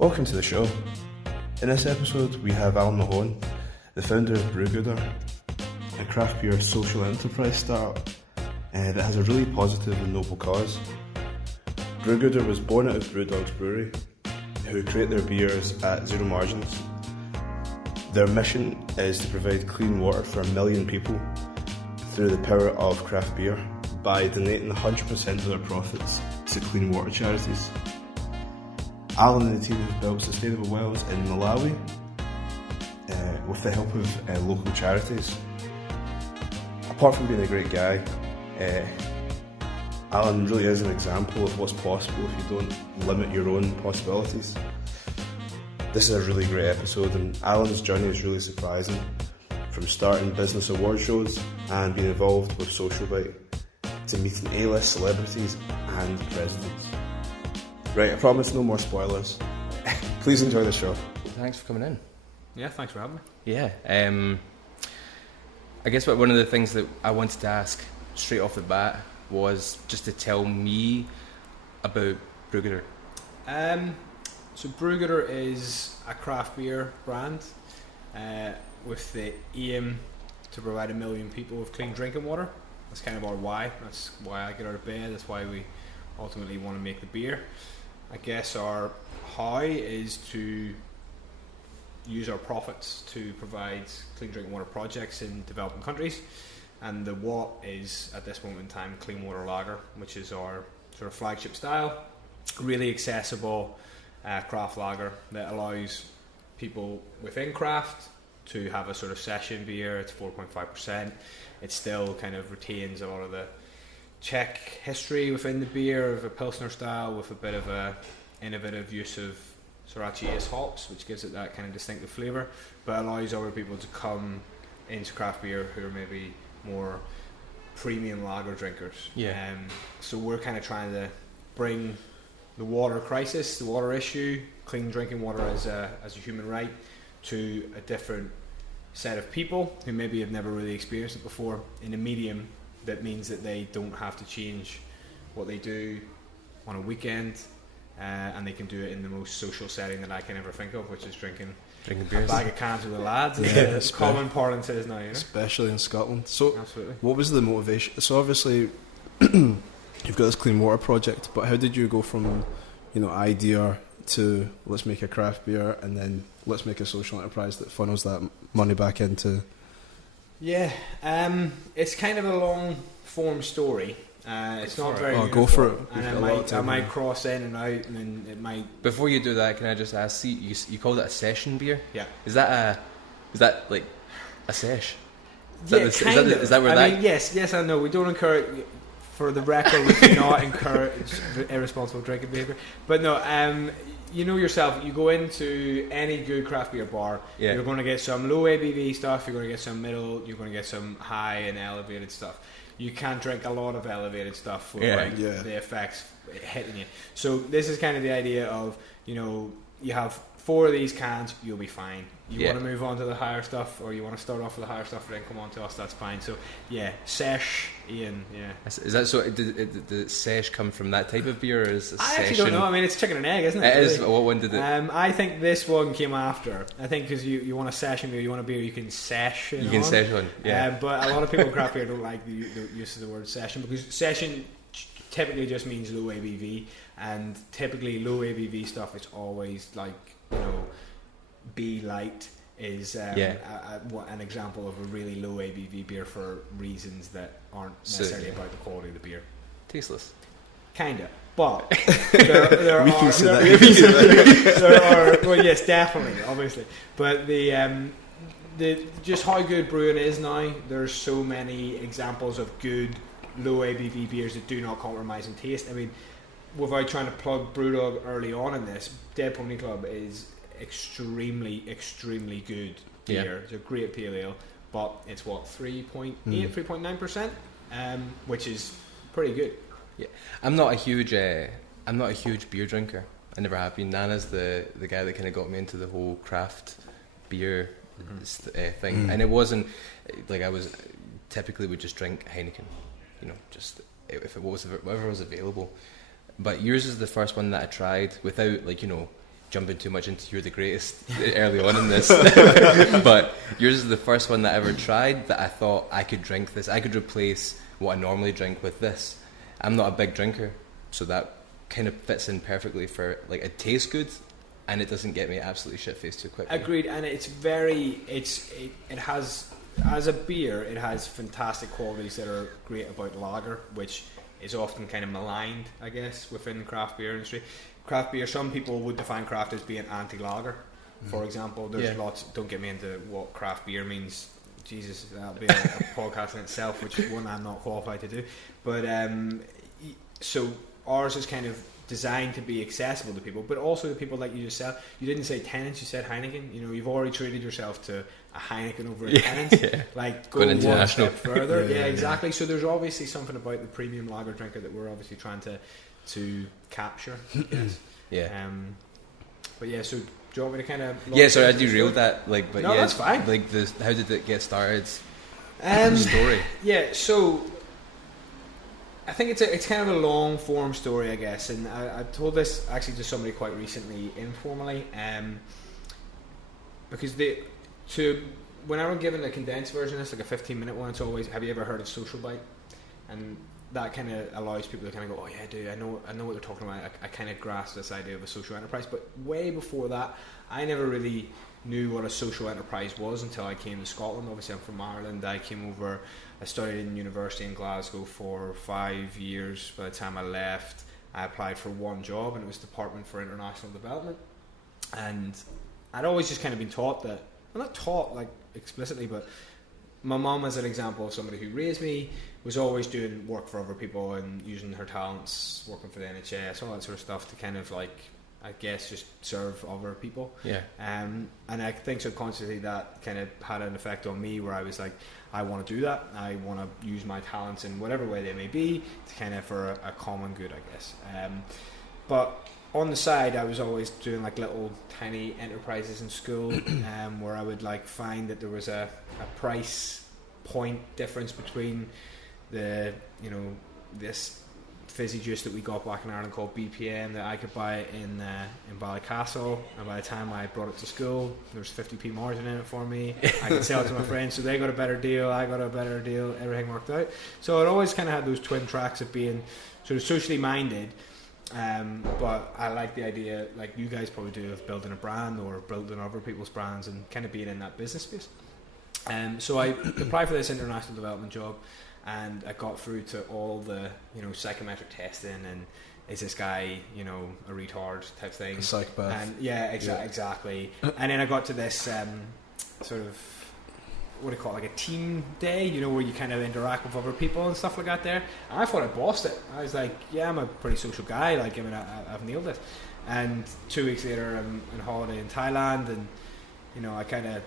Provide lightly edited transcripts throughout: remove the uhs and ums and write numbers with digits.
Welcome to the show. In this episode, we have Alan Mahon, the founder of Brewgooder, a craft beer social enterprise startup that has a really positive and noble cause. Brewgooder was born out of Brewdog's Brewery, who create their beers at zero margins. Their mission is to provide clean water for 1 million people through the power of craft beer by donating 100% of their profits to clean water charities. Alan and the team have built sustainable wells in Malawi with the help of local charities. Apart from being a great guy, Alan really is an example of what's possible if you don't limit your own possibilities. This is a really great episode, and Alan's journey is really surprising, from starting business award shows and being involved with Social Bite to meeting A-list celebrities and presidents. Right, I promise no more spoilers. Please enjoy the show. Thanks for coming in. Yeah, thanks for having me. Yeah, I guess one of the things that I wanted to ask straight off the bat was just to tell me about Brewgooder. So Brewgooder is a craft beer brand with the aim to provide 1 million people with clean drinking water. That's kind of our why. That's why I get out of bed. That's why we ultimately want to make the beer. I guess our how is to use our profits to provide clean drinking water projects in developing countries, and the what is at this moment in time clean water lager, which is our sort of flagship style, really accessible craft lager that allows people within craft to have a sort of session beer. It's 4.5%. It still kind of retains a lot of the Czech history within the beer of a Pilsner style, with a bit of a innovative use of Sorachi Ace hops, which gives it that kind of distinctive flavour, but allows other people to come into craft beer who are maybe more premium lager drinkers. Yeah. So we're kind of trying to bring the water crisis, the water issue, clean drinking water as a human right, to a different set of people who maybe have never really experienced it before in a medium that means that they don't have to change what they do on a weekend, and they can do it in the most social setting that I can ever think of, which is drinking beers, a bag of cans with the lads. As common parlance is now, you know? Especially in Scotland. So, absolutely. What was the motivation? So obviously, you've got this clean water project, but how did you go from, idea to let's make a craft beer, and then let's make a social enterprise that funnels that money back into? Yeah, it's kind of a long form story. It's not very. Oh, go for it. And I might cross in and out, and then it might. Before you do that, can I just ask? See, you called it a session beer. Yeah. Is that like a sesh? Is that where I mean, yes, I know. We don't encourage. For the record, we do not encourage irresponsible drinking behaviour. But no, you know yourself, you go into any good craft beer bar, you're going to get some low ABV stuff, you're going to get some middle, you're going to get some high and elevated stuff. You can't drink a lot of elevated stuff for the effects hitting you. So this is kind of the idea of, you have 4 of these cans, you'll be fine. You want to move on to the higher stuff, or you want to start off with the higher stuff and then come on to us, that's fine. So sesh, Ian, Is that so? Did the sesh come from that type of beer, or is I actually don't know. I mean, it's chicken and egg, isn't it? It is. What one did it? I think this one came after. I think because you want a session beer, you want a beer you can session. You can session on, yeah. But a lot of people in craft beer don't like the use of the word session, because session typically just means low ABV, and typically low ABV stuff is always like, B light is an example of a really low ABV beer for reasons that aren't necessarily about the quality of the beer. Tasteless. Kinda. But there we are, can say there are, well, yes, definitely, obviously. But the just how good brewing is now, there's so many examples of good low ABV beers that do not compromise in taste. I mean, without trying to plug Brewdog early on in this, Dead Pony Club is extremely good beer. It's a great pale ale, but it's 3.9%, which is pretty good. Yeah, I'm not a huge beer drinker. I never have been. Nana's the guy that kind of got me into the whole craft beer thing, and it wasn't like I was typically would just drink Heineken, just if it was whatever was available. But yours is the first one that I tried without jumping too much into you're the greatest early on in this, but yours is the first one that I ever tried that I thought I could drink this. I could replace what I normally drink with this. I'm not a big drinker, so that kind of fits in perfectly for, like, it tastes good and it doesn't get me absolutely shit-faced too quickly. Agreed, and it has, as a beer, it has fantastic qualities that are great about lager, which is often kind of maligned, I guess, within the craft beer industry. Craft beer, some people would define craft as being anti-lager, for example. There's lots, don't get me into what craft beer means. Jesus, that'll be a podcast in itself, which is one I'm not qualified to do. But so ours is kind of designed to be accessible to people, but also to people like you just said. You didn't say Tennent's, you said Heineken. You know, you've already treated yourself to a Heineken over a Tennent's. Like, go one step further. Yeah, exactly. So there's obviously something about the premium lager drinker that we're obviously trying to capture, I guess. But yeah, so do you want me to kind of... Yeah, sorry, I derailed that. Like, but no, yeah, that's fine. Like, how did it get started? Story. Yeah, so I think it's kind of a long form story, I guess, and I told this actually to somebody quite recently, informally, because when I was given a condensed version of this, like a 15-minute one, it's always, have you ever heard of Social Bite? And that kind of allows people to kind of go, oh yeah, dude, I know what they're talking about. I kind of grasp this idea of a social enterprise. But way before that, I never really knew what a social enterprise was until I came to Scotland. Obviously, I'm from Ireland. I came over, I studied in university in Glasgow for 5 years. By the time I left, I applied for one job, and it was Department for International Development. And I'd always just kind of been taught that, well, not taught like explicitly, but my mum, as an example of somebody who raised me, was always doing work for other people and using her talents, working for the NHS, all that sort of stuff to kind of, like, I guess, just serve other people. Yeah. And I think subconsciously that kind of had an effect on me, where I was like, I want to do that. I want to use my talents in whatever way they may be to kind of for a common good, I guess. But on the side, I was always doing like little tiny enterprises in school, where I would like find that there was a price point difference between the, you know, this fizzy juice that we got back in Ireland called BPM that I could buy in Ballycastle, and by the time I brought it to school, there was 50p margin in it for me. I could sell it to my friends, so they got a better deal, I got a better deal, everything worked out. So it always kind of had those twin tracks of being sort of socially minded, but I like the idea, like you guys probably do, of building a brand or building other people's brands and kind of being in that business space. So I applied for this international development job, and I got through to all the, you know, psychometric testing and is this guy, you know, a retard type thing. A psychopath. And yeah, exactly. And then I got to this sort of, what do you call it, like a team day, you know, where you kind of interact with other people and stuff like that there. And I thought I bossed it. I was like, yeah, I'm a pretty social guy. Like, I mean, I've nailed it. And 2 weeks later, I'm on holiday in Thailand, and, you know, I kind of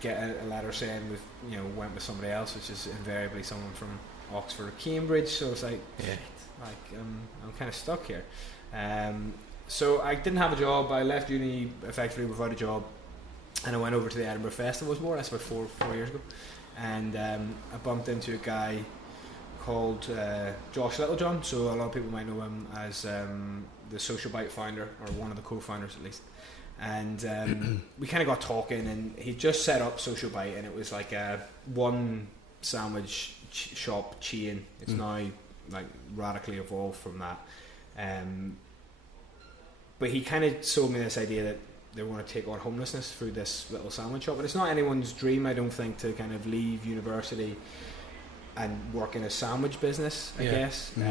get a letter saying went with somebody else, which is invariably someone from Oxford or Cambridge. So it's like, I'm kind of stuck here. So I didn't have a job. I left uni effectively without a job, and I went over to the Edinburgh Festival. It was more or less about four years ago, and I bumped into a guy called Josh Littlejohn. So a lot of people might know him as the Social Bite founder, or one of the co-founders at least. And we kind of got talking, and he just set up Social Bite, and it was like a one sandwich shop chain. It's now like radically evolved from that. But he kind of sold me this idea that they want to take on homelessness through this little sandwich shop. But it's not anyone's dream, I don't think, to kind of leave university and work in a sandwich business, I guess. You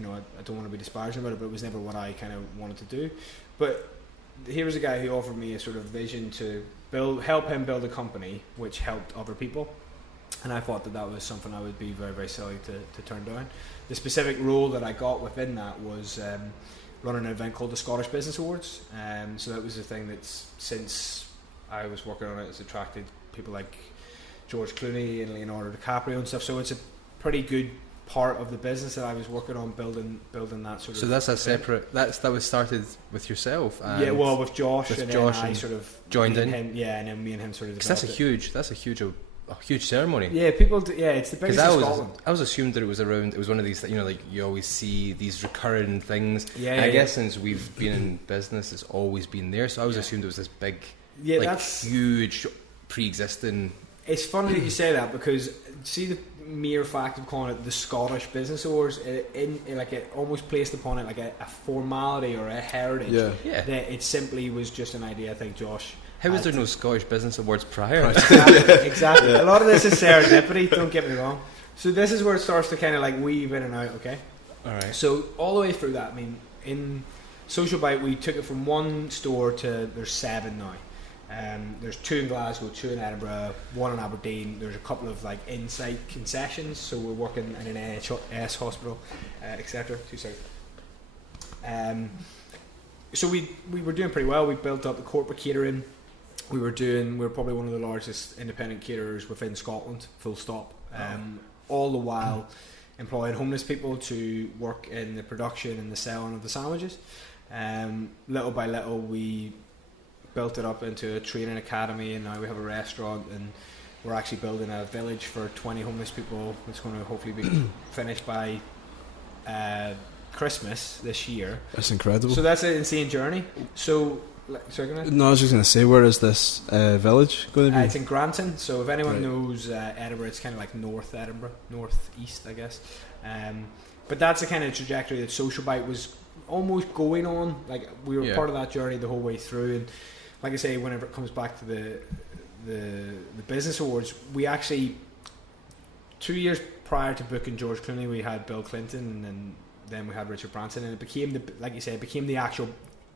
know, I don't want to be disparaging about it, but it was never what I kind of wanted to do. But here was a guy who offered me a sort of vision to help him build a company which helped other people, and I thought that was something I would be very, very silly to turn down. The specific role that I got within that was running an event called the Scottish Business Awards, so that was a thing that's, since I was working on it, it's attracted people like George Clooney and Leonardo DiCaprio and stuff, so it's a pretty good part of the business that I was working on building that sort of. So that's a separate. That was started with yourself. And yeah, well, with Josh, and Josh, then I sort of joined in. Him, yeah, and then me and him sort of. Because that's a huge a huge ceremony. Yeah, people. It's the biggest in Scotland. I was assumed that it was around. It was one of these that, you know, like you always see these recurring things. Yeah, and I yeah. guess since we've been in business, it's always been there. So I was assumed it was this big, Yeah, like that's huge, pre-existing. It's funny that you say that, because see the mere fact of calling it the Scottish Business Awards, it almost placed upon it like a formality or a heritage. Yeah. That it simply was just an idea. I think Josh. How was there no Scottish Business Awards prior? Exactly. A lot of this is serendipity. Don't get me wrong. So this is where it starts to kind of like weave in and out. Okay. All right. So all the way through that, I mean, in Social Bite, we took it from one store to there's 7 now. There's 2 in Glasgow, 2 in Edinburgh, 1 in Aberdeen. There's a couple of like inside concessions, so we're working in an NHS hospital, etc. So we were doing pretty well. We built up the corporate catering. We were probably one of the largest independent caterers within Scotland, full stop. All the while employing homeless people to work in the production and the selling of the sandwiches. Little by little, we built it up into a training academy, and now we have a restaurant, and we're actually building a village for 20 homeless people. It's going to hopefully be finished by Christmas this year. That's incredible. So that's an insane journey. So, sorry, go ahead. No, I was just going to say, where is this village going to be? It's in Granton. So if anyone Right. knows Edinburgh, it's kind of like North Edinburgh, North East, I guess. But that's the kind of trajectory that Social Bite was almost going on. Like we were part of that journey the whole way through. And like I say, whenever it comes back to the business awards, we actually 2 years prior to booking George Clooney, we had Bill Clinton, and then we had Richard Branson, and it became the actual,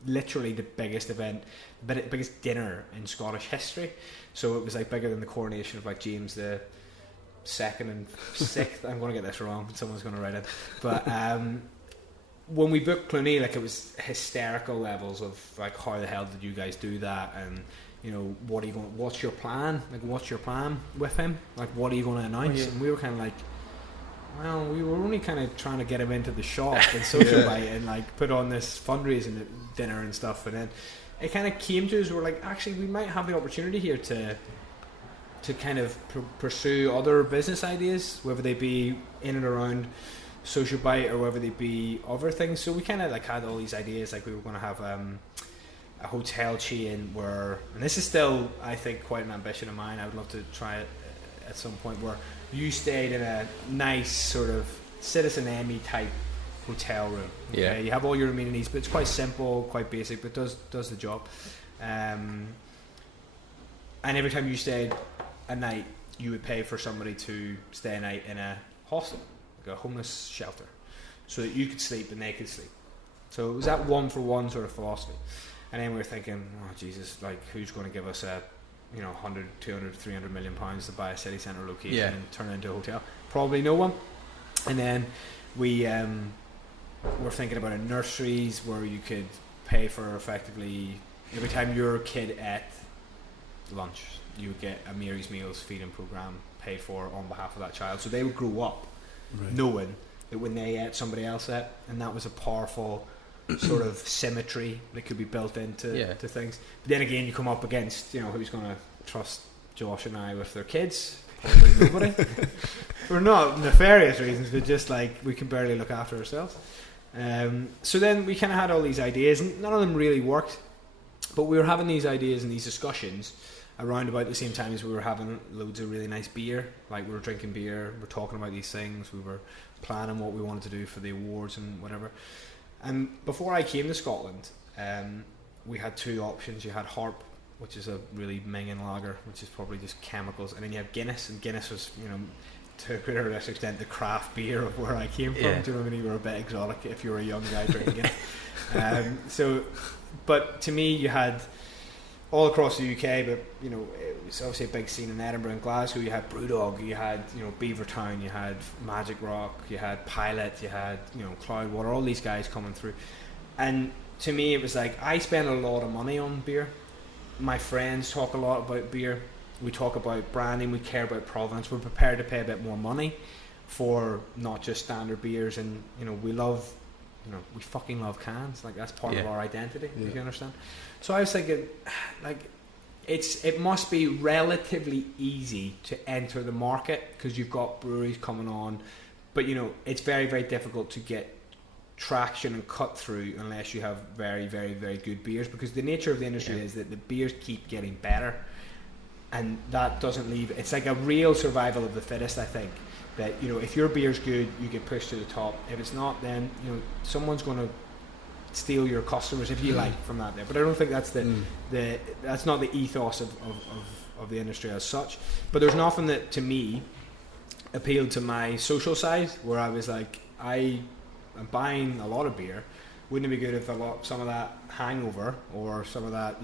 literally the biggest event, biggest dinner in Scottish history. So it was like bigger than the coronation of like James the Second and Sixth. I'm going to get this wrong, but someone's going to write it. But when we booked Clooney, like it was hysterical levels of like, how the hell did you guys do that? And you know, what's your plan? Like, what's your plan with him? Like, what are you going to announce? And we were kind of like, well, we were only kind of trying to get him into the shop and Social Bite and like put on this fundraising dinner and stuff. And then it kind of came to us, we're like, actually, we might have the opportunity here to kind of pursue other business ideas, whether they be in and around Social Bite or whether they be other things. So we kind of like had all these ideas, like we were going to have a hotel chain where, and this is still, I think, quite an ambition of mine. I would love to try it at some point, where you stayed in a nice sort of Citizen Emmy type hotel room. Okay? Yeah. You have all your amenities, but it's quite simple, quite basic, but does the job. And every time you stayed a night, you would pay for somebody to stay a night in a hostel, like a homeless shelter, so that you could sleep and they could sleep. So it was that 1-for-1 sort of philosophy. And then we were thinking, oh Jesus, like who's going to give us a 100, 200, 300 million pounds to buy a city centre location and turn it into a hotel? Probably no one. And then we were thinking about nurseries where you could pay for effectively every time your kid ate lunch, you would get a Mary's Meals feeding programme paid for on behalf of that child. So they would grow up knowing that when they ate, somebody else ate, and that was a powerful sort of symmetry that could be built into to things. But then again, you come up against, who's going to trust Josh and I with their kids? Probably nobody. For not nefarious reasons, but just like we can barely look after ourselves. So then we kind of had all these ideas, and none of them really worked. But we were having these ideas and these discussions around about the same time as we were having loads of really nice beer. Like we were drinking beer, we were talking about these things, we were planning what we wanted to do for the awards and whatever. And before I came to Scotland, we had 2 options. You had Harp, which is a really minging lager, which is probably just chemicals, and then you have Guinness, and Guinness was, to a greater or lesser extent, the craft beer of where I came from. Do you know what I mean? You were a bit exotic if you were a young guy drinking it. But to me, you had all across the UK, but it was obviously a big scene in Edinburgh and Glasgow. You had Brewdog, you had Beavertown, you had Magic Rock, you had Pilot, you had Cloudwater, all these guys coming through. And to me, it was like, I spend a lot of money on beer. My friends talk a lot about beer. We talk about branding, we care about provenance. We're prepared to pay a bit more money for not just standard beers, and we love, we fucking love cans. Like that's part of our identity. You understand? So I was thinking, like, it must be relatively easy to enter the market because you've got breweries coming on, but it's very, very difficult to get traction and cut through unless you have very, very, very good beers, because the nature of the industry is that the beers keep getting better, and that doesn't leave. It's like a real survival of the fittest, I think. That if your beer's good, you get pushed to the top. If it's not, then someone's going to steal your customers, if you like, from that there. But I don't think that's that's not the ethos of the industry as such. But there's nothing that to me appealed to my social side, where I was like, I'm buying a lot of beer. Wouldn't it be good if some of that hangover or some of that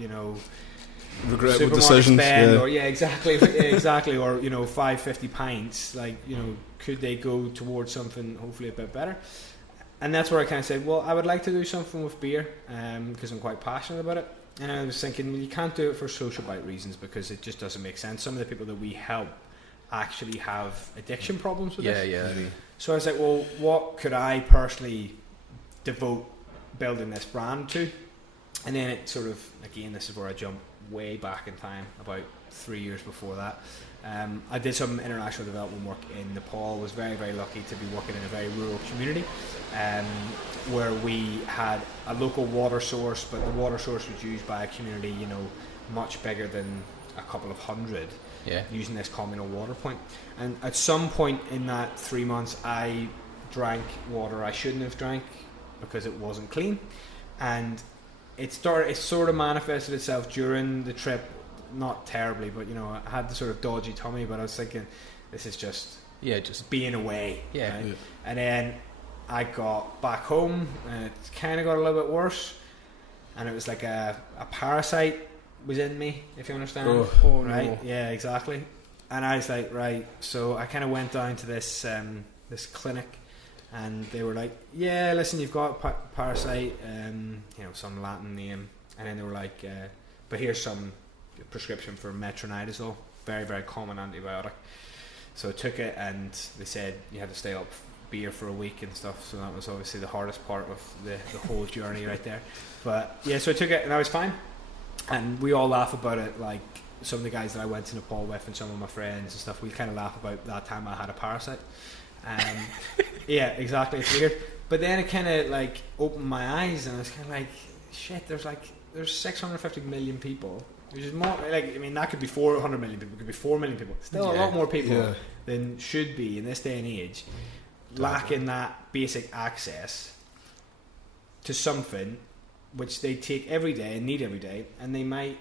regrettable supermarket decisions, spend, or exactly, or 550 pints, like could they go towards something hopefully a bit better? And that's where I kind of said, well, I would like to do something with beer, because I'm quite passionate about it. And I was thinking, well, you can't do it for social bite reasons, because it just doesn't make sense. Some of the people that we help actually have addiction problems with this. Yeah. So I was like, well, what could I personally devote building this brand to? And then it sort of, again, this is where I jump way back in time, about 3 years before that. I did some international development work in Nepal. Was very, very lucky to be working in a very rural community, where we had a local water source, but the water source was used by a community, much bigger than a couple of hundred, using this communal water point. And at some point in that 3 months, I drank water I shouldn't have drank because it wasn't clean, and it sort of manifested itself during the trip. Not terribly, but I had the sort of dodgy tummy, but I was thinking, this is just being away. Right? And then I got back home, and it kind of got a little bit worse, and it was like a parasite was in me, if you understand. Oh right? No. Yeah, exactly. And I was like, right. So I kind of went down to this clinic, and they were like, yeah, listen, you've got parasite, some Latin name, and then they were like, but here's some prescription for metronidazole, very, very common antibiotic. So I took it, and they said you had to stay up beer for a week and stuff, so that was obviously the hardest part of the whole journey right there. But yeah, so I took it, and I was fine, and we all laugh about it, like some of the guys that I went to Nepal with and some of my friends and stuff, we kind of laugh about that time I had a parasite. Yeah, exactly, it's weird. But then it kind of like opened my eyes, and I was kind of like, shit, there's 650 million people, which is more, that could be 400 million people, it could be 4 million people, still a lot more people than should be in this day and age, lacking that basic access to something which they take every day and need every day, and they might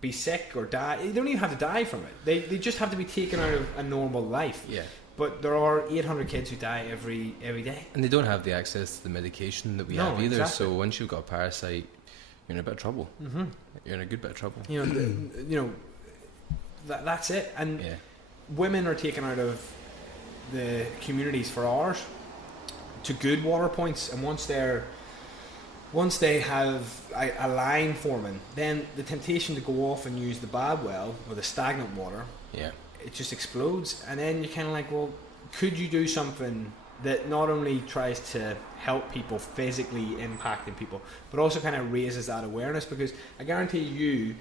be sick or die. They don't even have to die from it, they just have to be taken out of a normal life. But there are 800 kids who die every day, and they don't have the access to the medication that we have either. Exactly. So once you've got a parasite, you're in a bit of trouble. Mm-hmm. You're in a good bit of trouble. That's it. And women are taken out of the communities for hours to good water points, and once they have a line forming, then the temptation to go off and use the bad well or the stagnant water, it just explodes. And then you're kind of like, well, could you do something that not only tries to help people, physically impacting people, but also kind of raises that awareness? Because I guarantee you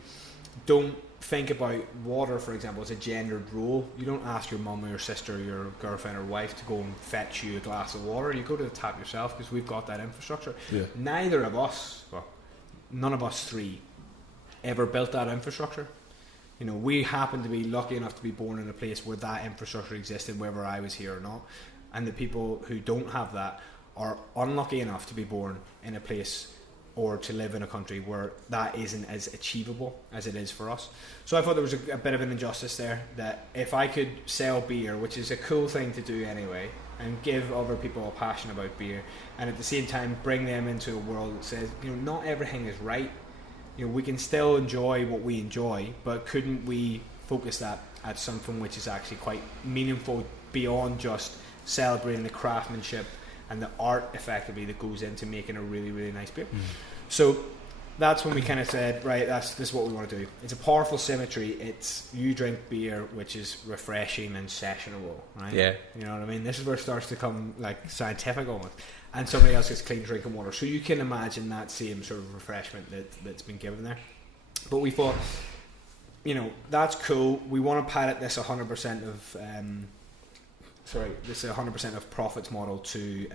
don't think about water, for example, as a gendered role. You don't ask your mum or your sister or your girlfriend or wife to go and fetch you a glass of water. You go to the tap yourself, because we've got that infrastructure. Neither of us, well, none of us three, ever built that infrastructure. We happen to be lucky enough to be born in a place where that infrastructure existed, whether I was here or not. And the people who don't have that are unlucky enough to be born in a place or to live in a country where that isn't as achievable as it is for us. So I thought there was a bit of an injustice there, that if I could sell beer, which is a cool thing to do anyway, and give other people a passion about beer, and at the same time bring them into a world that says, not everything is right. We can still enjoy what we enjoy, but couldn't we focus that at something which is actually quite meaningful beyond just celebrating the craftsmanship and the art effectively that goes into making a really, really nice beer. So that's when we kind of said, right, this is what we want to do. It's a powerful symmetry. It's you drink beer which is refreshing and sessionable, right? Yeah. You know what I mean? This is where it starts to come like scientific almost. And somebody else gets clean drinking water. So you can imagine that same sort of refreshment that's been given there. But we thought, that's cool. We want to pilot this 100% of this 100% of profits model to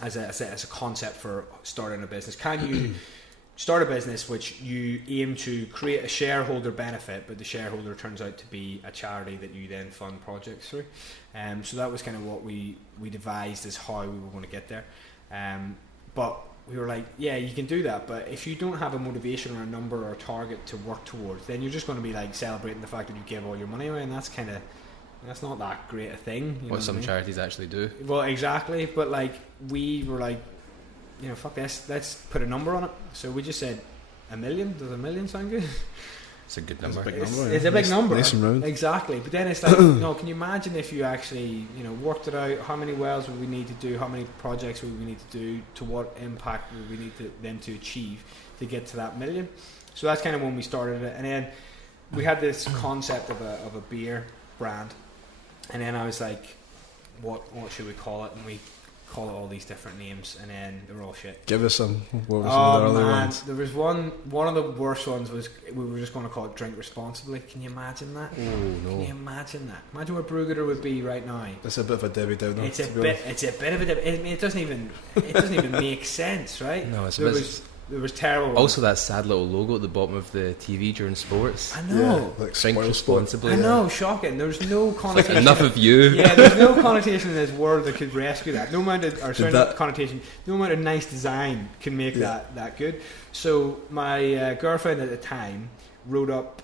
as a concept for starting a business. Can you start a business which you aim to create a shareholder benefit, but the shareholder turns out to be a charity that you then fund projects through? So that was kind of what we devised as how we were going to get there. But we were like, yeah, you can do that, but if you don't have a motivation or a number or a target to work towards, then you're just going to be like celebrating the fact that you gave all your money away, and that's not that great a thing. What some charities actually do. Well, exactly. But like, we were like, fuck this, let's put a number on it. So we just said $1 million. Does $1 million sound good? It's a good number. It's a big number. Nice and round. Exactly. But then it's like, no, can you imagine if you actually, worked it out? How many wells would we need to do? How many projects would we need to do? To what impact would we need them to achieve to get to that $1 million? So that's kind of when we started it. And then we had this concept of a beer brand. And then I was like, what should we call it? And we call it all these different names, and then they were all shit. Give us some. What were some of the early ones? There was one of the worst ones was we were just going to call it Drink Responsibly. Can you imagine that? Oh no! Can you imagine that? Imagine where Brewgooder would be right now. It's a bit of a Debbie Downer. It's a bit of a Debbie. I mean, it doesn't even make sense, right? No, There was terrible. Also, that sad little logo at the bottom of the TV during sports. I know. Yeah, like Drink responsibly. I know, shocking. There's no connotation. Enough of you. Yeah, there's no connotation in this world that could rescue that. No amount of connotation, no amount of nice design can make that good. So my girlfriend at the time wrote up,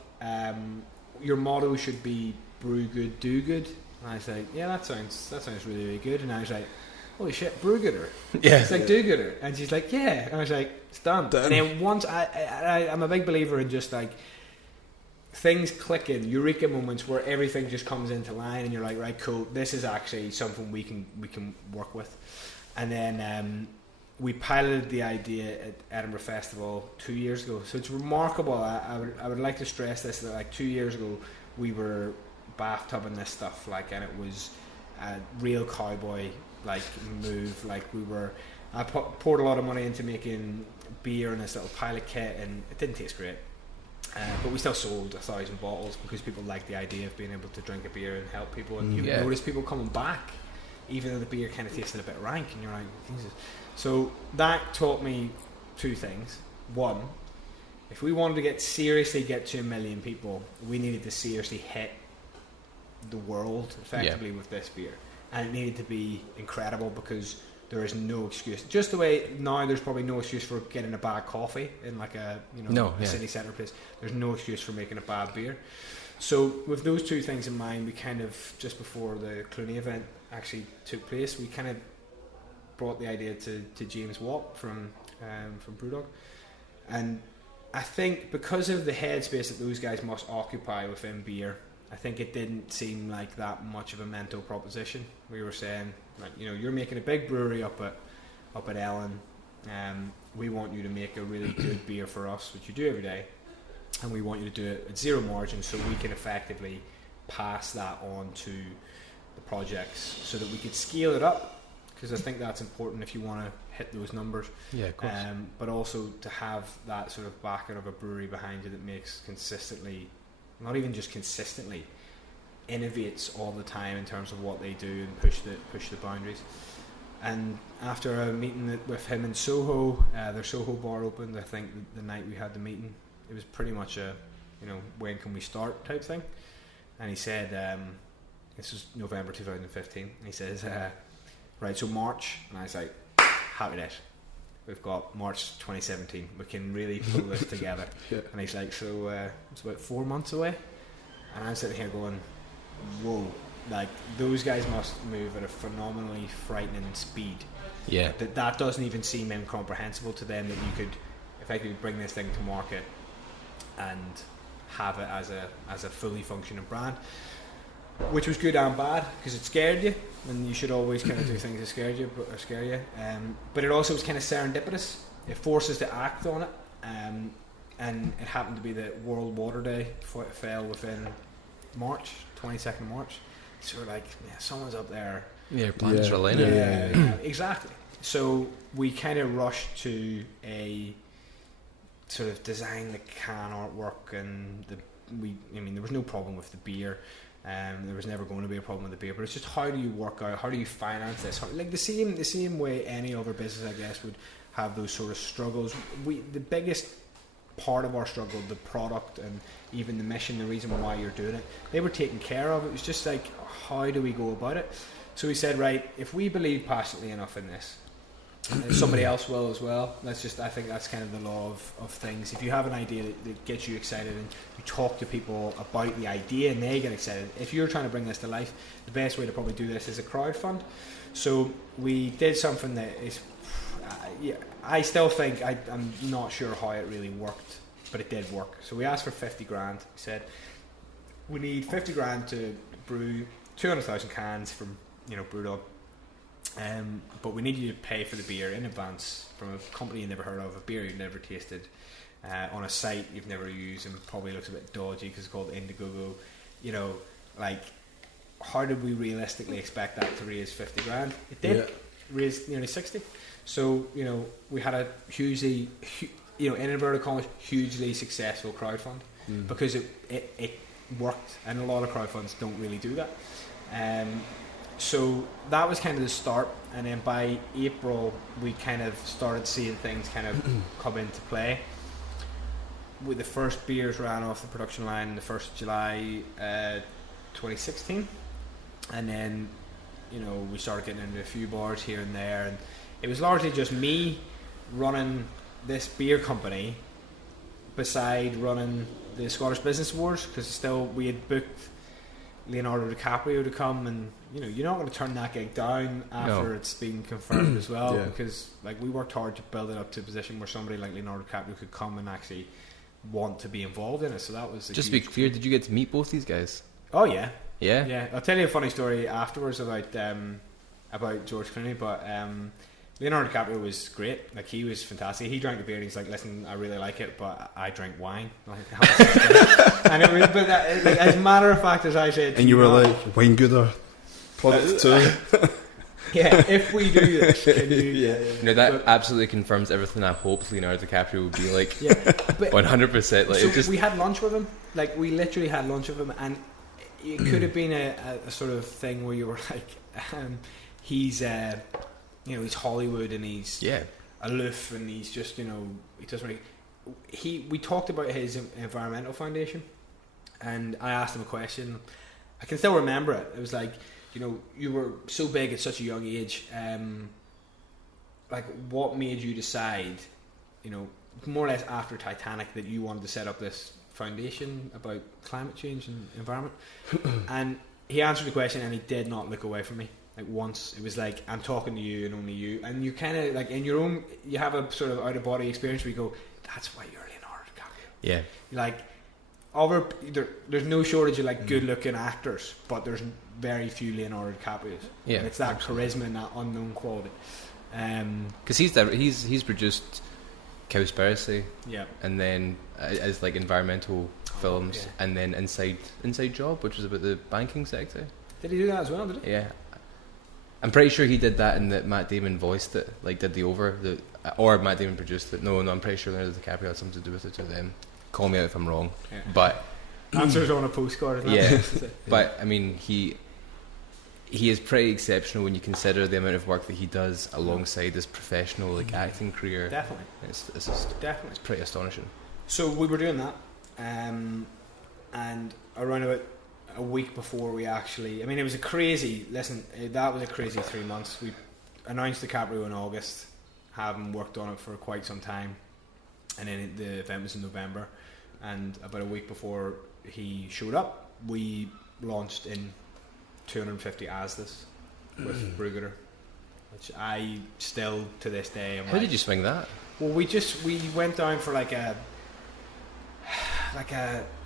your motto should be brew good, do good. And I was like, yeah, that sounds really, really good. And I was like, holy shit, Brewgooder. Yeah. It's like do-gooder. And she's like, yeah. And I was like, it's done. And then once I'm a big believer in just like things clicking, eureka moments where everything just comes into line and you're like, right, cool, this is actually something we can work with. And then we piloted the idea at Edinburgh Festival 2 years ago. So it's remarkable. I would like to stress this, that like 2 years ago we were bathtubbing this stuff, like, and it was a real cowboy like move. Like I poured a lot of money into making beer in this little pilot kit, and it didn't taste great, but we still sold 1,000 bottles because people liked the idea of being able to drink a beer and help people, and you notice people coming back even though the beer kind of tasted a bit rank, and you're like, Jesus. So that taught me two things. One, if we wanted to seriously get to 1 million people, we needed to seriously hit the world effectively with this beer. And it needed to be incredible because there is no excuse. Just the way now there's probably no excuse for getting a bad coffee in like a city centre place. There's no excuse for making a bad beer. So with those two things in mind, we kind of, just before the Clooney event actually took place, we kind of brought the idea to James Watt from Brewdog. And I think because of the headspace that those guys must occupy within beer, I think it didn't seem like that much of a mental proposition. We were saying, like, you're making a big brewery up at Ellen, we want you to make a really good beer for us, which you do every day, and we want you to do it at zero margin so we can effectively pass that on to the projects so that we could scale it up, because I think that's important if you want to hit those numbers. Yeah, of course. But also to have that sort of backing of a brewery behind you that makes consistently, not even just consistently, innovates all the time in terms of what they do and push the boundaries. And after a meeting with him in Soho, their Soho bar opened, I think the night we had the meeting, it was pretty much a, when can we start type thing. And he said, this was November 2015, and he says, right, so March. And I was like, happy days. We've got March 2017. We can really pull this together. Yeah. And he's like, so it's about 4 months away. And I'm sitting here going, whoa, like those guys must move at a phenomenally frightening speed. Yeah. That doesn't even seem incomprehensible to them, that you could effectively bring this thing to market and have it as a fully functioning brand, which was good and bad, because it scared you, and you should always kind of do things that scare you. But it also was kind of serendipitous. It forces us to act on it, and it happened to be that World Water Day fell within March, 22nd of March. So we're like, yeah, someone's up there. Yeah, plans are aligning. Yeah, exactly. So we kind of rushed to a sort of design the can artwork and there was no problem with the beer. There was never going to be a problem with the beer, but it's just how do you work out, how do you finance this? Like the same way any other business, I guess, would have those sort of struggles. The biggest part of our struggle, the product and even the mission, the reason why you're doing it, they were taken care of. It was just like, how do we go about it? So we said, right, if we believe passionately enough in this, somebody else will as well. I think that's kind of the law of things. If you have an idea that gets you excited and you talk to people about the idea and they get excited, if you're trying to bring this to life, the best way to probably do this is a crowdfund. So we did something that is, I still think, I'm not sure how it really worked, but it did work. So we asked for 50 grand. We said, we need 50 grand to brew 200,000 cans from, Brewdog. But we need you to pay for the beer in advance from a company you never heard of, a beer you've never tasted, on a site you've never used and probably looks a bit dodgy because it's called Indiegogo. How did we realistically expect that to raise 50 grand? It did raise nearly 60. So, we had a hugely, in inverted commas, hugely successful crowdfund because it worked, and a lot of crowdfunds don't really do that. So that was kind of the start, and then by April we kind of started seeing things kind of come into play. With the first beers ran off the production line the 1st of July 2016, and then we started getting into a few bars here and there, and it was largely just me running this beer company beside running the Scottish Business Awards, because still we had booked Leonardo DiCaprio to come, and you're not going to turn that gig down after it's been confirmed as well, because we worked hard to build it up to a position where somebody like Leonardo DiCaprio could come and actually want to be involved in it. So that was just to be clear, did you get to meet both these guys? Oh yeah. I'll tell you a funny story afterwards about George Clooney, but Leonardo DiCaprio was great. He was fantastic. He drank the beer and he's like, listen, I really like it, but I drink wine. And it was, but as a matter of fact, as I said, and you were like, Brewgooder product too. Yeah, if we do this, can you? That absolutely confirms everything I hoped Leonardo DiCaprio would be like. 100%. So we had lunch with him. We literally had lunch with him, and it could have been a sort of thing where you were like, he's he's Hollywood and he's aloof and he's just he doesn't really. We talked about his environmental foundation, and I asked him a question. I can still remember it. It was like, you were so big at such a young age. What made you decide, more or less after Titanic, that you wanted to set up this foundation about climate change and environment? And he answered the question, and he did not look away from me. Once, it was like, I'm talking to you and only you, and you kind of in your own, you have a sort of out of body experience where you go, that's why you're Leonardo DiCaprio. There's no shortage of good looking actors, but there's very few Leonardo DiCaprios. And it's that charisma and that unknown quality. Because he's produced Cowspiracy, and then as environmental films, and then Inside Job, which was about the banking sector. Did he do that as well? Did he? Yeah. I'm pretty sure he did that, and that Matt Damon voiced it, did or Matt Damon produced it. No, I'm pretty sure Leonardo DiCaprio had something to do with it to them. Call me out if I'm wrong, but answers on a postcard. But I mean, he is pretty exceptional when you consider the amount of work that he does alongside his professional acting career. Definitely, it's pretty astonishing. So we were doing that, and around about a week before we actually, it was a crazy, that was a crazy 3 months. We announced DiCaprio in August, having worked on it for quite some time, and then the event was in November, and about a week before he showed up, we launched in 250 Asdas with Brewgooder, which I still to this day How did you swing that? Well, we went down for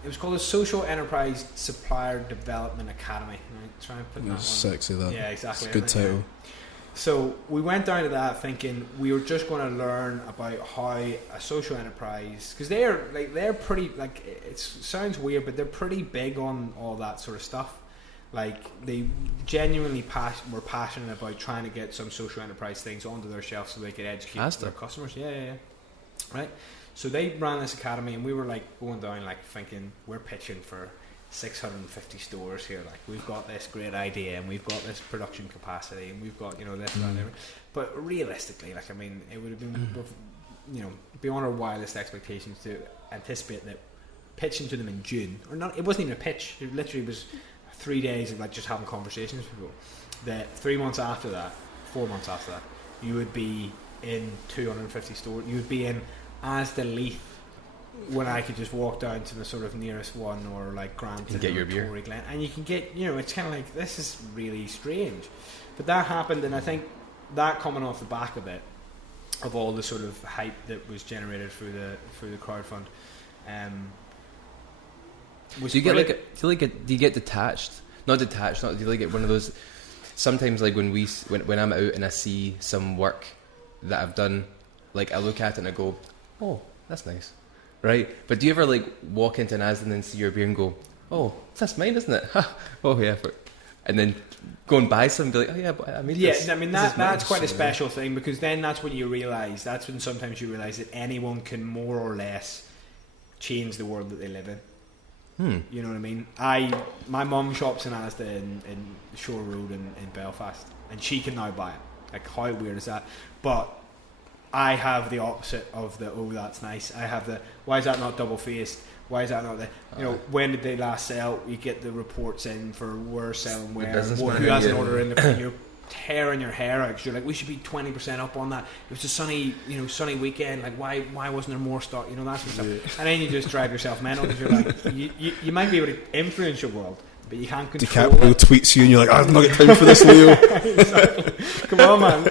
it was called a Social Enterprise Supplier Development Academy. Try and put that sexy, that. Yeah, exactly. It's a good title. So we went down to that thinking we were just going to learn about how a social enterprise, because they're pretty, it sounds weird, but they're pretty big on all that sort of stuff. They genuinely were passionate about trying to get some social enterprise things onto their shelf so they could educate their customers. Yeah. Right. So they ran this academy, and we were like going down, like thinking we're pitching for 650 stores here. Like we've got this great idea, and we've got this production capacity, and we've got this and that. But realistically, like I mean, it would have been beyond our wildest expectations to anticipate that pitching to them in June, or not. It wasn't even a pitch. It literally was 3 days of like just having conversations with people. That 3 months after that, 4 months after that, you would be in 250 stores. You would be in as the Leith when I could just walk down to the sort of nearest one, or like Granton, get your beer, Tory Glen, and you can get, it's kind of like, this is really strange. But that happened, and I think that coming off the back of it, of all the sort of hype that was generated through the crowdfund, was do you get detached? Not detached. Do you like get one of those? Sometimes, like when I'm out and I see some work that I've done, like I look at it and I go, "Oh, that's nice," right? But do you ever like walk into an Asda and then see your beer and go, "Oh, that's mine, isn't it?" Oh yeah, and then go and buy some and be like, "Oh yeah, but I made this." Yeah, I mean that's quite a special thing, because then that's when you realise. That's when sometimes you realise that anyone can more or less change the world that they live in. You know what I mean? My mum shops in Asda in Shore Road in Belfast, and she can now buy it. Like, how weird is that? But I have the opposite of the, oh, that's nice. I have the, why is that not double faced? Why is that not the, when did they last sell? You get the reports in for where selling where, who has an order in the, you're tearing your hair out, because you're like, we should be 20% up on that. It was a sunny weekend. Like, why wasn't there more stock? That sort of stuff. Yeah. And then you just drive yourself mental, because you're like, you might be able to influence your world, but you can't control it. DiCaprio tweets you and you're like, I've not got time for this, Leo. Exactly. Come on, man.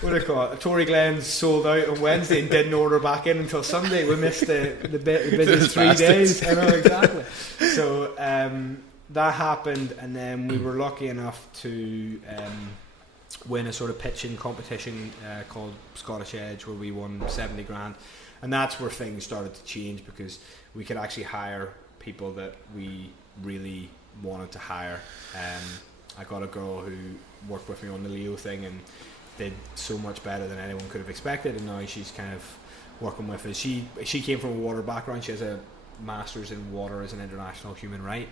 What do you call it? Tory Glen's sold out on Wednesday and didn't order back in until Sunday. We missed the busiest 3 days. I know, exactly. So that happened, and then we were lucky enough to win a sort of pitching competition called Scottish Edge, where we won 70 grand, and that's where things started to change, because we could actually hire people that we really wanted to hire. I got a girl who worked with me on the Leo thing and did so much better than anyone could have expected, and now she's kind of working with us. She came from a water background. She has a master's in water as an international human right,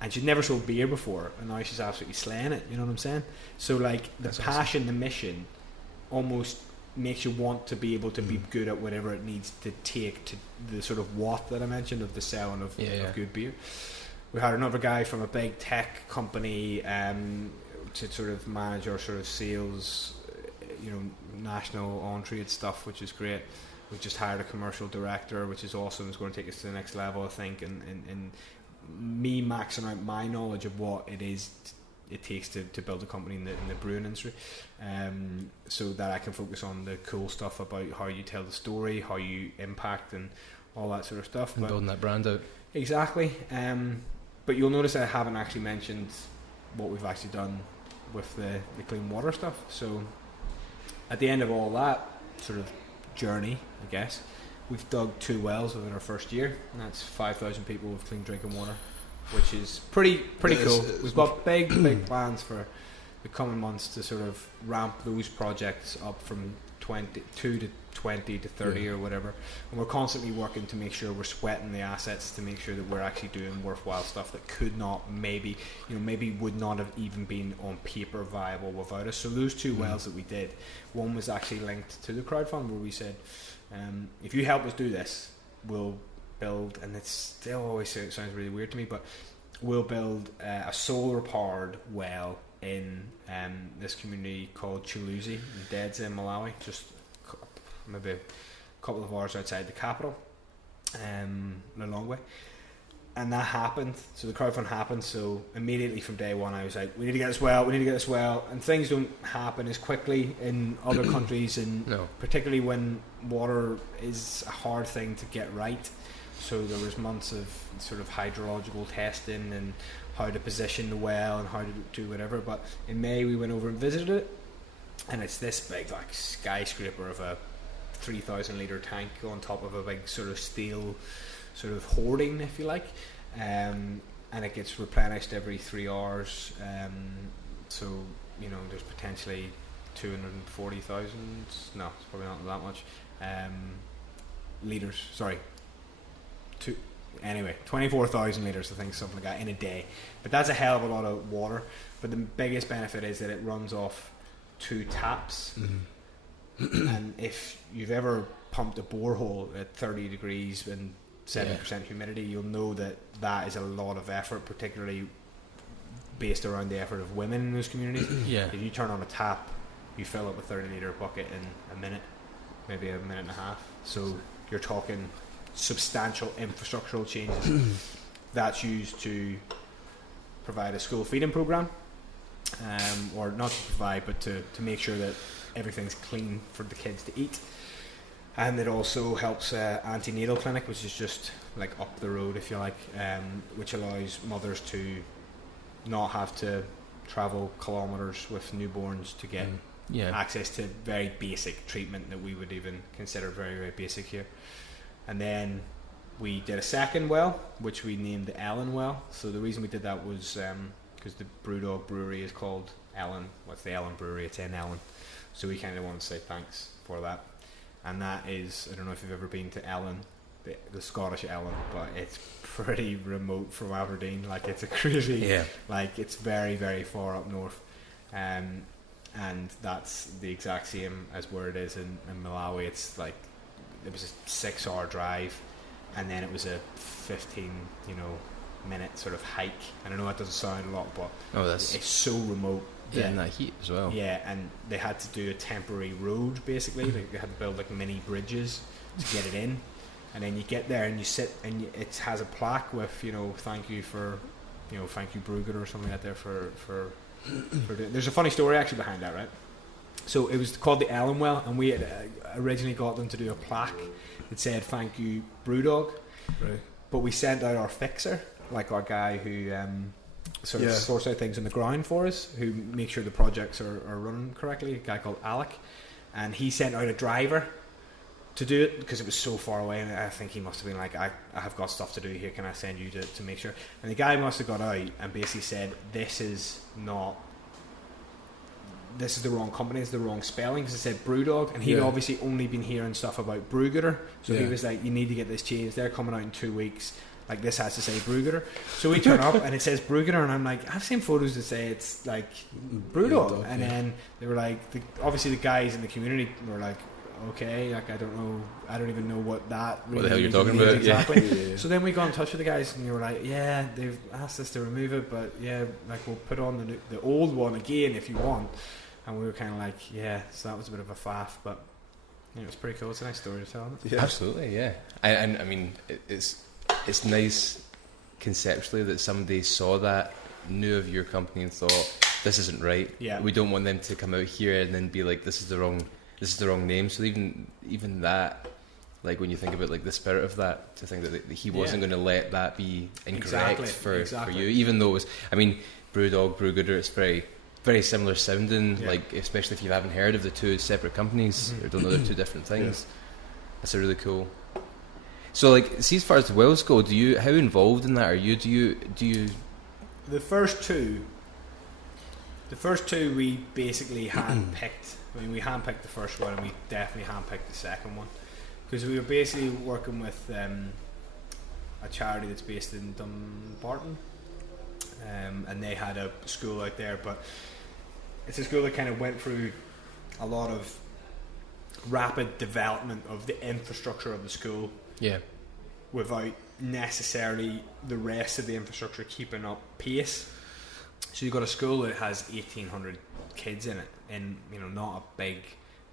and she'd never sold beer before, and now she's absolutely slaying it. You know what I'm saying? So like the passion, the mission, almost makes you want to be able to be good at whatever it needs to take to the sort of what that I mentioned of the selling of good beer. We had another guy from a big tech company to sort of manage our sort of sales, national on-trade stuff, which is great. We've just hired a commercial director, which is awesome. It's going to take us to the next level, I think, and me maxing out my knowledge of what it takes to build a company in the brewing industry, so that I can focus on the cool stuff about how you tell the story, how you impact, and all that sort of stuff. And building that brand out. Exactly. But you'll notice I haven't actually mentioned what we've actually done with the clean water stuff. So at the end of all that sort of journey, I guess, we've dug 2 wells within our first year, and that's 5,000 people with clean drinking water, which is pretty cool. We've got big plans for the coming months to sort of ramp those projects up from 22 to 20 to 30 or whatever, and we're constantly working to make sure we're sweating the assets to make sure that we're actually doing worthwhile stuff that could not maybe would not have even been on paper viable without us. So those 2 wells that we did, one was actually linked to the crowdfund, where we said, if you help us do this, we'll build, and it still always sounds really weird to me, but we'll build a solar powered well in this community called Chuluzi in Dedza in Malawi, just maybe a couple of hours outside the capital, Lilongwe. And that happened. So the crowdfund happened. So immediately from day one, I was like, we need to get this well. And things don't happen as quickly in other countries, and particularly when water is a hard thing to get right. So there was months of sort of hydrological testing and how to position the well and how to do whatever. But in May we went over and visited it, and it's this big like skyscraper of a 3,000 litre tank on top of a big sort of steel sort of hoarding, if you like, and it gets replenished every 3 hours. So there's potentially 240,000. No, it's probably not that much. litres. Sorry, 24,000 litres, I think, something like that in a day. But that's a hell of a lot of water. But the biggest benefit is that it runs off 2 taps. And if you've ever pumped a borehole at 30 degrees and 70% humidity, you'll know that that is a lot of effort, particularly based around the effort of women in those communities. If you turn on a tap, you fill up a 30-litre bucket in a minute, maybe a minute and a half. So you're talking substantial infrastructural changes. That's used to provide a school feeding program, or not to provide, but to make sure that everything's clean for the kids to eat. And it also helps antenatal clinic, which is just like up the road, if you like, which allows mothers to not have to travel kilometres with newborns to get access to very basic treatment that we would even consider very, very basic here. And then we did a second well, which we named the Ellen well. So the reason we did that was because the Brewdog brewery is called Ellen. What's the Ellen brewery? It's in Ellen. So we kind of want to say thanks for that. And that is, I don't know if you've ever been to Ellen, the Scottish Ellen, but it's pretty remote from Aberdeen. Like, it's a crazy, like, it's very, very far up north. And that's the exact same as where it is in Malawi. It's like, it was a 6-hour drive, and then it was a 15, minute sort of hike. And I know that doesn't sound a lot, but it's so remote. Yeah, in that heat as well. Yeah, and they had to do a temporary road, basically. They had to build like mini bridges to get it in. And then you get there and you sit, and it has a plaque with, thank you for, thank you Brewgooder or something like that there for doing. There's a funny story actually behind that, right? So it was called the Ellen Well, and we had originally got them to do a plaque that said thank you Brewdog. Right. But we sent out our fixer, like our guy who sort of sorts out things on the ground for us, who makes sure the projects are running correctly, a guy called Alec. And he sent out a driver to do it because it was so far away, and I think he must have been like, I have got stuff to do here, can I send you to make sure? And the guy must have got out and basically said, this is the wrong company, it's the wrong spelling, because it said Brewdog, and he'd obviously only been hearing stuff about Brewgooder, so he was like, you need to get this changed, they're coming out in 2 weeks, like, this has to say Brewgooder. So we turn up and it says Brewgooder, and I'm like, I've seen photos that say it's like Brewdog, and then they were like, obviously the guys in the community were like, okay, like, I don't even know what that really what the hell you're talking about exactly. So then we got in touch with the guys, and they were like, yeah, they've asked us to remove it, but like, we'll put on the old one again if you want. And we were kind of like, so that was a bit of a faff, but it's pretty cool. It's a nice story to tell, isn't it? Absolutely, yeah. And I mean, it's nice conceptually that somebody saw that, knew of your company, and thought, this isn't right. Yeah. We don't want them to come out here and then be like, this is the wrong name. So even that, like, when you think about like the spirit of that, to think that he wasn't going to let that be incorrect for you, even though it was, I mean, Brewdog, Brewgooder, it's very, very similar sounding, like, especially if you haven't heard of the two separate companies or don't know they're two different things. That's a really cool. So, like, see, as far as the wells go, how involved in that are you? Do you? The first two we basically handpicked. I mean, we handpicked the first one, and we definitely handpicked the second one, because we were basically working with a charity that's based in Dumbarton, and they had a school out there, but it's a school that kind of went through a lot of rapid development of the infrastructure of the school, without necessarily the rest of the infrastructure keeping up pace. So you've got a school that has 1,800 kids in it, in not a big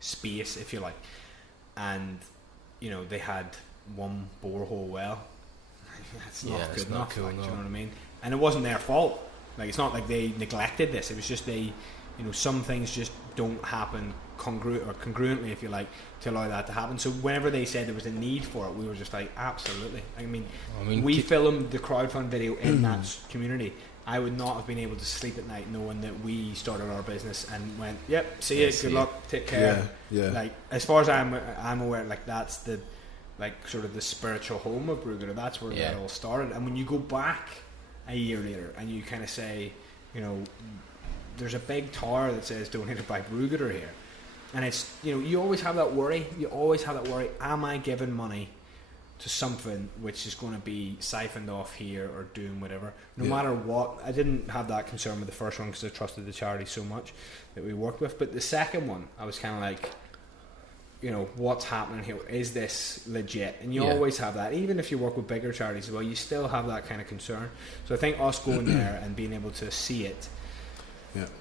space, if you like, and they had one borehole well. That's not good enough, cool, like, do you know what I mean? And it wasn't their fault. Like, it's not like they neglected this. It was just some things just don't happen congruently, if you like, to allow that to happen. So whenever they said there was a need for it, we were just like, absolutely. I mean we filmed the crowdfund video in that community. I would not have been able to sleep at night knowing that we started our business and went, yep, see you, good luck, take care. Like, as far as I'm aware, like, that's the, like, sort of the spiritual home of Brewgooder. That's where that all started. And when you go back a year later and you kind of say, there's a big tower that says donated by Brewgooder here, and it's, you always have that worry. Am I giving money to something which is going to be siphoned off here or doing whatever. No matter what, I didn't have that concern with the first one because I trusted the charity so much that we worked with. But the second one, I was kind of like, you know, what's happening here? Is this legit? And you always have that. Even if you work with bigger charities as well, you still have that kind of concern. So I think us going there and being able to see it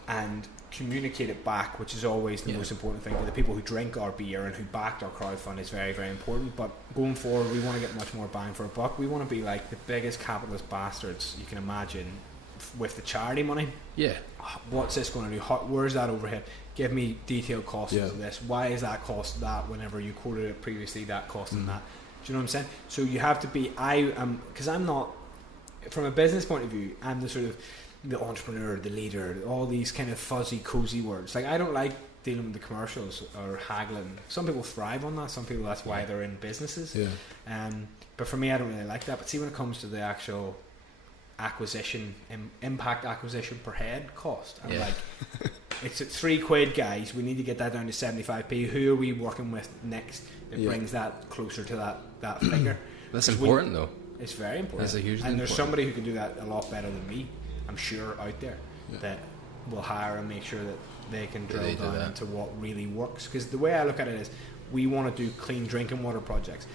and communicate it back, which is always the most important thing for the people who drink our beer and who backed our crowdfund, is very, very important. But going forward, we want to get much more bang for a buck. We want to be like the biggest capitalist bastards you can imagine with the charity money. What's this going to do? Where's that overhead? Give me detailed costs of this. Why is that cost that whenever you quoted it previously, that costing that? Do you know what I'm saying? So you have to be, because I'm not, from a business point of view, I'm the sort of the entrepreneur, the leader, all these kind of fuzzy, cozy words. Like, I don't like dealing with the commercials or haggling. Some people thrive on that. Some people, that's why they're in businesses. But for me, I don't really like that. But see, when it comes to the actual acquisition, impact acquisition per head cost, I'm like, it's at £3, guys. We need to get that down to 75p. Who are we working with next that brings that closer to that figure? That's important, though. It's very important. That's a huge thing. And there's somebody who can do that a lot better than me, I'm sure, out there that will hire and make sure that they can drill down into what really works. Because the way I look at it is, we want to do clean drinking water projects.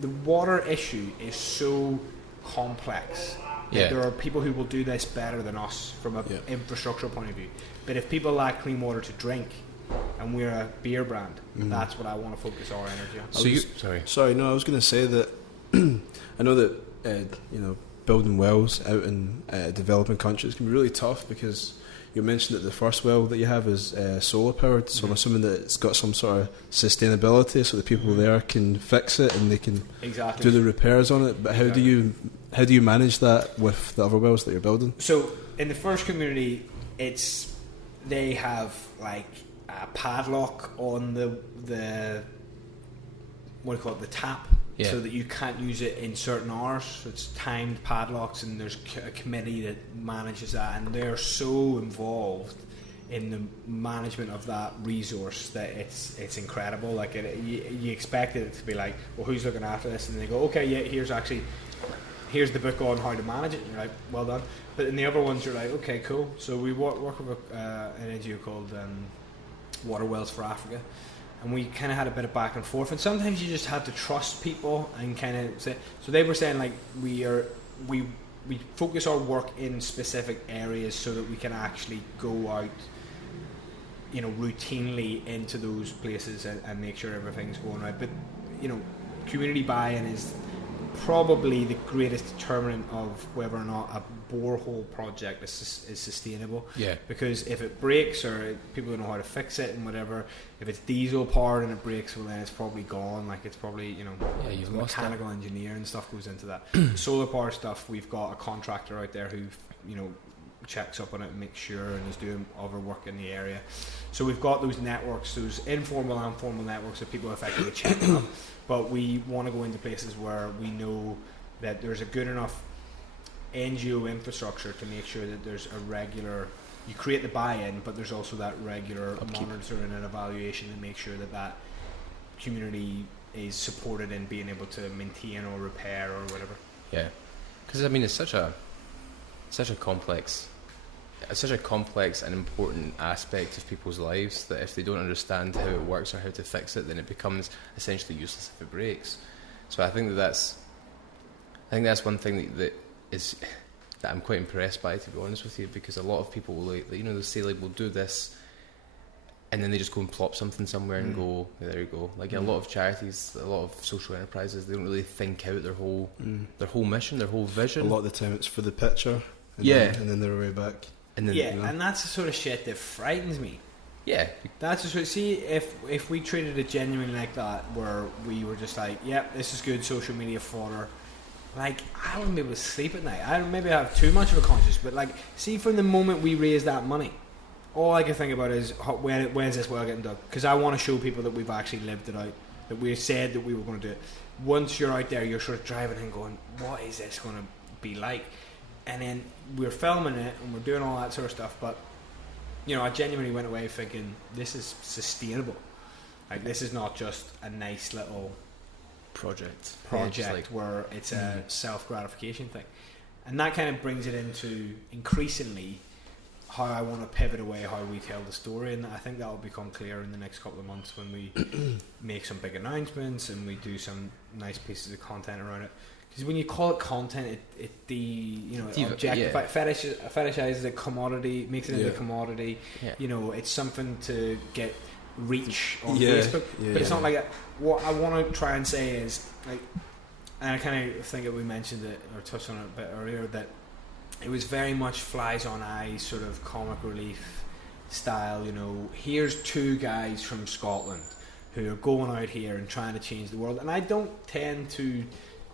The water issue is so complex. There are people who will do this better than us from an infrastructure point of view. But if people lack clean water to drink, and we're a beer brand, that's what I want to focus our energy on. I was going to say that I know that building wells out in developing countries can be really tough, because you mentioned that the first well that you have is solar powered, so I'm assuming that it's got some sort of sustainability, so the people there can fix it and they can do the repairs on it. But how do you manage that with the other wells that you're building? So in the first community, they have like a padlock on the what do you call it, the tap, so that you can't use it in certain hours. So it's timed padlocks, and there's a committee that manages that, and they're so involved in the management of that resource that it's incredible. Like you expect it to be like, well, who's looking after this? And they go, okay, here's the book on how to manage it. And you're like, well done. But in the other ones, you're like, okay, cool. So we work with an NGO called Water Wells for Africa. And we kind of had a bit of back and forth, and sometimes you just have to trust people and kind of say. So they were saying like we focus our work in specific areas so that we can actually go out, routinely into those places and make sure everything's going right. But community buy-in is probably the greatest determinant of whether or not a borehole project is sustainable. Because if it breaks, or people don't know how to fix it and whatever, if it's diesel powered and it breaks, well then it's probably gone. Like it's probably mechanical engineering and stuff goes into that. Solar power stuff, we've got a contractor out there who checks up on it and makes sure, and is doing other work in the area. So we've got those networks, those informal and formal networks of people effectively checking up. But we want to go into places where we know that there's a good enough NGO infrastructure to make sure that there's a regular, you create the buy-in, but there's also that regular monitoring and evaluation to make sure that community is supported in being able to maintain or repair or whatever. Yeah, because I mean it's such a complex and important aspect of people's lives that if they don't understand how it works or how to fix it, then it becomes essentially useless if it breaks. So I think that's one thing that I'm quite impressed by, to be honest with you, because a lot of people will they'll say like, we'll do this, and then they just go and plop something somewhere and go, there you go. Like a lot of charities, a lot of social enterprises, they don't really think out their whole mission, their whole vision. A lot of the time it's for the picture, and then they're way back. And then, and that's the sort of shit that frightens me. Yeah, that's the sort. See, if we treated it genuinely like that, where we were just like, this is good social media fodder. Like, I wouldn't be able to sleep at night. I don't maybe have too much of a conscience, but like, see, from the moment we raise that money, all I can think about is when's this well getting done? Because I want to show people that we've actually lived it out, that we said that we were going to do it. Once you're out there, you're sort of driving and going, what is this going to be like? And then we're filming it and we're doing all that sort of stuff, but I genuinely went away thinking this is sustainable. Like, this is not just a nice little project. Where it's a self-gratification thing, and that kind of brings it into increasingly how I want to pivot away how we tell the story, and I think that will become clear in the next couple of months when we make some big announcements and we do some nice pieces of content around it. Because when you call it content, it fetishizes the commodity, makes it into a commodity. Yeah. You know, it's something to get reach on Facebook, but it's not like that. What I want to try and say is, like, and I kind of think that we mentioned it or touched on it a bit earlier, that it was very much flies on eyes sort of comic relief style. You know, here's two guys from Scotland who are going out here and trying to change the world, and I don't tend to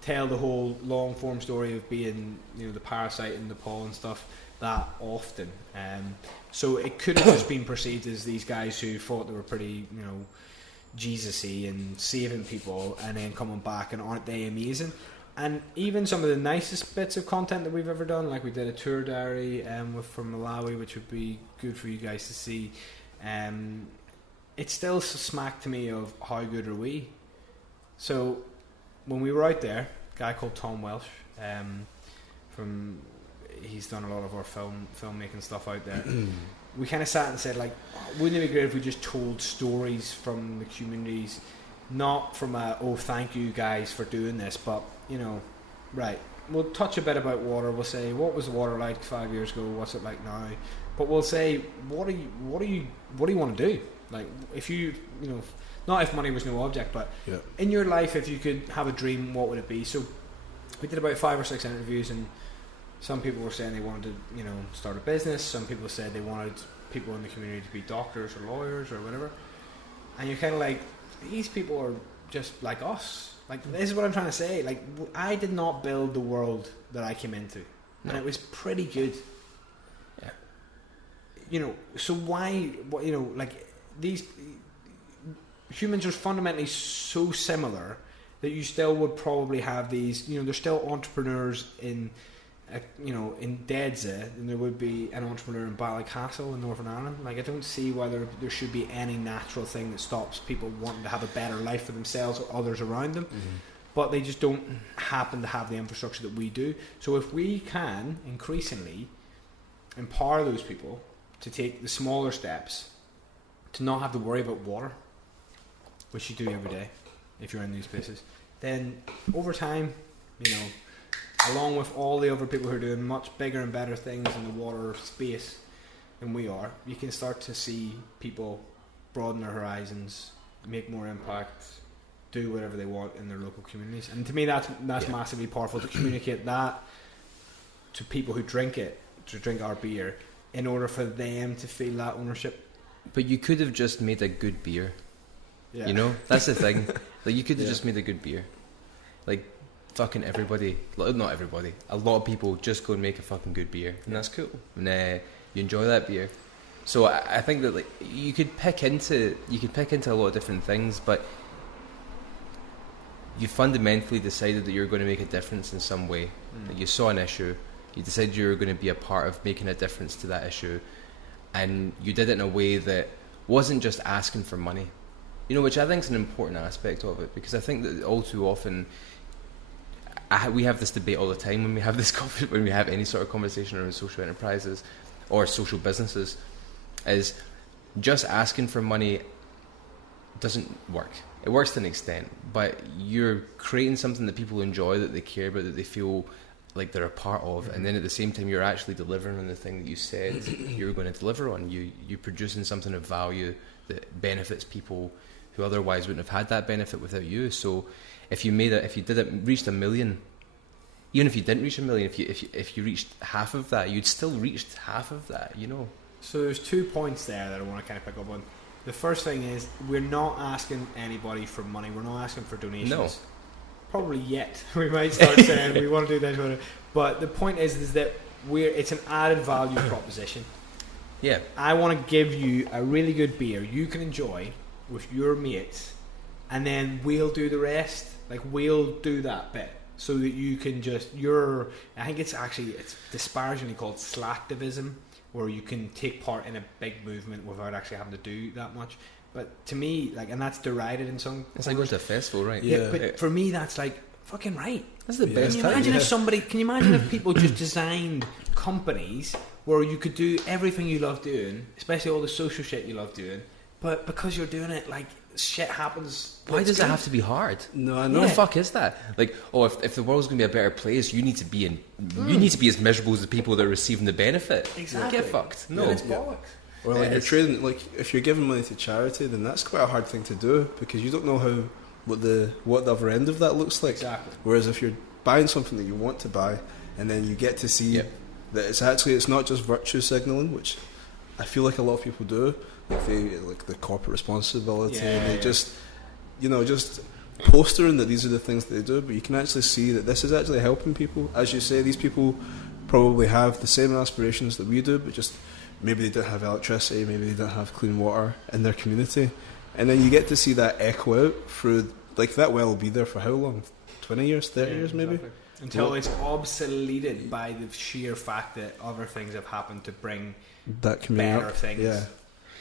tell the whole long form story of being, you know, the parasite and the Paul and stuff that often. So it could have just been perceived as these guys who thought they were pretty, you know, Jesus-y and saving people, and then coming back and aren't they amazing? And even some of the nicest bits of content that we've ever done, like we did a tour diary from Malawi, which would be good for you guys to see. It still smacked to me of how good are we. So when we were out there, a guy called Tom Welsh, he's done a lot of our filmmaking stuff out there. We kind of sat and said, like, wouldn't it be great if we just told stories from the communities, not from thank you guys for doing this, but, you know, right, we'll touch a bit about water. We'll say, what was the water like 5 years ago? What's it like now? But we'll say, what do you want to do? Like, if you know, not if money was no object, but in your life, if you could have a dream, what would it be? So we did about 5 or 6 interviews, and some people were saying they wanted to, you know, start a business. Some people said they wanted people in the community to be doctors or lawyers or whatever. And you're kind of like, these people are just like us. Like, this is what I'm trying to say. Like, I did not build the world that I came into, and it was pretty good. Yeah. You know, so why? You know, like, these humans are fundamentally so similar that you still would probably have these. You know, there's still entrepreneurs in. You know, in Dedza, and there would be an entrepreneur in Ballycastle in Northern Ireland. Like, I don't see whether there should be any natural thing that stops people wanting to have a better life for themselves or others around them, but they just don't happen to have the infrastructure that we do. So if we can increasingly empower those people to take the smaller steps, to not have to worry about water, which you do every day if you're in these places, then over time, you know, along with all the other people who are doing much bigger and better things in the water space than we are, you can start to see people broaden their horizons, make more impact, do whatever they want in their local communities. And to me, that's massively powerful, to communicate that to people who drink our beer, in order for them to feel that ownership. But you could have just made a good beer. Yeah. You know, that's the thing. Like, you could have just made a good beer. Like, fucking everybody, not everybody, a lot of people just go and make a fucking good beer, and that's cool, and you enjoy that beer. So I think that, like, you could pick into a lot of different things, but you fundamentally decided that you're going to make a difference in some way. Like, you saw an issue, you decided you were going to be a part of making a difference to that issue, and you did it in a way that wasn't just asking for money, you know, which I think is an important aspect of it, because I think that all too often we have this debate all the time when we have when we have any sort of conversation around social enterprises or social businesses, is just asking for money doesn't work. It works to an extent, but you're creating something that people enjoy, that they care about, that they feel like they're a part of, and then at the same time you're actually delivering on the thing that you said you were going to deliver on. You're producing something of value that benefits people who otherwise wouldn't have had that benefit without you. So if you reached 1 million, even if you didn't reach 1 million, if you reached half of that, you'd still reached half of that, you know. So there's 2 points there that I want to kind of pick up on. The first thing is, we're not asking anybody for money. We're not asking for donations. No. Probably yet. We might start saying we want to do this, but the point is that it's an added value proposition. Yeah. I want to give you a really good beer you can enjoy with your mates, and then we'll do the rest. Like, we'll do that bit so that you can I think it's disparagingly called slacktivism, where you can take part in a big movement without actually having to do that much. But to me, like, and that's derided in some. It's like going to a festival, right? Yeah. But for me, that's like fucking right. That's the best Can you time. imagine if somebody? Can you imagine if people just designed companies where you could do everything you love doing, especially all the social shit you love doing, but because you're doing it, like shit happens. Why does it have to be hard? No, I What know. the fuck is that? Like, oh, if the world's gonna be a better place, you need to be you need to be as miserable as the people that are receiving the benefit. Exactly. Get fucked. No. And it's bollocks. Or like you're Yes. trading, like if you're giving money to charity, then that's quite a hard thing to do because you don't know what the other end of that looks like. Exactly. Whereas if you're buying something that you want to buy, and then you get to see Yep. that it's not just virtue signaling, which I feel like a lot of people do, like the corporate responsibility, and they just postering that these are the things that they do, but you can actually see that this is actually helping people. As you say, these people probably have the same aspirations that we do, but just maybe they don't have electricity, maybe they don't have clean water in their community, and then you get to see that echo out through, like, that well will be there for how long? 20 years, 30 years maybe? Exactly. Until it's obsoleted by the sheer fact that other things have happened to bring That community better up. things. Yeah.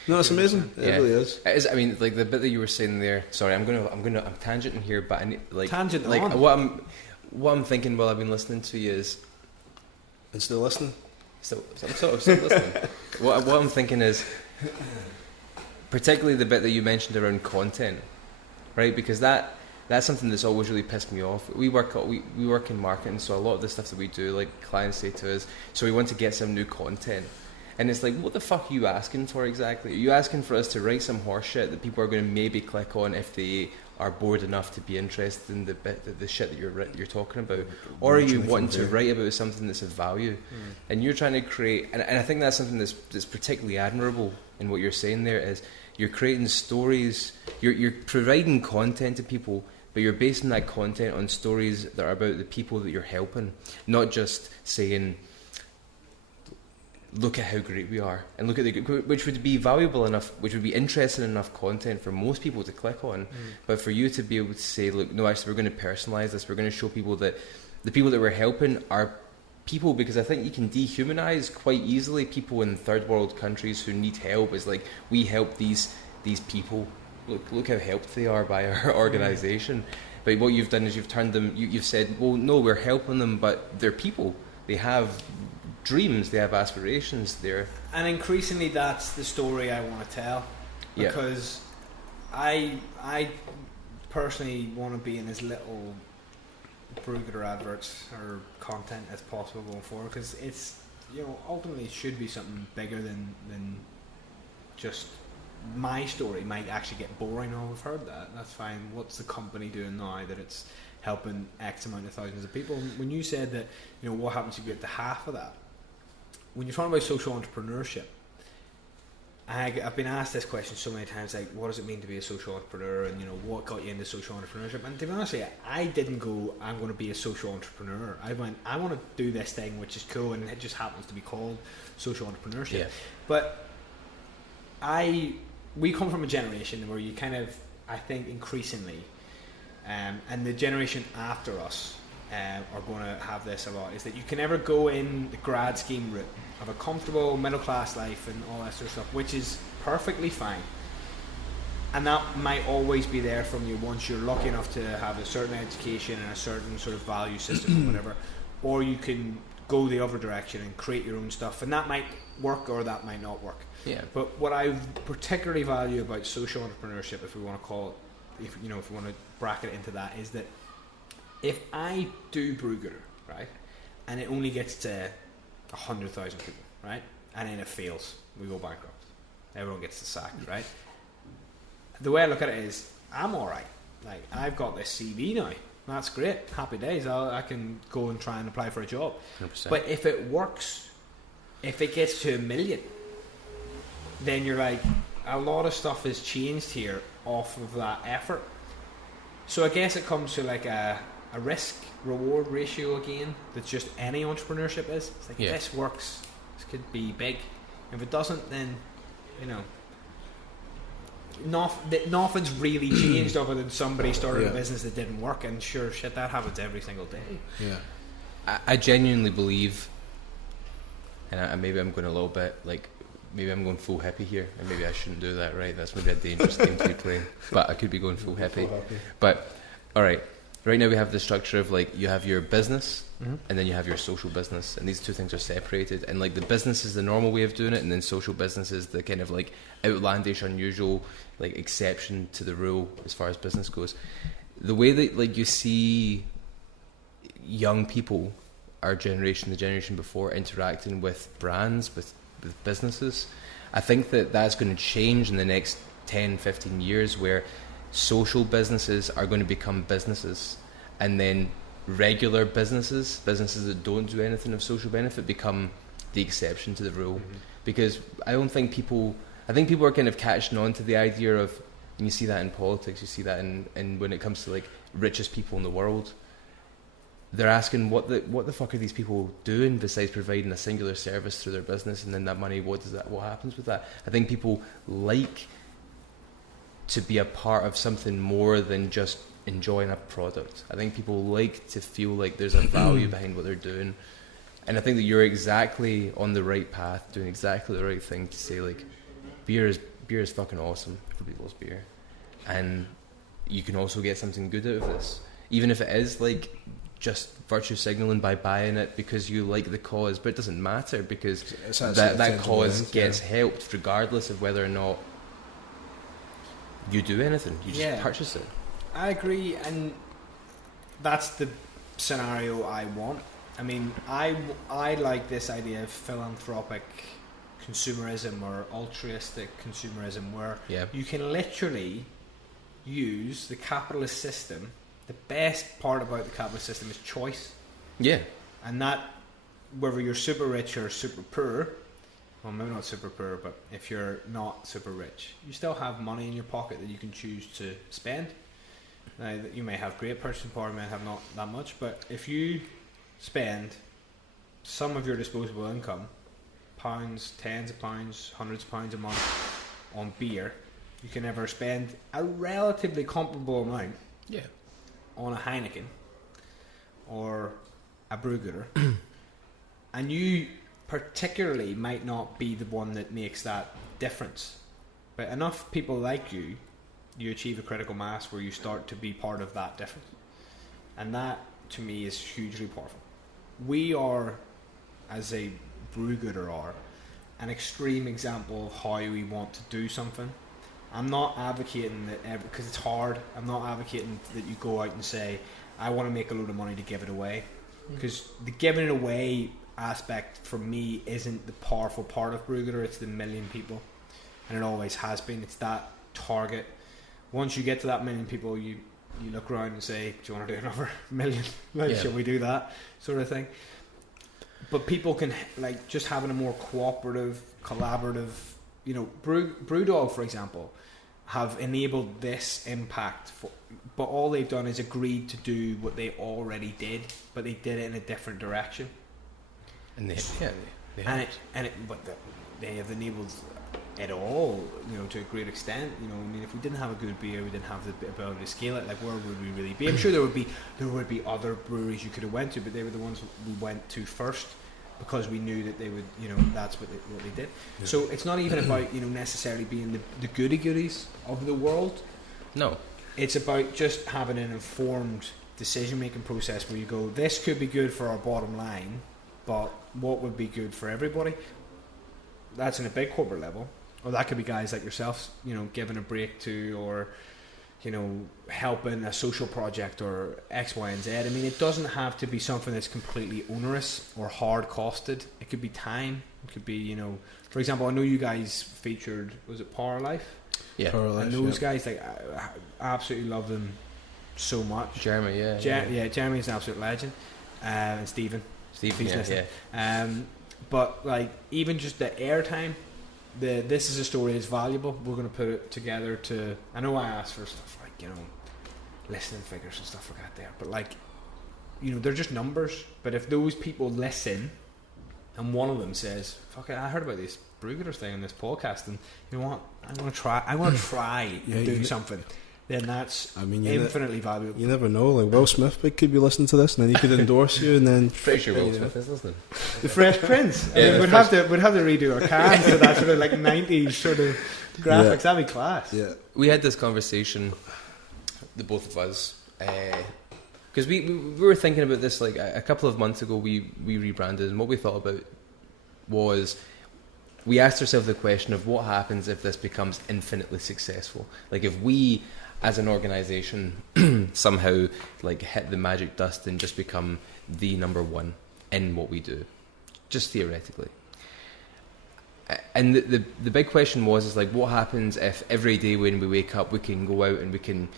No, it's amazing. It really is. It is. I mean, like the bit that you were saying there. Sorry, I'm tangenting here, but I need, like, Tangent like on. what I'm thinking while I've been listening to you is, And still listening. so I'm sort of still listening. What I'm thinking is, particularly the bit that you mentioned around content, right? Because that's something that's always really pissed me off. We work in marketing, so a lot of the stuff that we do, like clients say to us, so we want to get some new content. And it's like, what the fuck are you asking for exactly? Are you asking for us to write some horse shit that people are going to maybe click on if they are bored enough to be interested in the shit that you're talking about? Or are you wanting to write about something that's of value? And you're trying to create, and I think that's something that's particularly admirable in what you're saying there, is you're creating stories, you're providing content to people, but you're basing that content on stories that are about the people that you're helping, not just saying, look at how great we are, and look at which would be valuable enough, which would be interesting enough content for most people to click on. But for you to be able to say, look, no, actually, we're going to personalize this. We're going to show people that the people that we're helping are people, because I think you can dehumanize quite easily people in third world countries who need help. Is like, we help these people. Look how helped they are by our organisation. But what you've done is you've turned them. You've said, well, no, we're helping them, but they're people. They have dreams, they have aspirations there, And increasingly that's the story I want to tell, because I personally want to be in as little Brewgooder adverts or content as possible going forward, because it's, ultimately it should be something bigger than just my story. Might actually get boring. Oh, I've heard that, that's fine. What's the company doing now that it's helping X amount of thousands of people? When you said that, what happens if you get to half of that? When you're talking about social entrepreneurship, I've been asked this question so many times, like, what does it mean to be a social entrepreneur, and what got you into social entrepreneurship? And to be honest with you, I didn't go, I'm going to be a social entrepreneur. I went, I want to do this thing which is cool, and it just happens to be called social entrepreneurship. Yeah. But we come from a generation where you kind of, I think, increasingly, and the generation after us are going to have this a lot, is that you can never go in the grad scheme route of a comfortable middle class life and all that sort of stuff, which is perfectly fine, and that might always be there from you once you're lucky enough to have a certain education and a certain sort of value system or whatever. Or you can go the other direction and create your own stuff, and that might work or that might not work. Yeah. But what I particularly value about social entrepreneurship, if we want to call it, if we want to bracket it into that, is that if I do Brewgooder, right, and it only gets to 100,000 people, right, and then it fails, we go bankrupt, everyone gets the sack, right? The way I look at it is, I'm alright. Like, I've got this CV now. That's great. Happy days. I can go and try and apply for a job. 100%. But if it works, if it gets to 1 million, then you're like, a lot of stuff has changed here off of that effort. So I guess it comes to like a risk reward ratio again, that's just any entrepreneurship is. It's like, this works, this could be big. If it doesn't, then nothing's really changed other than somebody started a business that didn't work, and sure shit, that happens every single day. I genuinely believe, and maybe I'm going a little bit like maybe I'm going full hippie here, and maybe I shouldn't do that, right? That's maybe a dangerous game to be playing. But I could be going full hippie. But all right, right now we have the structure of like you have your business, and then you have your social business, and these two things are separated. And like the business is the normal way of doing it, and then social business is the kind of like outlandish, unusual, like exception to the rule as far as business goes. The way that like you see young people, our generation, the generation before, interacting with brands, with businesses, I think that that's going to change in the next 10, 15 years, where social businesses are going to become businesses, and then regular businesses that don't do anything of social benefit, become the exception to the rule. Because I think people are kind of catching on to the idea of, and you see that in politics, you see that in when it comes to like richest people in the world, they're asking what the fuck are these people doing besides providing a singular service through their business, and then that money, what happens with that? I think people like to be a part of something more than just enjoying a product. I think people like to feel like there's a value behind what they're doing, and I think that you're exactly on the right path, doing exactly the right thing to say like beer is fucking awesome for people's beer, and you can also get something good out of this, even if it is like just virtue signaling by buying it because you like the cause. But it doesn't matter, because that cause gets helped regardless of whether or not you do anything. You just purchase it. I agree, and that's the scenario I want. I mean, I like this idea of philanthropic consumerism or altruistic consumerism, where you can literally use the capitalist system. The best part about the capitalist system is choice. Yeah. And that, whether you're super rich or super poor, well, maybe not super poor, but if you're not super rich, you still have money in your pocket that you can choose to spend. Now, you may have great purchasing power, you may have not that much, but if you spend some of your disposable income, pounds, tens of pounds, hundreds of pounds a month on beer, you can never spend a relatively comparable amount on a Heineken or a Brewgooder, and you particularly might not be the one that makes that difference, but enough people like you achieve a critical mass where you start to be part of that difference, and that to me is hugely powerful. We are, as a Brewgooder, are an extreme example of how we want to do something. I'm not advocating that, because it's hard, I'm not advocating that you go out and say, I want to make a load of money to give it away, because the giving it away aspect for me isn't the powerful part of Brewgooder. It's the million people, and it always has been. It's that target. Once you get to that million people, you look around and say, do you want to do another million? Like, shall we do that sort of thing? But people can, like, just having a more cooperative, collaborative, you know, Brewdog, for example, have enabled this impact, but all they've done is agreed to do what they already did, but they did it in a different direction. And they have enabled it all, you know, to a great extent. You know, I mean, if we didn't have a good beer, we didn't have the ability to scale it. Like, where would we really be? I'm sure there would be other breweries you could have went to, but they were the ones we went to first, because we knew that they would, you know, that's what they did. Yeah. So it's not even about, you know, necessarily being the goody goodies of the world. No, it's about just having an informed decision making process where you go, this could be good for our bottom line, but what would be good for everybody? That's in a big corporate level, or that could be guys like yourselves, you know, giving a break to, or, you know, helping a social project or X, Y, and Z. I mean, it doesn't have to be something that's completely onerous or hard costed. It could be time. It could be, you know, for example, I know you guys featured, was it Power Life? Yeah. Power Life, and those guys, like, I absolutely love them so much. Jeremy, Jeremy's an absolute legend. And Stephen, yeah. But like, even just the airtime, this is a story is valuable. We're going to put it together to. I know I asked for stuff like, you know, listening figures and stuff like that there, but like, you know, they're just numbers. But if those people listen, and one of them says, "Fuck it, I heard about this Brewgooder thing on this podcast, and you know what? I want to try. I want to try and do something." then that's I mean, infinitely valuable. You never know. Like Will Smith could be listening to this, and then he could endorse you, and then Pretty sure Will Smith is listening. The Fresh Prince. Yeah, I mean, the we'd have to redo our cans to that sort of like 90s sort of graphics. That'd be class. Yeah. We had this conversation, the both of us, because we were thinking about this like a couple of months ago. We rebranded, and what we thought about was we asked ourselves the question of what happens if this becomes infinitely successful. Like if we, as an organisation, somehow like hit the magic dust and just become the number one in what we do, just theoretically. And the big question is like, what happens if every day when we wake up we can go out and we can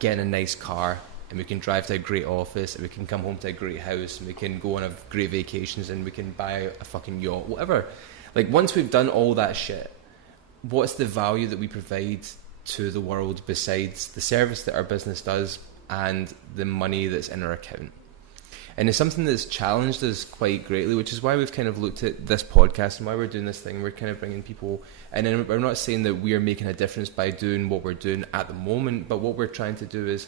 get in a nice car and we can drive to a great office and we can come home to a great house and we can go on a great vacations and we can buy a fucking yacht, whatever. Like once we've done all that shit, what's the value that we provide to the world besides the service that our business does and the money that's in our account? And it's something that's challenged us quite greatly, which is why we've kind of looked at this podcast and why we're doing this thing. We're kind of bringing people, and then we're not saying that we are making a difference by doing what we're doing at the moment, but what we're trying to do is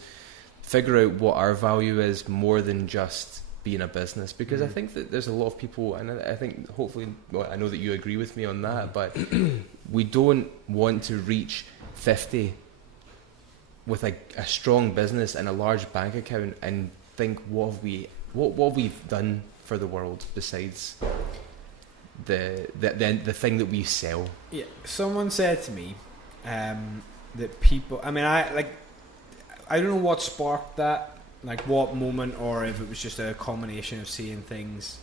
figure out what our value is more than just being a business. Because I think that there's a lot of people, and I think hopefully, well, I know that you agree with me on that, but we don't want to reach 50 with a strong business and a large bank account and think what we've done for the world besides the thing that we sell. Yeah. Someone said to me that people. I mean, I don't know what sparked that, like what moment, or if it was just a combination of seeing things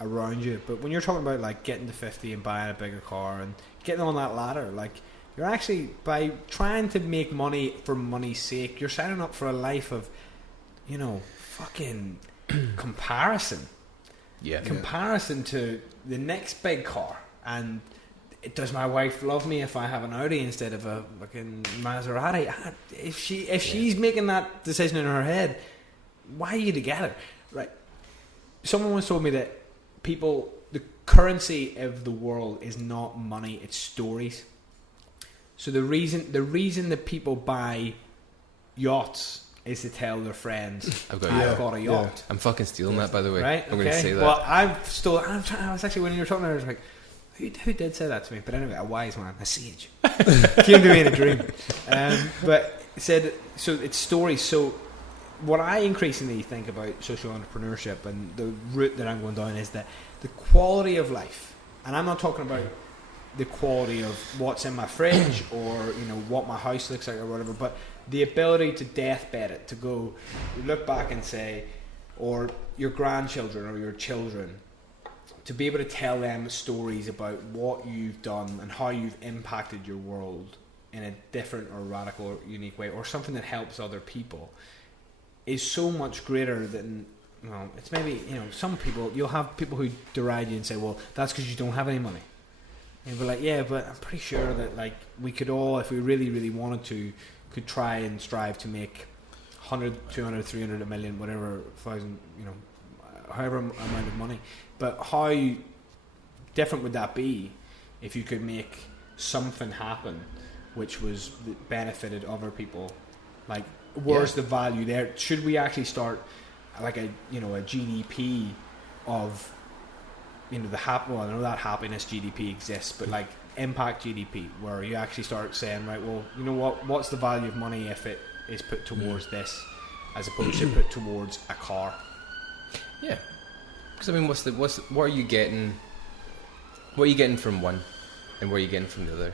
around you. But when you're talking about like getting to 50 and buying a bigger car and getting on that ladder, like you're actually, by trying to make money for money's sake, you're signing up for a life of, you know, fucking comparison. Yeah. Comparison to the next big car. And does my wife love me if I have an Audi instead of a fucking Maserati? If she's making that decision in her head, why are you together? Right. Someone once told me that the currency of the world is not money, it's stories. So the reason that people buy yachts is to tell their friends, I've got a yacht. Yeah. I'm fucking stealing that, by the way. Right? I'm going to say that. Well, I was actually, when you were talking, I was like, who did say that to me? But anyway, a wise man, a sage, came to me in a dream. But said, so it's stories. So what I increasingly think about social entrepreneurship and the route that I'm going down is that the quality of life, and I'm not talking about the quality of what's in my fridge or, you know, what my house looks like or whatever, but the ability to deathbed it, to go look back and say, or your grandchildren or your children, to be able to tell them stories about what you've done and how you've impacted your world in a different or radical or unique way, or something that helps other people, is so much greater than, you know, it's maybe, you know, some people, you'll have people who deride you and say, well, that's because you don't have any money. And we're like, yeah, but I'm pretty sure that like we could all, if we really, really wanted to, could try and strive to make 100, 200, 300, a million, whatever, thousand, you know, however amount of money. But how different would that be if you could make something happen which was benefited other people? Like, where's the value there? Should we actually start like a GDP of, you know, well, I know that happiness GDP exists, but like impact GDP, where you actually start saying, right, well, you know what's the value of money if it is put towards this as opposed to put towards a car? Yeah. Because I mean, what are you getting? What are you getting from one, and what are you getting from the other?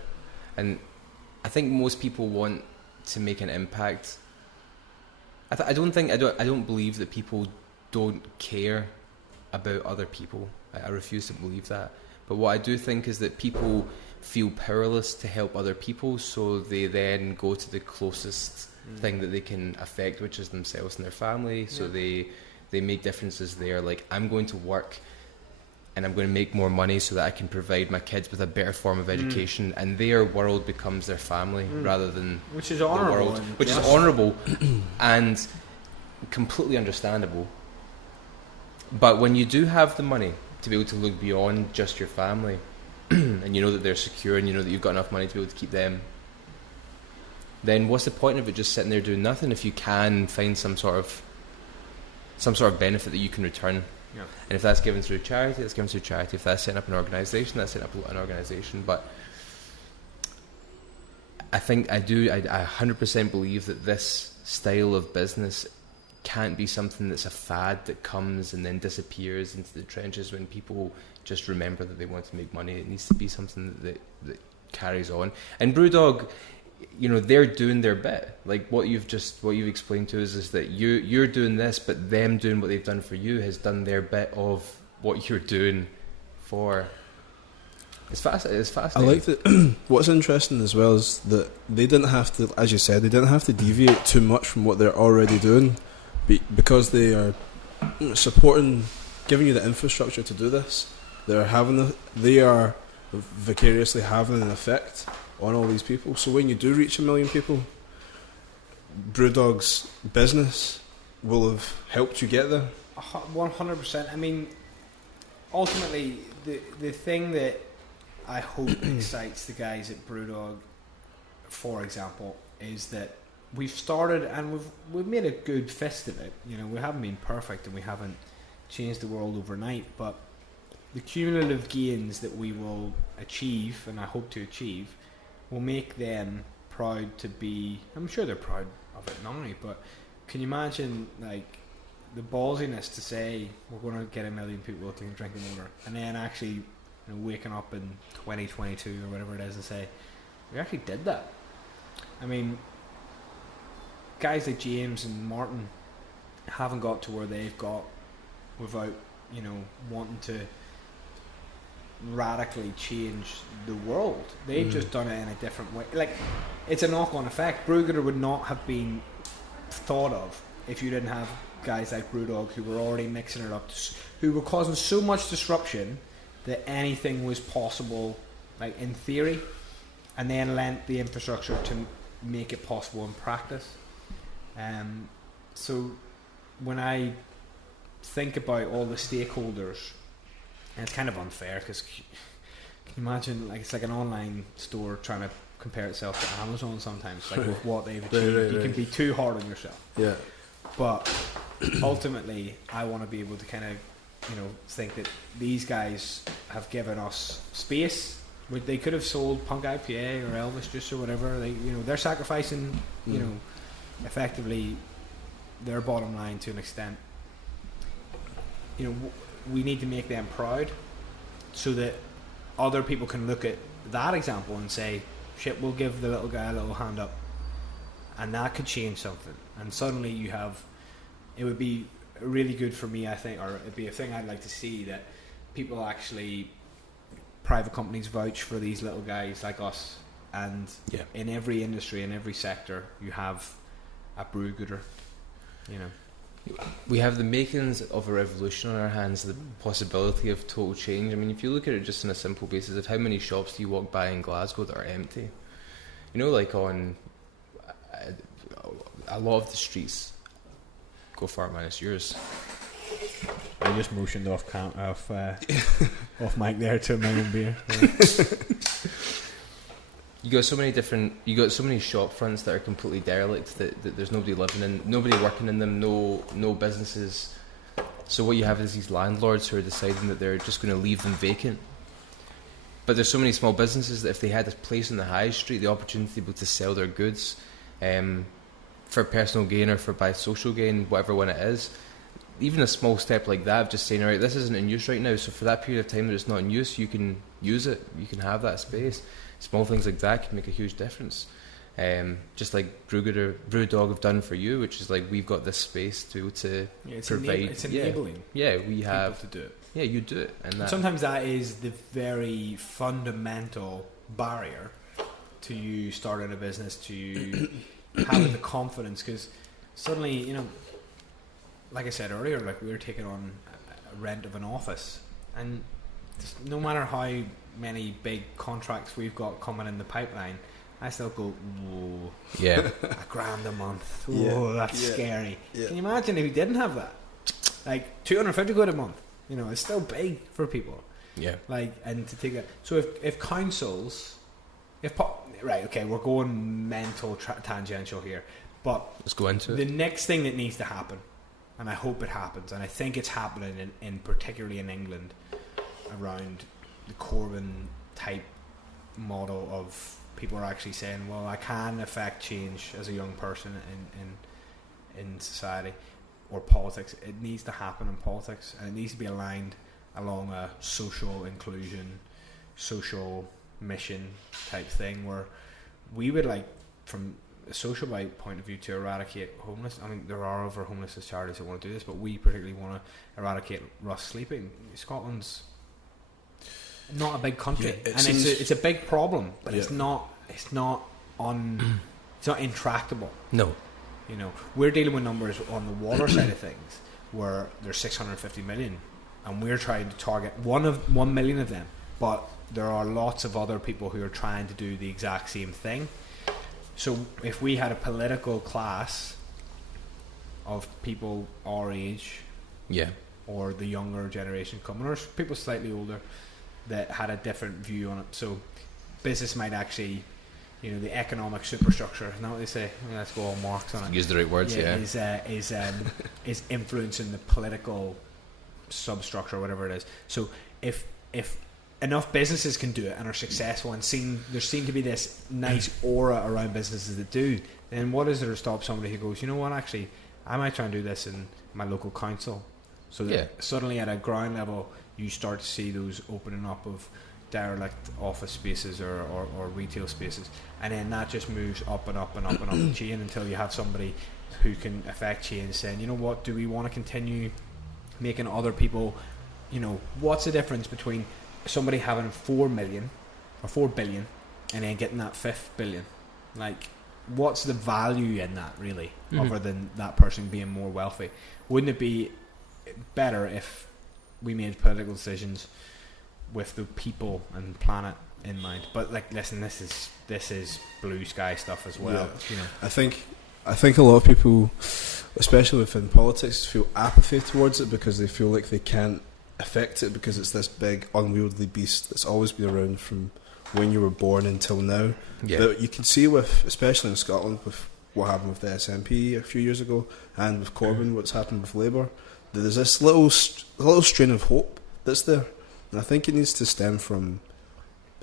And I think most people want to make an impact. I don't believe that people don't care about other people. I refuse to believe that. But what I do think is that people feel powerless to help other people, so they then go to the closest thing that they can affect, which is themselves and their family. So they make differences there. Like, I'm going to work and I'm going to make more money so that I can provide my kids with a better form of education, and their world becomes their family rather than which is honourable, the world, which is honourable and completely understandable. But when you do have the money to be able to look beyond just your family, and you know that they're secure, and you know that you've got enough money to be able to keep them, then what's the point of it just sitting there doing nothing if you can find some sort of benefit that you can return? Yeah. And if that's given through charity, that's given through charity. If that's setting up an organisation, that's setting up an organisation. But I think I 100% believe that this style of business can't be something that's a fad that comes and then disappears into the trenches when people just remember that they want to make money. It needs to be something that carries on. And Brewdog, you know, they're doing their bit. Like what you've explained to us is that you're doing this, but them doing what they've done for you has done their bit of what you're doing for. It's fascinating. I like that. What's interesting as well is that they didn't have to, as you said, they didn't have to deviate too much from what they're already doing, because they are supporting, giving you the infrastructure to do this. They are vicariously having an effect on all these people. So when you do reach 1 million people, Brewdog's business will have helped you get there. 100%. I mean, ultimately, the thing that I hope excites the guys at Brewdog, for example, is that we've started and we've made a good fist of it. You know, we haven't been perfect and we haven't changed the world overnight, but the cumulative gains that we will achieve, and I hope to achieve, will make them proud to be. I'm sure they're proud of it now, but can you imagine like the ballsiness to say we're going to get 1 million people with clean drinking water, and then actually, you know, waking up in 2022 or whatever it is and say we actually did that. I mean, guys like James and Martin haven't got to where they've got without, you know, wanting to radically change the world. They've just done it in a different way. Like, it's a knock-on effect. Brewgooder would not have been thought of if you didn't have guys like Brewdog who were already mixing it up, who were causing so much disruption that anything was possible, like in theory, and then lent the infrastructure to make it possible in practice. So when I think about all the stakeholders, and it's kind of unfair because can you imagine, like, it's like an online store trying to compare itself to Amazon sometimes, like with what they've achieved. You can be too hard on yourself. Yeah. But ultimately, I want to be able to kind of, you know, think that these guys have given us space. They could have sold Punk IPA or Elvis Juice or whatever. They, you know, they're sacrificing, you know, effectively their bottom line to an extent. You know, we need to make them proud so that other people can look at that example and say, shit, we'll give the little guy a little hand up, and that could change something. And suddenly you have, it would be really good for me, I think, or it'd be a thing I'd like to see, that people actually, private companies vouch for these little guys like us, and in every industry, in every sector, you have a Brewgooder, you know. We have the makings of a revolution on our hands, the possibility of total change. I mean, if you look at it just on a simple basis of how many shops do you walk by in Glasgow that are empty? You know, like on a lot of the streets. Go far, man, it's yours. I just motioned off mic there to a million beer. You got so many shop fronts that are completely derelict that there's nobody living in, nobody working in them, no businesses. So what you have is these landlords who are deciding that they're just going to leave them vacant. But there's so many small businesses that if they had a place on the high street, the opportunity to be able to sell their goods for personal gain or by social gain, whatever one it is, even a small step like that of just saying, all right, this isn't in use right now, so for that period of time that it's not in use, you can use it, you can have that space. Small things like that can make a huge difference. Just like Brewdog have done for you, which is like, we've got this space to be able to provide. It's enabling. Yeah, we have to do it. Yeah, you do it, and sometimes that is the very fundamental barrier to you starting a business, to having the confidence, because suddenly, you know, like I said earlier, like we were taking on a rent of an office, and no matter how many big contracts we've got coming in the pipeline, I still go, whoa, yeah, $1,000 a month, whoa, that's scary. Can you imagine if we didn't have that? Like £250 a month, you know, it's still big for people. Yeah. Like, and to take that. So if councils, right, okay, we're going mental tangential here, but Let's go into the it. next thing that needs to happen, and I hope it happens, and I think it's happening in particularly in England, around the Corbyn type model of people are actually saying, well, I can affect change as a young person in society or politics. It needs to happen in politics, and it needs to be aligned along a social inclusion, social mission type thing, where we would like, from a social point of view, to eradicate homeless. I mean, there are other homelessness charities that want to do this, but we particularly want to eradicate rough sleeping. Scotland's not a big country, Yeah, and it's a big problem, but it's not intractable. No. You know, we're dealing with numbers on the water side of things where there's 650 million, and we're trying to target 1 million of them, but there are lots of other people who are trying to do the exact same thing. So if we had a political class of people our age, Yeah. or the younger generation coming, or people slightly older that had a different view on it, so business might actually, you know, the economic superstructure, isn't that what they say? Let's go all Marx on it. Use the right words, yeah. Is influencing the political substructure, or whatever it is. So if enough businesses can do it and are successful, and there seem to be this nice aura around businesses that do, then what is there to stop somebody who goes, you know what, actually, I might try and do this in my local council? So that suddenly at a ground level, you start to see those opening up of derelict office spaces or retail spaces, and then that just moves up and up and up and up the chain until you have somebody who can affect change, saying, you know what, do we want to continue making other people, you know, what's the difference between somebody having 4 million or 4 billion and then getting that 5th billion? Like, what's the value in that, really, other than that person being more wealthy? Wouldn't it be better if we made political decisions with the people and planet in mind? But like, listen, this is blue sky stuff as well. Yeah. You know, I think a lot of people, especially within politics, feel apathy towards it because they feel like they can't affect it because it's this big unwieldy beast that's always been around from when you were born until now. Yeah. But you can see with, especially in Scotland, with what happened with the SNP a few years ago, and with Corbyn, what's happened with Labour, that there's this little strain of hope that's there, and I think it needs to stem from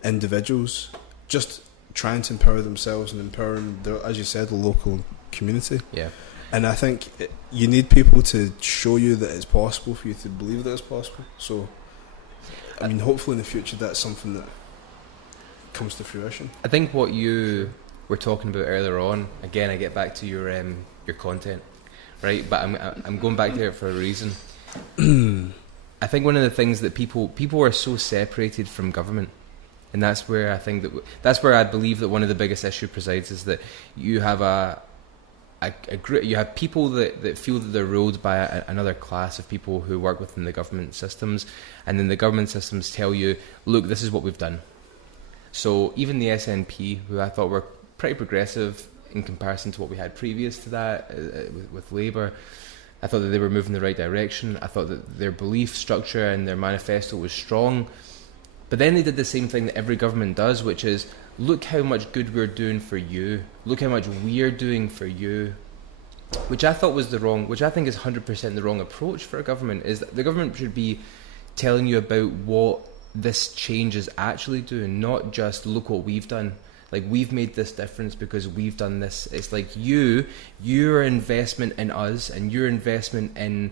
individuals just trying to empower themselves and empowering their, as you said, the local community. Yeah. And I think you need people to show you that it's possible for you to believe that it's possible. So, I mean, hopefully in the future that's something that comes to fruition. I think what you were talking about earlier on, again, I get back to your content, right? But I'm going back to it for a reason. I think one of the things that people are so separated from government, and that's where I think that's where I believe that one of the biggest issue presides, is that you have you have people that feel that they're ruled by another class of people who work within the government systems, and then the government systems tell you, look, this is what we've done. So even the SNP, who I thought were pretty progressive in comparison to what we had previous to that with Labour, I thought that they were moving in the right direction. I thought that their belief structure and their manifesto was strong. But then they did the same thing that every government does, which is, look how much good we're doing for you. Look how much we're doing for you. Which I thought was which I think is 100% the wrong approach for a government, is that the government should be telling you about what this change is actually doing, not just look what we've done. Like, we've made this difference because we've done this. It's like your investment in us and your investment in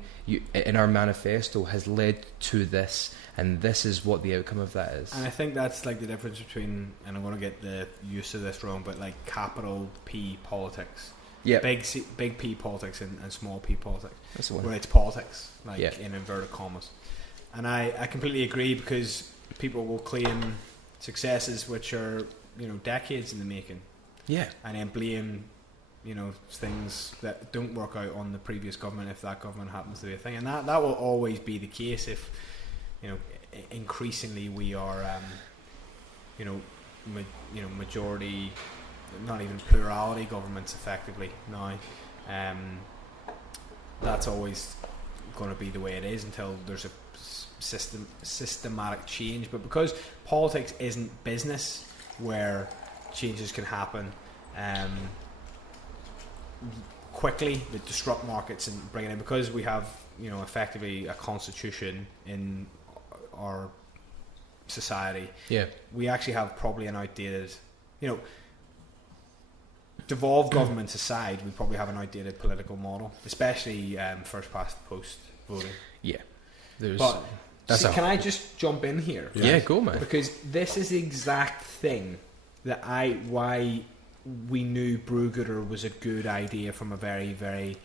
our manifesto has led to this, and this is what the outcome of that is. and I think that's like the difference between, and I'm going to get the use of this wrong, but like capital P politics, Yeah, big P politics and small P politics, that's the one. where it's politics, like, Yeah. in inverted commas. And I completely agree, because people will claim successes which are, you know, decades in the making, Yeah, and then blame, you know, things that don't work out on the previous government if that government happens to be a thing. And that will always be the case if, you know, increasingly we are, majority, not even plurality governments effectively now. That's always going to be the way it is until there's a systematic change. But because politics isn't business, where changes can happen quickly that disrupt markets and bring it in, because we have, you know, effectively a constitution in our society. Yeah. We actually have probably an outdated, you know, devolved governments aside, we probably have an outdated political model, especially first past the post voting. Yeah. But can I just jump in here? Yeah, go, man. Because this is the exact thing that why we knew Brewgooder was a good idea from a very, very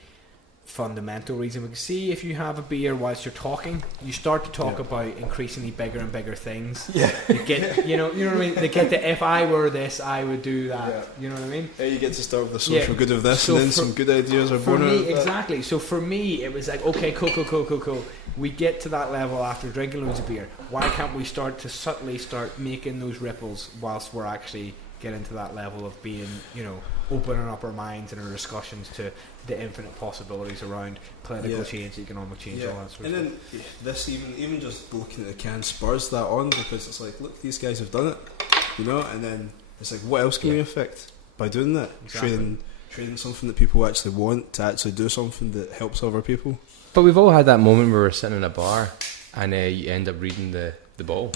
fundamental reason. We can see if you have a beer whilst you're talking, you start to talk about increasingly bigger and bigger things. Yeah. You get, you know what I mean? They get the, if I were this, I would do that. Yeah. You know what I mean? Yeah, you get to start with the social good of this, So and then for- some good ideas are For born out me, of that. exactly. So for me, it was like, okay, cool. We get to that level after drinking loads of beer. Why can't we start to subtly start making those ripples whilst we're actually getting to that level of being, you know, opening up our minds and our discussions to the infinite possibilities around political change, economic change, all that sort of and stuff. then this even just looking at the can spurs that on, because it's like, look, these guys have done it, you know, and then it's like, what else can we affect by doing that? Exactly. Trading something that people actually want to actually do something that helps other people. But we've all had that moment where we're sitting in a bar and you end up reading the ball,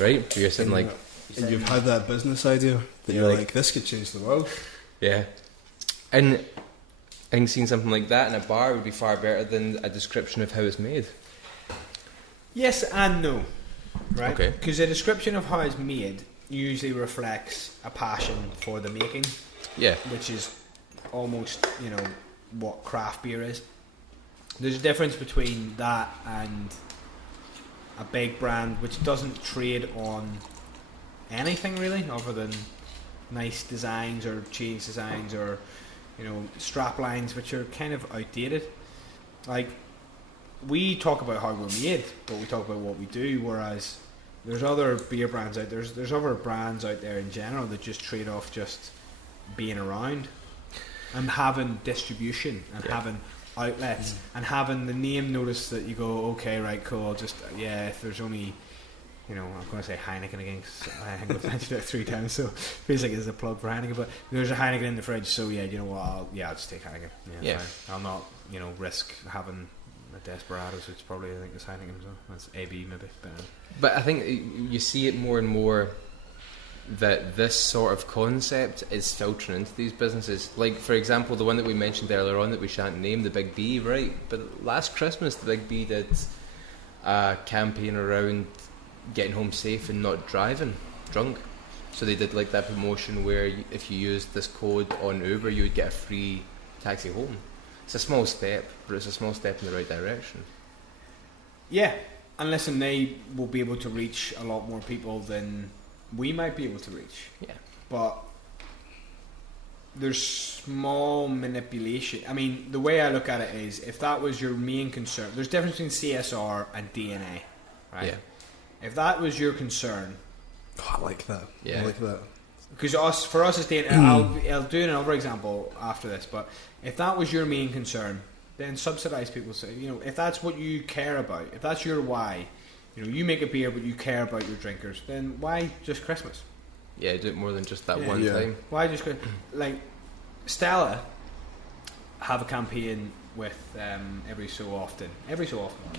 right? You're sitting like... And you've had that business idea that you're like, this could change the world. Yeah. And I think seeing something like that in a bar would be far better than a description of how it's made. Yes and no, right? Okay. Because a description of how it's made usually reflects a passion for the making. Yeah. Which is almost, you know, what craft beer is. There's a difference between that and a big brand which doesn't trade on anything really other than nice designs or change designs or, you know, strap lines which are kind of outdated. Like, we talk about how we're made, but we talk about what we do, whereas there's other beer brands out there, there's other brands out there in general that just trade off just being around and having distribution and having outlets and having the name notice that you go, okay, right, cool, just, if there's only, you know, I'm going to say Heineken again, 'cause I think I've mentioned it 3 times, so it feels like it's a plug for Heineken, but there's a Heineken in the fridge, so yeah, you know what, I'll just take Heineken. Yeah. Fine. I'll not, you know, risk having a Desperados, which probably I think is Heineken, so that's AB maybe. But I think you see it more and more that this sort of concept is filtering into these businesses. Like, for example, the one that we mentioned earlier on that we shan't name, the Big B, right? But last Christmas, the Big B did a campaign around getting home safe and not driving drunk. So they did like that promotion where if you used this code on Uber, you would get a free taxi home. It's a small step, but it's a small step in the right direction. Yeah, and listen, they will be able to reach a lot more people than we might be able to reach. Yeah. But there's small manipulation. I mean, the way I look at it is, if that was your main concern, there's a difference between CSR and DNA, right? Yeah. If that was your concern, I like that. Yeah. I like that. because for us it's DNA. I'll do another example after this, but if that was your main concern, then subsidise people. Say, you know, if that's what you care about, if that's your why, you know, you make a beer but you care about your drinkers, then why just Christmas? Yeah, do it more than just that Yeah. one Yeah. time. Why just like Stella have a campaign with every so often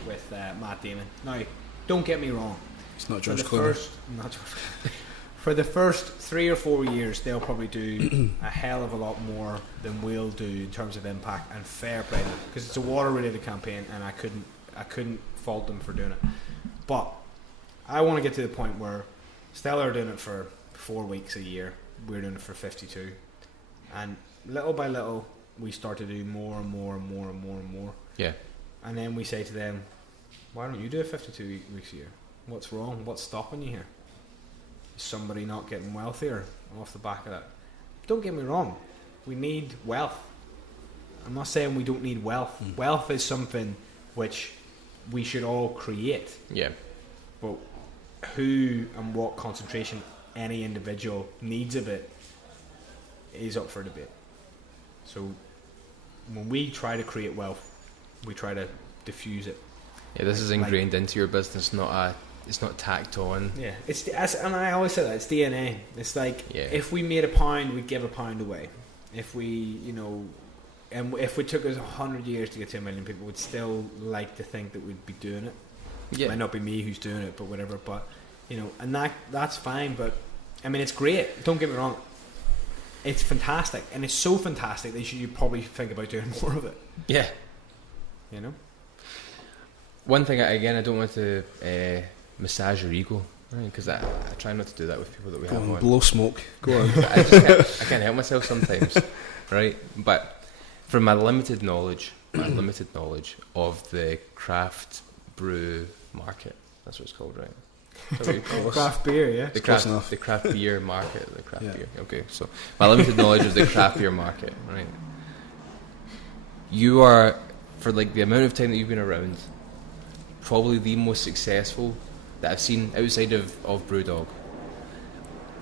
with Matt Damon. Now, don't get me wrong. It's not For George the Clooney. for the first 3 or 4 years, they'll probably do a hell of a lot more than we'll do in terms of impact, and fair play to them, because it's a water-related campaign, and I couldn't fault them for doing it. But I want to get to the point where Stella are doing it for 4 weeks a year. We're doing it for 52, and little by little, we start to do more and more and more and more and more. Yeah. And then we say to them, why don't you do it 52 weeks a year? What's wrong? What's stopping you here? Is somebody not getting wealthier off the back of that? Don't get me wrong. We need wealth. I'm not saying we don't need wealth. Wealth is something which we should all create. Yeah. But who and what concentration any individual needs of it is up for debate. So when we try to create wealth, we try to diffuse it. Yeah, this is ingrained into your business, not it's not tacked on. Yeah, and I always say that it's DNA. It's like Yeah. if we made £1, we'd give £1 away. If we, you know, and if it took us 100 years to get to 1 million people, would still like to think that we'd be doing it. Yeah. It might not be me who's doing it, but whatever. But you know, and that's fine. But I mean, it's great. Don't get me wrong. It's fantastic, and it's so fantastic that you probably think about doing more of it. Yeah. You know. One thing, again, I don't want to massage your ego, right? Because I try not to do that with people that we Go have on, on. blow smoke. Go on. I can't help myself sometimes, right? But from my limited knowledge of the craft brew market, that's what it's called, right? Is that what you call it? Craft beer, yeah. The Close enough. craft beer market, the craft Yeah. beer. Okay, so my limited knowledge of the craft beer market, right? You are, for like the amount of time that you've been around, probably the most successful that I've seen outside of Brewdog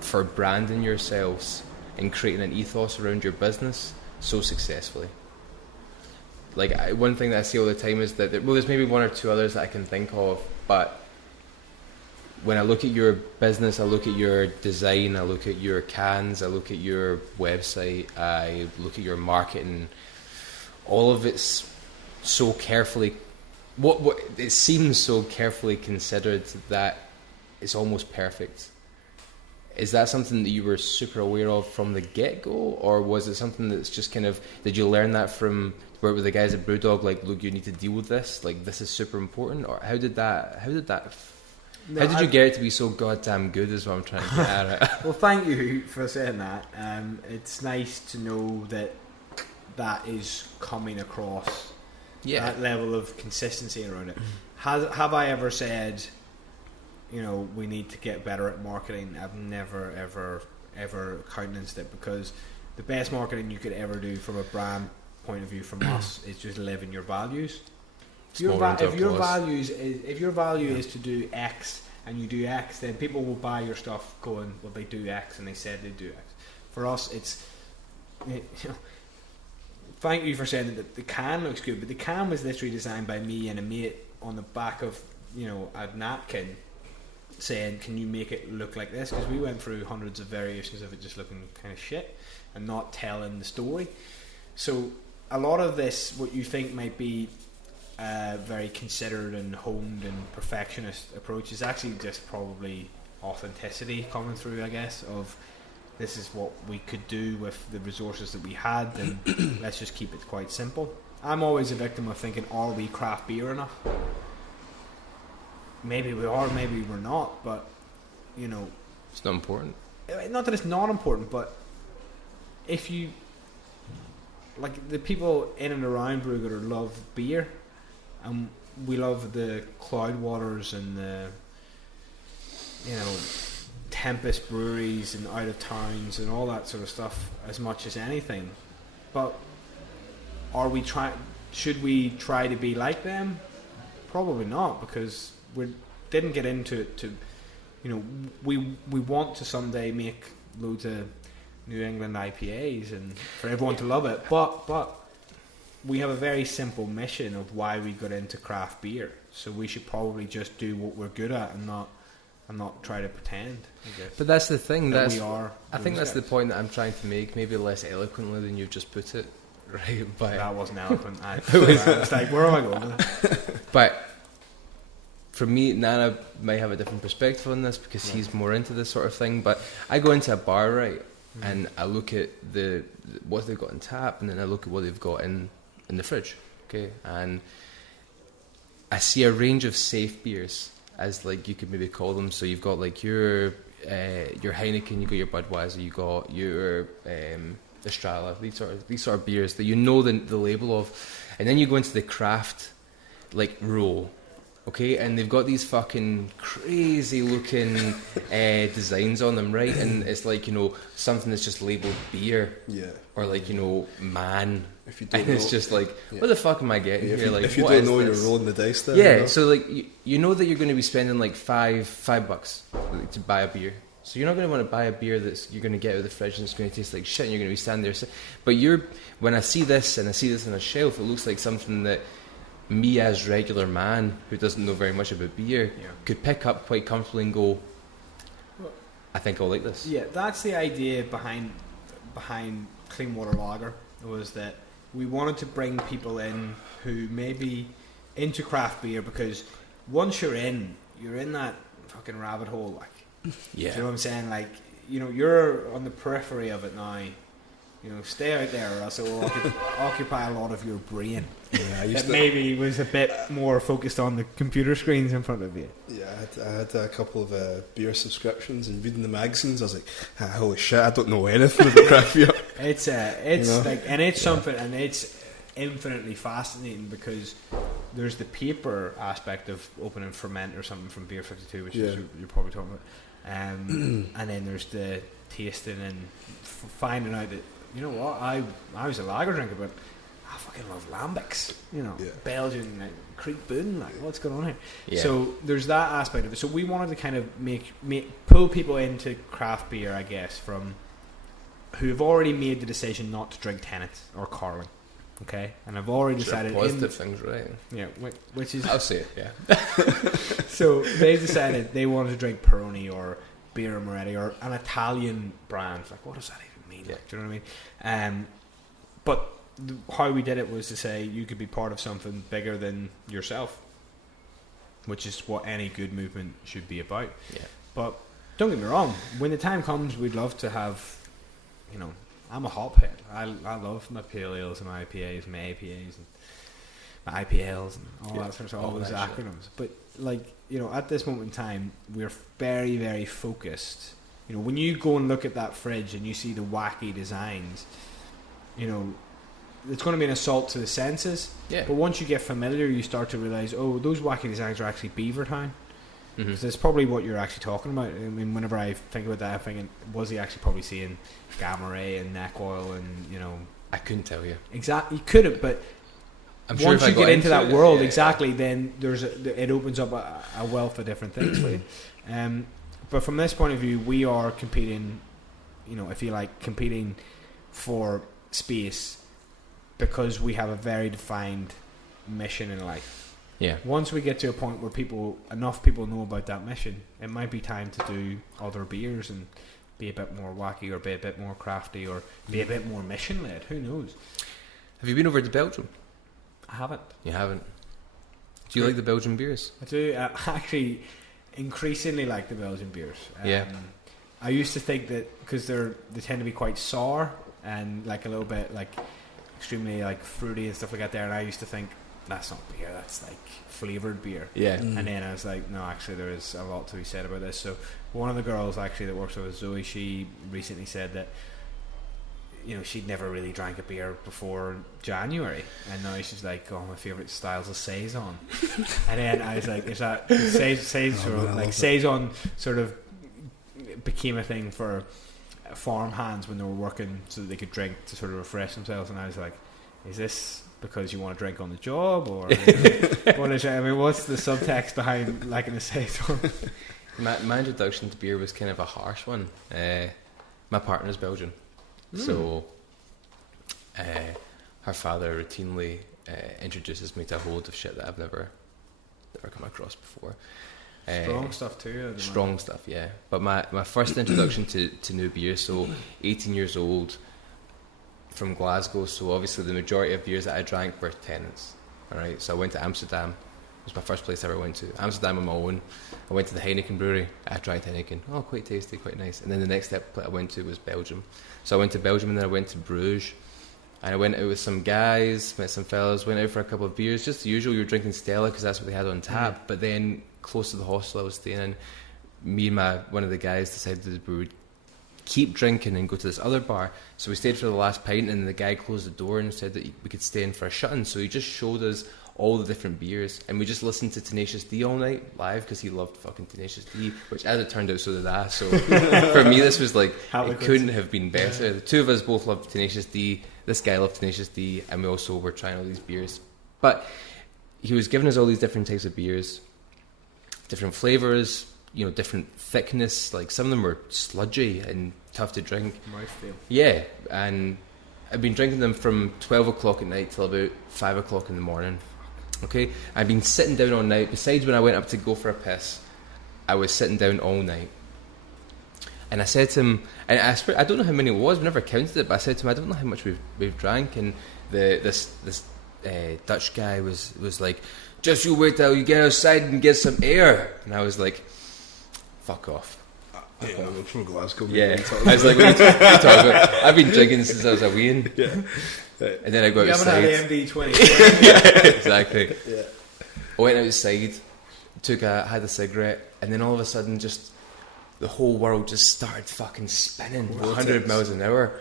for branding yourselves and creating an ethos around your business so successfully. Like one thing that I see all the time is that there's maybe one or two others that I can think of, but when I look at your business, I look at your design, I look at your cans, I look at your website, I look at your marketing, all of it's so carefully what it seems so carefully considered that it's almost perfect. Is that something that you were super aware of from the get-go, or was it something that's just kind of, did you learn that from where were the guys at Brewdog like, look, you need to deal with this, like this is super important, or how did you get it to be so goddamn good is what I'm trying to get at it. Well, thank you for saying that. It's nice to know that is coming across. Yeah. That level of consistency around it. Have I ever said, you know, we need to get better at marketing? I've never, ever countenanced it, because the best marketing you could ever do from a brand point of view from us is just living your values. If your value is to do X and you do X, then people will buy your stuff going, well, they do X and they said they do X. For us, it's, you know, thank you for saying that the can looks good, but the can was literally designed by me and a mate on the back of, you know, a napkin, saying, can you make it look like this? Because we went through hundreds of variations of it just looking kind of shit and not telling the story. So a lot of this, what you think might be a very considered and honed and perfectionist approach, is actually just probably authenticity coming through, I guess, of this is what we could do with the resources that we had, and let's just keep it quite simple. I'm always a victim of thinking, are we craft beer enough? Maybe we are, maybe we're not, but, you know... It's not important. Not that it's not important, but if you... Like, the people in and around Brewgooder love beer, and we love the Cloudwaters and the, you know, Tempest breweries and out of towns and all that sort of stuff as much as anything. But should we try to be like them? Probably not, because we didn't get into it to, you know, we want to someday make loads of New England IPAs and for everyone to love it, but we have a very simple mission of why we got into craft beer, so we should probably just do what we're good at and not try to pretend, I guess. But that's the thing, that we are. I think that's the point that I'm trying to make, maybe less eloquently than you've just put it, right? But that wasn't eloquent. I was like, where am I going with it? But for me, Nana might have a different perspective on this because he's more into this sort of thing, but I go into a bar, right, and I look at what they've got on tap, and then I look at what they've got in the fridge, okay, and I see a range of safe beers, as like you could maybe call them. So you've got like your Heineken, you got your Budweiser, you got your Estrella, these sort of beers that you know the label of, and then you go into the craft like row, okay, and they've got these fucking crazy looking designs on them, right? And it's like, you know, something that's just labeled beer, or like, you know, man. If you don't and know, it's just like, what the fuck am I getting here? Like, if you what don't is know, this? you're rolling the dice there. Yeah, you know? so like you know that you're going to be spending like $5 to buy a beer. So you're not going to want to buy a beer that's you're going to get out of the fridge and it's going to taste like shit, and you're going to be standing there. But when I see this and I see this on a shelf, it looks like something that me as regular man who doesn't know very much about beer could pick up quite comfortably and go, I think I'll like this. Yeah, that's the idea behind Clean Water Lager, was that we wanted to bring people in who may be into craft beer, because once you're in that fucking rabbit hole, like, yeah, do you know what I'm saying? Like, you know, you're on the periphery of it now. You know, stay out there, or else it will occupy a lot of your brain. Yeah, maybe was a bit more focused on the computer screens in front of you. Yeah, I had a couple of beer subscriptions, and reading the magazines, I was like, holy shit, I don't know anything about craft beer. It's you know? Like, and it's something, and it's infinitely fascinating, because there's the paper aspect of open and ferment or something from Beer 52, which is you're probably talking about, and then there's the tasting and finding out that, you know what, I was a lager drinker, but I fucking love lambics, you know, Belgian, like, Creek Boon, like, what's going on here? Yeah. So there's that aspect of it. So we wanted to kind of pull people into craft beer, I guess, from who have already made the decision not to drink Tennant or Carling, okay, and I've already decided positive things, right? Yeah, which is, I'll say it. Yeah. So they've decided they wanted to drink Peroni or Birra Moretti or an Italian brand. Like, what does that even mean? Yeah. Like, do you know what I mean? But how we did it was to say you could be part of something bigger than yourself, which is what any good movement should be about. Yeah. But don't get me wrong, when the time comes, we'd love to have, you know, I'm a hophead. I love my pale ales and my IPAs, my APAs and my IPLs and all that sort of, all those acronyms. But, like, you know, at this moment in time, we're very, very focused. You know, when you go and look at that fridge and you see the wacky designs, you know, it's going to be an assault to the senses. Yeah. But once you get familiar, you start to realise, oh, those wacky designs are actually Beavertown. Because that's probably what you're actually talking about. I mean, whenever I think about that, I'm thinking, was he actually probably seeing gamma ray and neck oil and, you know... I couldn't tell you. Exactly. You couldn't, but I'm sure once if you get into that it, world, exactly, then it opens up a wealth of different things for you. But from this point of view, we are competing, you know, if you like, competing for space because we have a very defined mission in life. Yeah. Once we get to a point where enough people know about that mission, it might be time to do other beers and be a bit more wacky, or be a bit more crafty, or be a bit more mission led. Who knows? Have you been over to Belgium? I haven't. You haven't. Do you like the Belgian beers? I do. I actually increasingly like the Belgian beers. Yeah. I used to think that because they tend to be quite sour and like a little bit like extremely like fruity and stuff like that there, and I used to think that's not beer, that's like flavoured beer. Yeah. And then I was like, no, actually there is a lot to be said about this. So one of the girls actually that works with us, Zoe, she recently said that, you know, she'd never really drank a beer before January, and now she's like, oh, my favourite style's a Saison. And then I was like, is that Saison sort of became a thing for farm hands when they were working so that they could drink to sort of refresh themselves, and I was like, is this because you want to drink on the job, or what is it? I mean, what's the subtext behind liking a Saison? My introduction to beer was kind of a harsh one. My partner's Belgian, so her father routinely introduces me to a whole load of shit that I've never come across before. Strong stuff too. Strong stuff, yeah. But my first introduction to new beer, so 18 years old, from Glasgow, so obviously the majority of beers that I drank were Tennants. Alright, so I went to Amsterdam. It was my first place I ever went to. Amsterdam on my own. I went to the Heineken brewery. I tried Heineken. Oh, quite tasty, quite nice. And then the next step I went to was Belgium. So I went to Belgium and then I went to Bruges. And I went out with some guys, met some fellas, went out for a couple of beers. Just the usual, you were drinking Stella because that's what they had on tap. But then close to the hostel I was staying in, me and one of the guys decided that we would keep drinking and go to this other bar. So we stayed for the last pint, and the guy closed the door and said that we could stay in for a shut-in. So he just showed us all the different beers, and we just listened to Tenacious D all night live because he loved fucking Tenacious D, which as it turned out so did I. So for me this was like, it couldn't have been better. The two of us both loved Tenacious D, this guy loved Tenacious D, and we also were trying all these beers. But he was giving us all these different types of beers, different flavours, you know, different thickness. Like some of them were sludgy and tough to drink. Mouthfeel. Yeah, and I've been drinking them from 12 o'clock at night till about 5 o'clock in the morning. Okay, I'd been sitting down all night. Besides when I went up to go for a piss, I was sitting down all night. And I said to him, and I don't know how many it was, we never counted it, but I said to him, I don't know how much we've drank. And this Dutch guy was like, just you wait till you get outside and get some air. And I was like, fuck off. Yeah, I'm from Glasgow. Yeah, I was like, what are you talking about? I've been drinking since I was a wean. Yeah. And then I go outside. You haven't had MD20. Yeah, exactly. Yeah. I went outside, had a cigarette, and then all of a sudden, just the whole world just started fucking spinning 100 miles an hour,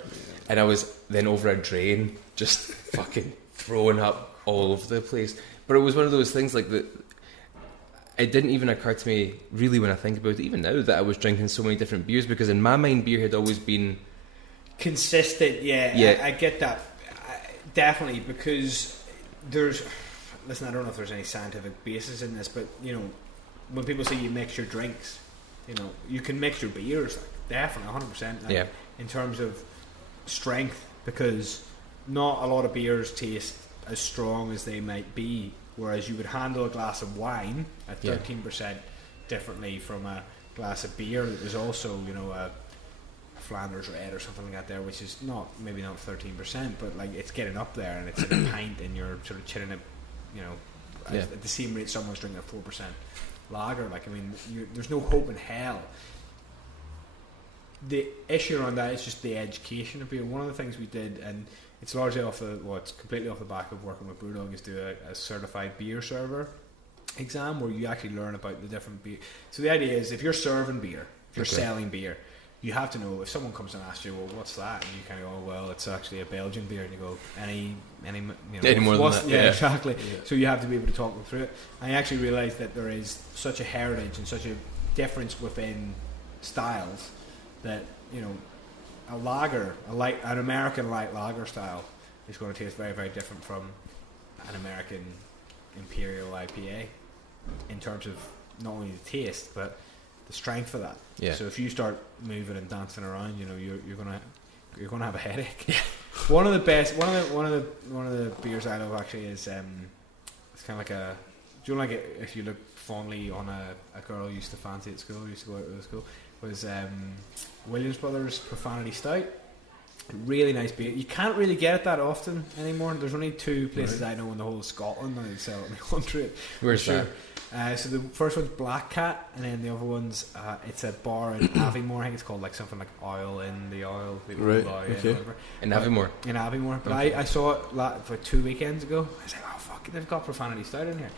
and I was then over a drain, just fucking throwing up all over the place. But it was one of those things like that. It didn't even occur to me, really, when I think about it, even now, that I was drinking so many different beers, because in my mind, beer had always been consistent. Yeah. I get that. Definitely, because listen, I don't know if there's any scientific basis in this, but you know, when people say you mix your drinks, you know, you can mix your beers, like, definitely 100%. Like, Yeah. In terms of strength, because not a lot of beers taste as strong as they might be, whereas you would handle a glass of wine at 13% differently from a glass of beer that was also, you know, a Flanders Red or something like that there, which is maybe not 13%, but like it's getting up there, and it's in a pint, and you're sort of chilling it, you know, at the same rate someone's drinking a 4% lager. Like, I mean, there's no hope in hell. The issue around that is just the education of beer. One of the things we did, and it's largely it's completely off the back of working with Brewdog, is do a certified beer server exam where you actually learn about the different beer. So the idea is, if you're serving beer, if you're selling beer, you have to know, if someone comes and asks you, well, what's that? And you kind of go, well, it's actually a Belgian beer. And you go, any more than that? Yeah, exactly. Yeah. So you have to be able to talk them through it. I actually realised that there is such a heritage and such a difference within styles that, you know, a lager, an American light lager style is going to taste very, very different from an American Imperial IPA in terms of not only the taste, but the strength of that. Yeah. So if you start moving and dancing around, you know, you're gonna have a headache. One of the beers I love actually is it's kind of like a. Do you know, like if you look fondly on a girl you used to fancy at school, used to go out with school, was Williams Brothers Profanity Stout. Really nice beer. You can't really get it that often anymore. There's only two places I know in the whole of Scotland that sell it in the country. Where's that? So the first one's Black Cat, and then the other one's it's a bar in Aviemore. I think it's called like something like Oil in the Oil. Right. Okay. In Aviemore. In Aviemore. But Okay. I saw it for 2 weekends ago. I was like, oh fuck, they've got Profanity Stout in here,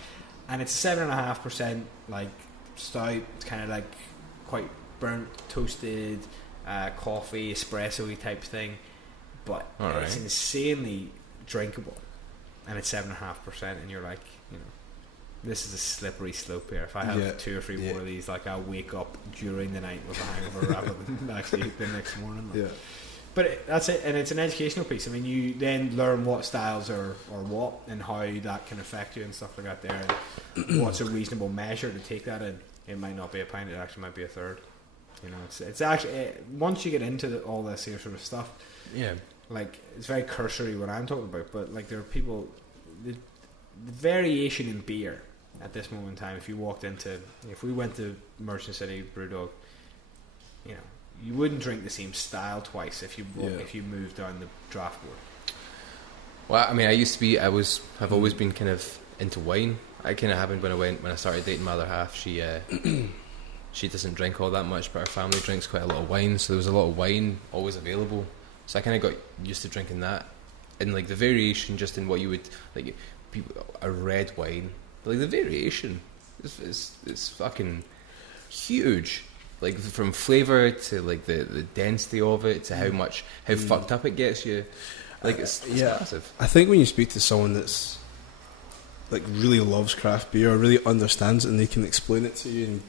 and it's 7.5% like stout. It's kind of like quite burnt, toasted, coffee, espresso-y type thing, but it's insanely drinkable, and it's 7.5%, and you're like, you know, this is a slippery slope here. If I have 2 or 3 more of these, like, I'll wake up during the night with a hangover rather than actually the next morning. Like. Yeah. But that's it, and it's an educational piece. I mean, you then learn what styles are what, and how that can affect you and stuff like that there, and what's a reasonable measure to take that in. It might not be a pint, it actually might be a third. You know, it's actually, once you get into all this here sort of stuff, like, it's very cursory what I'm talking about, but like, there are people, the variation in beer at this moment in time, if we went to Merchant City Brewdog, you know, you wouldn't drink the same style twice if you moved down the draft board. Well, I mean, I've always been kind of into wine. It kind of happened when I started dating my other half. She doesn't drink all that much, but her family drinks quite a lot of wine, so there was a lot of wine always available. So I kind of got used to drinking that, and like the variation just in what you would like, a red wine, like the variation is fucking huge. Like from flavour to like the density of it to how fucked up it gets you. Like it's massive. I think when you speak to someone that's like really loves craft beer or really understands it, and they can explain it to you and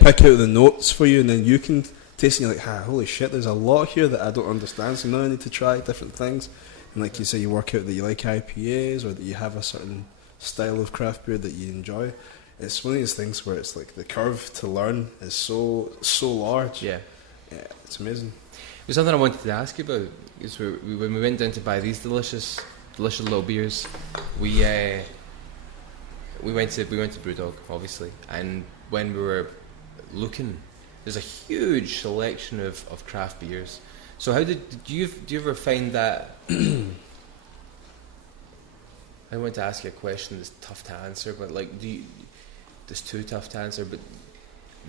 pick out the notes for you, and then you can taste it and you're like, holy shit, there's a lot here that I don't understand, so now I need to try different things. And like you say, you work out that you like IPAs or that you have a certain style of craft beer that you enjoy. It's one of these things where it's like the curve to learn is so large. Yeah, it's amazing. There's something I wanted to ask you about. Is when we went down to buy these delicious little beers, we we went to Brewdog, obviously, and when we were looking, there's a huge selection of craft beers. So how do you ever find that? I want to ask you a question that's tough to answer, but like, it's too tough to answer, but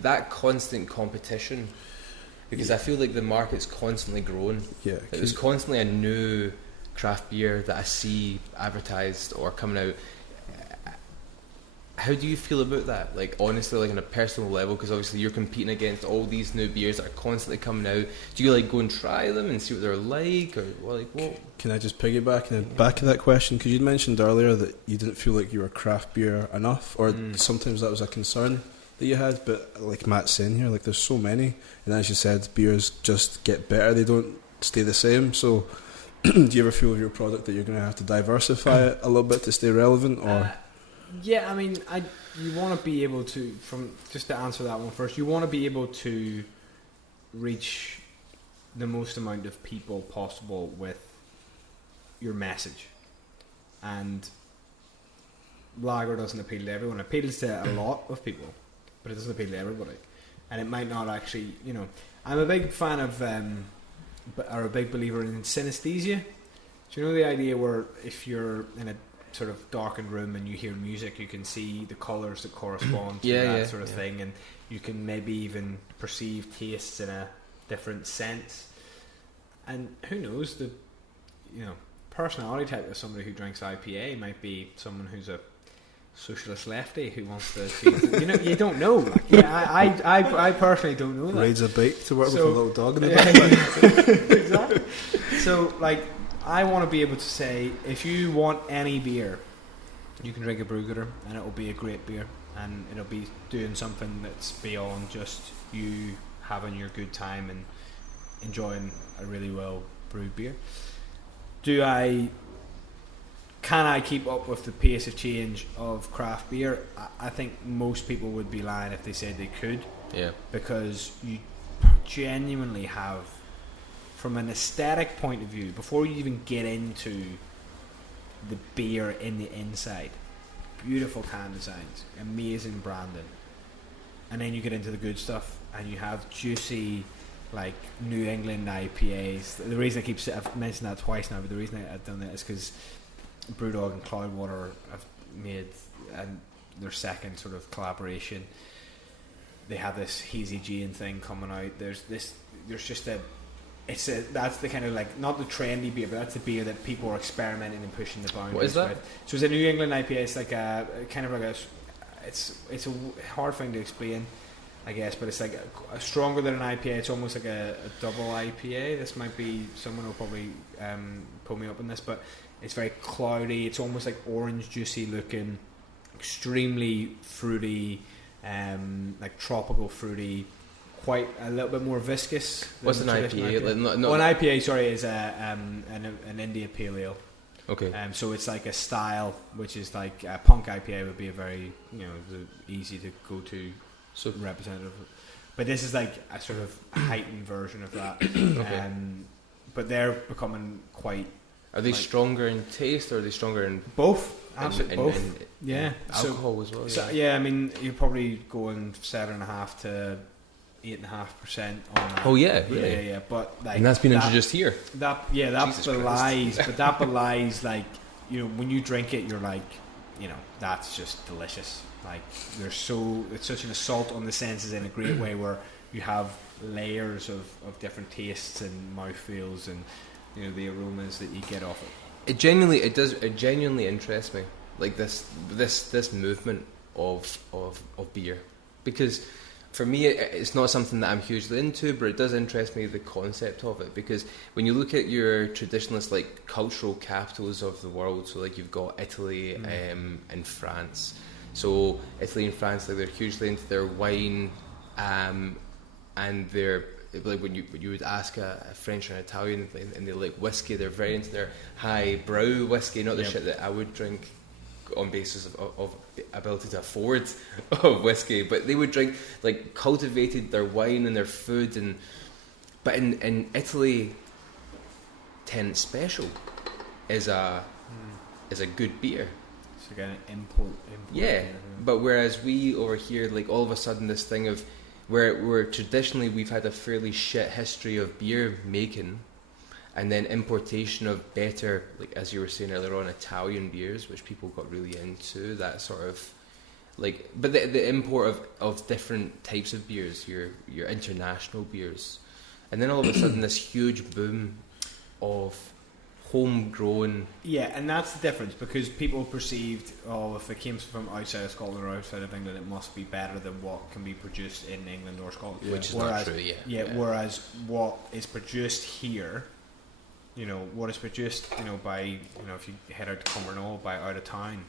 that constant competition, because I feel like the market's constantly growing. Yeah, like there's constantly a new craft beer that I see advertised or coming out. How do you feel about that? Like, honestly, like on a personal level, because obviously you're competing against all these new beers that are constantly coming out. Do you like go and try them and see what they're like, or like what? Can I just piggyback in the back of that question? Because you mentioned earlier that you didn't feel like you were craft beer enough, or sometimes that was a concern that you had. But like Matt's saying here, like there's so many, and as you said, beers just get better; they don't stay the same. So, do you ever feel with your product that you're going to have to diversify it a little bit to stay relevant, or? Yeah, I mean, you want to be able to, just to answer that one first, you want to be able to reach the most amount of people possible with your message. And lager doesn't appeal to everyone. It appeals to a lot of people, but it doesn't appeal to everybody. And it might not actually, I'm a big fan of, or a big believer in synesthesia. Do you know the idea where if you're in a sort of darkened room and you hear music, you can see the colours that correspond to that sort of thing, and you can maybe even perceive tastes in a different sense. And who knows, the personality type of somebody who drinks IPA might be someone who's a socialist lefty who wants to change you don't know. Like, I personally don't know that. Rides a bike to work with a little dog in the back. Exactly. So like, I want to be able to say, if you want any beer, you can drink a Brewgooder and it will be a great beer, and it'll be doing something that's beyond just you having your good time and enjoying a really well brewed beer. Can I keep up with the pace of change of craft beer? I think most people would be lying if they said they could. Yeah. Because you genuinely have, from an aesthetic point of view, before you even get into the beer in the inside, beautiful can designs, amazing branding, and then you get into the good stuff and you have juicy, like New England IPAs. The reason I've mentioned that twice now, but the reason I've done that is because Brewdog and Cloudwater have made their second sort of collaboration. They have this hazy Jane thing coming out. That's the kind of, like, not the trendy beer, but that's the beer that people are experimenting and pushing the boundaries. What is that? With. So it's a New England IPA. It's like it's a hard thing to explain, I guess, but it's like a stronger than an IPA. It's almost like a double IPA. This might be, someone will probably pull me up on this, but it's very cloudy. It's almost like orange juicy looking, extremely fruity, like tropical fruity. Quite a little bit more viscous. What's an IPA? Like, an IPA, sorry, is an India Pale Ale. Okay. So it's like a style, which is like a punk IPA would be a very the easy to go to representative. But this is like a sort of heightened version of that. Okay. But they're becoming quite. Are they stronger in taste, or are they stronger in both? Absolutely both. And alcohol as well. So, yeah, I mean, you're probably going 7.5 to 8.5% on that. Oh yeah, really? Yeah. But like, and that's been introduced here. That belies, but that belies, like, when you drink it, you're like, that's just delicious. Like, it's such an assault on the senses in a great way, where you have layers of different tastes and mouthfeels and the aromas that you get off it. It genuinely interests me, like this movement of beer, because for me it's not something that I'm hugely into, but it does interest me, the concept of it, because when you look at your traditionalist, like, cultural capitals of the world, so like you've got Italy and France. So Italy and France, like, they're hugely into their wine, and they're like, when you would ask a French or an Italian, and they like whiskey, they're very into their high brow whiskey, not the shit that I would drink on basis of ability to afford of whiskey, but they would drink, like, cultivated their wine and their food, but in Italy, Tenant Special is a good beer. It's like an import. Yeah, but whereas we over here, like all of a sudden, this thing of where traditionally we've had a fairly shit history of beer making, and then importation of better, like as you were saying earlier on, Italian beers, which people got really into. That sort of like, but the import of different types of beers, your international beers, and then all of a sudden this huge boom of homegrown. Yeah, and that's the difference, because people perceived, if it came from outside of Scotland or outside of England, it must be better than what can be produced in England or Scotland. Yeah. Which is not true, yeah. Whereas what is produced here, what is produced, by, if you head out to Cumbernauld, by out of town,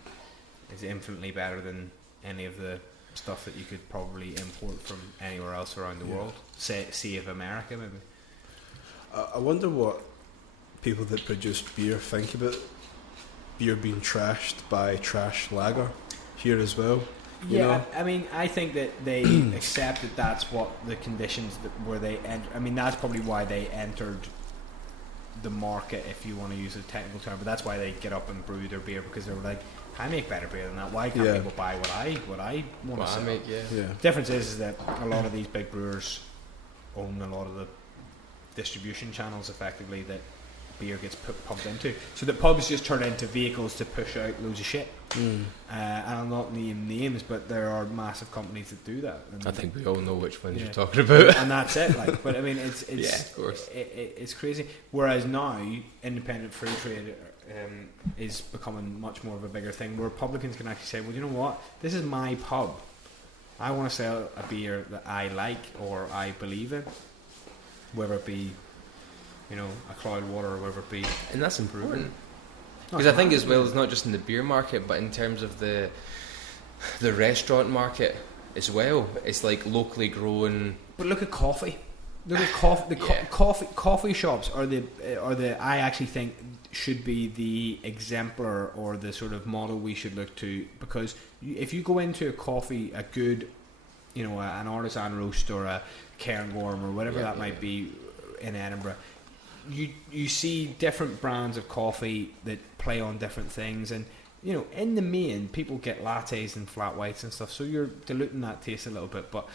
is infinitely better than any of the stuff that you could probably import from anywhere else around the world. Say of America, maybe. I wonder what people that produce beer think about beer being trashed by trash lager here as well. I mean, I think that they accept that that's what the conditions where they enter. I mean, that's probably why they entered the market, if you want to use a technical term. But that's why they get up and brew their beer, because they were like, I make better beer than that. Why can't people buy what I want to sell? The difference is that a lot of these big brewers own a lot of the distribution channels, effectively, that beer gets pumped into. So the pubs just turn into vehicles to push out loads of shit. And I'll not name names, but there are massive companies that do that. And I think we all know which ones you're talking about. And that's it. Like, but I mean, it's of course. It's crazy. Whereas now, independent free trade is becoming much more of a bigger thing, where Republicans can actually say, well, you know what? This is my pub. I want to sell a beer that I like or I believe in, whether it be, a Cloudwater or whether it be. And that's important. Because I think as well, it's not just in the beer market, but in terms of the restaurant market as well. It's like locally grown. But look at coffee. Look at coffee. Coffee shops are the I actually think should be the exemplar or the sort of model we should look to, because if you go into a good, an artisan roast or a Cairngorm or whatever that might be in Edinburgh, you see different brands of coffee that play on different things, and in the main people get lattes and flat whites and stuff, so you're diluting that taste a little bit, but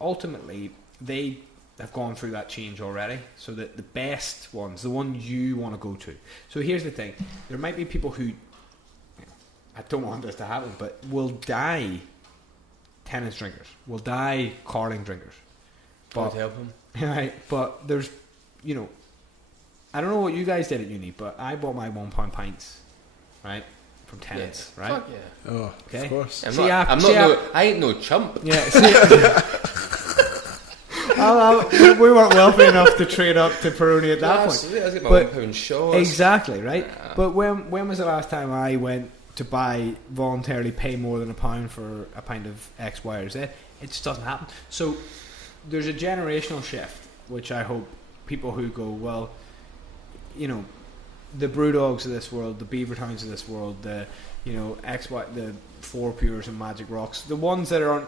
ultimately they have gone through that change already, so that the best ones, the one you want to go to. So here's the thing, there might be people who, I don't want this to happen, but will die tennis drinkers, will die Carling drinkers, but help them. Right, but there's I don't know what you guys did at uni, but I bought my £1 pints, right, from tenants, right? Fuck yeah. Oh, okay. Of course. I ain't no chump. Yeah. We weren't wealthy enough to trade up to Peroni at that point. I was getting my £1 show. Exactly, right? Yeah. But when was the last time I went to voluntarily pay more than £1 for a pint of X, Y, or Z? It just doesn't happen. So there's a generational shift, which I hope people who go, well, the Brewdogs of this world, the Beavertowns of this world, the X, Y, the Four Pures and Magic Rocks, the ones that aren't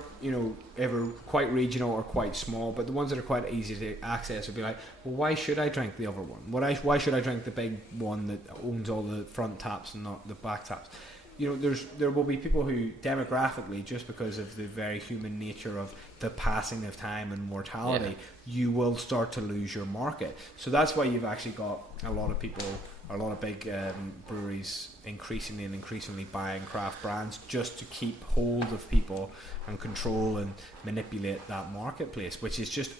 ever quite regional or quite small, but the ones that are quite easy to access would be like, well, why should I drink the other one? Why should I drink the big one that owns all the front taps and not the back taps? There will be people who demographically, just because of the very human nature of the passing of time and mortality, you will start to lose your market. So that's why you've actually got a lot of people, a lot of big breweries increasingly buying craft brands just to keep hold of people and control and manipulate that marketplace, which is just,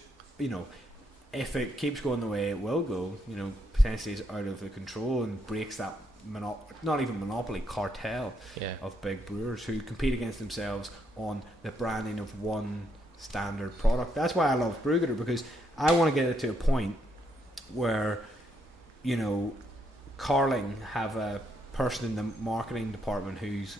if it keeps going the way it will go, potentially is out of the control and breaks that not even monopoly, cartel of big brewers who compete against themselves on the branding of one standard product. That's why I love Brewgooder, because I want to get it to a point where Carling have a person in the marketing department who's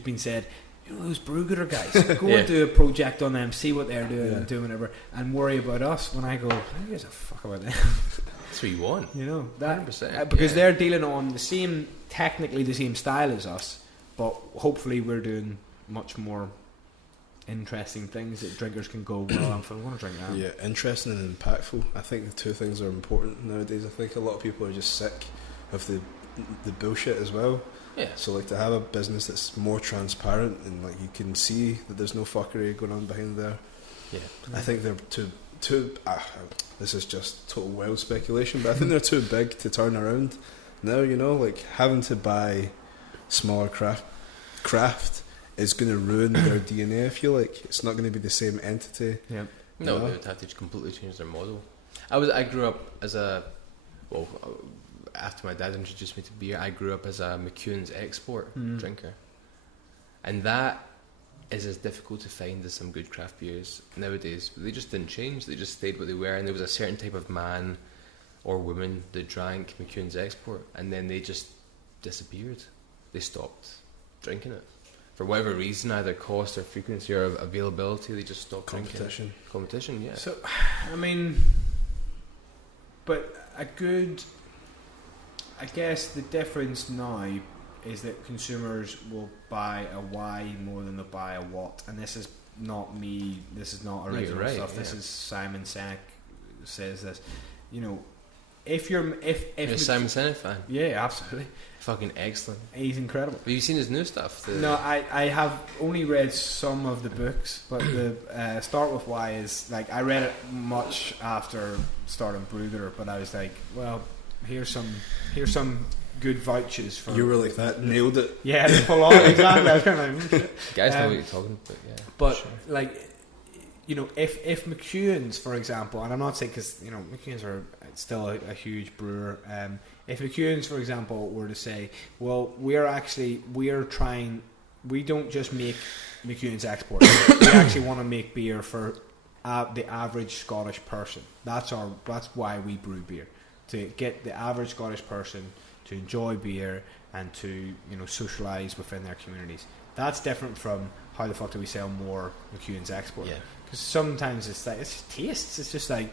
been said, those Brewgooder guys, go and do a project on them, see what they're doing and do whatever, and worry about us. When I go, who gives a fuck about them? That's what you want. That 100%, because they're dealing on technically the same style as us, but hopefully we're doing much more interesting things that drinkers can go, well, I'm going to drink that. Yeah, interesting and impactful. I think the two things are important nowadays. I think a lot of people are just sick of the the bullshit as well. Yeah. So like to have a business that's more transparent and like you can see that there's no fuckery going on behind there. Yeah. I think they're too. This is just total wild speculation, but I think they're too big to turn around. Now, you know, like having to buy smaller craft is going to ruin their DNA. I feel like it's not going to be the same entity. Yeah. No, know? they would have to completely change their model. I grew up as after my dad introduced me to beer, I grew up as a McEwen's export drinker, and that is as difficult to find as some good craft beers nowadays. They just didn't change; they just stayed what they were, and there was a certain type of man or woman that drank McEwen's export, and then they just disappeared. They stopped drinking it for whatever reason, either cost or frequency or availability. They just stopped drinking. Competition, yeah. So, I mean, but I guess the difference now is that consumers will buy a why more than they buy a what, and this is not me. This is not original stuff. Yeah. This is Simon Sinek says this. You know, if you're a Simon Sinek fan, yeah, absolutely, fucking excellent. He's incredible. Have you seen his new stuff? No, I have only read some of the books, but the Start With Why is like I read it much after starting Brewgooder, but I was like, well, here's some good vouchers for. You were like that, nailed it. Yeah, full on, exactly. I was kind of like, guys know what you're talking about, yeah. But sure. like, you know, if McEwen's, for example, and I'm not saying because you know McEwen's are still a huge brewer. If McEwen's, for example, were to say, well, we don't just make McEwen's export. We actually want to make beer for the average Scottish person. That's why we brew beer, to get the average Scottish person to enjoy beer and to, you know, socialise within their communities. That's different from how the fuck do we sell more McEwen's export? Yeah. Because sometimes it's like it's tastes. It's just like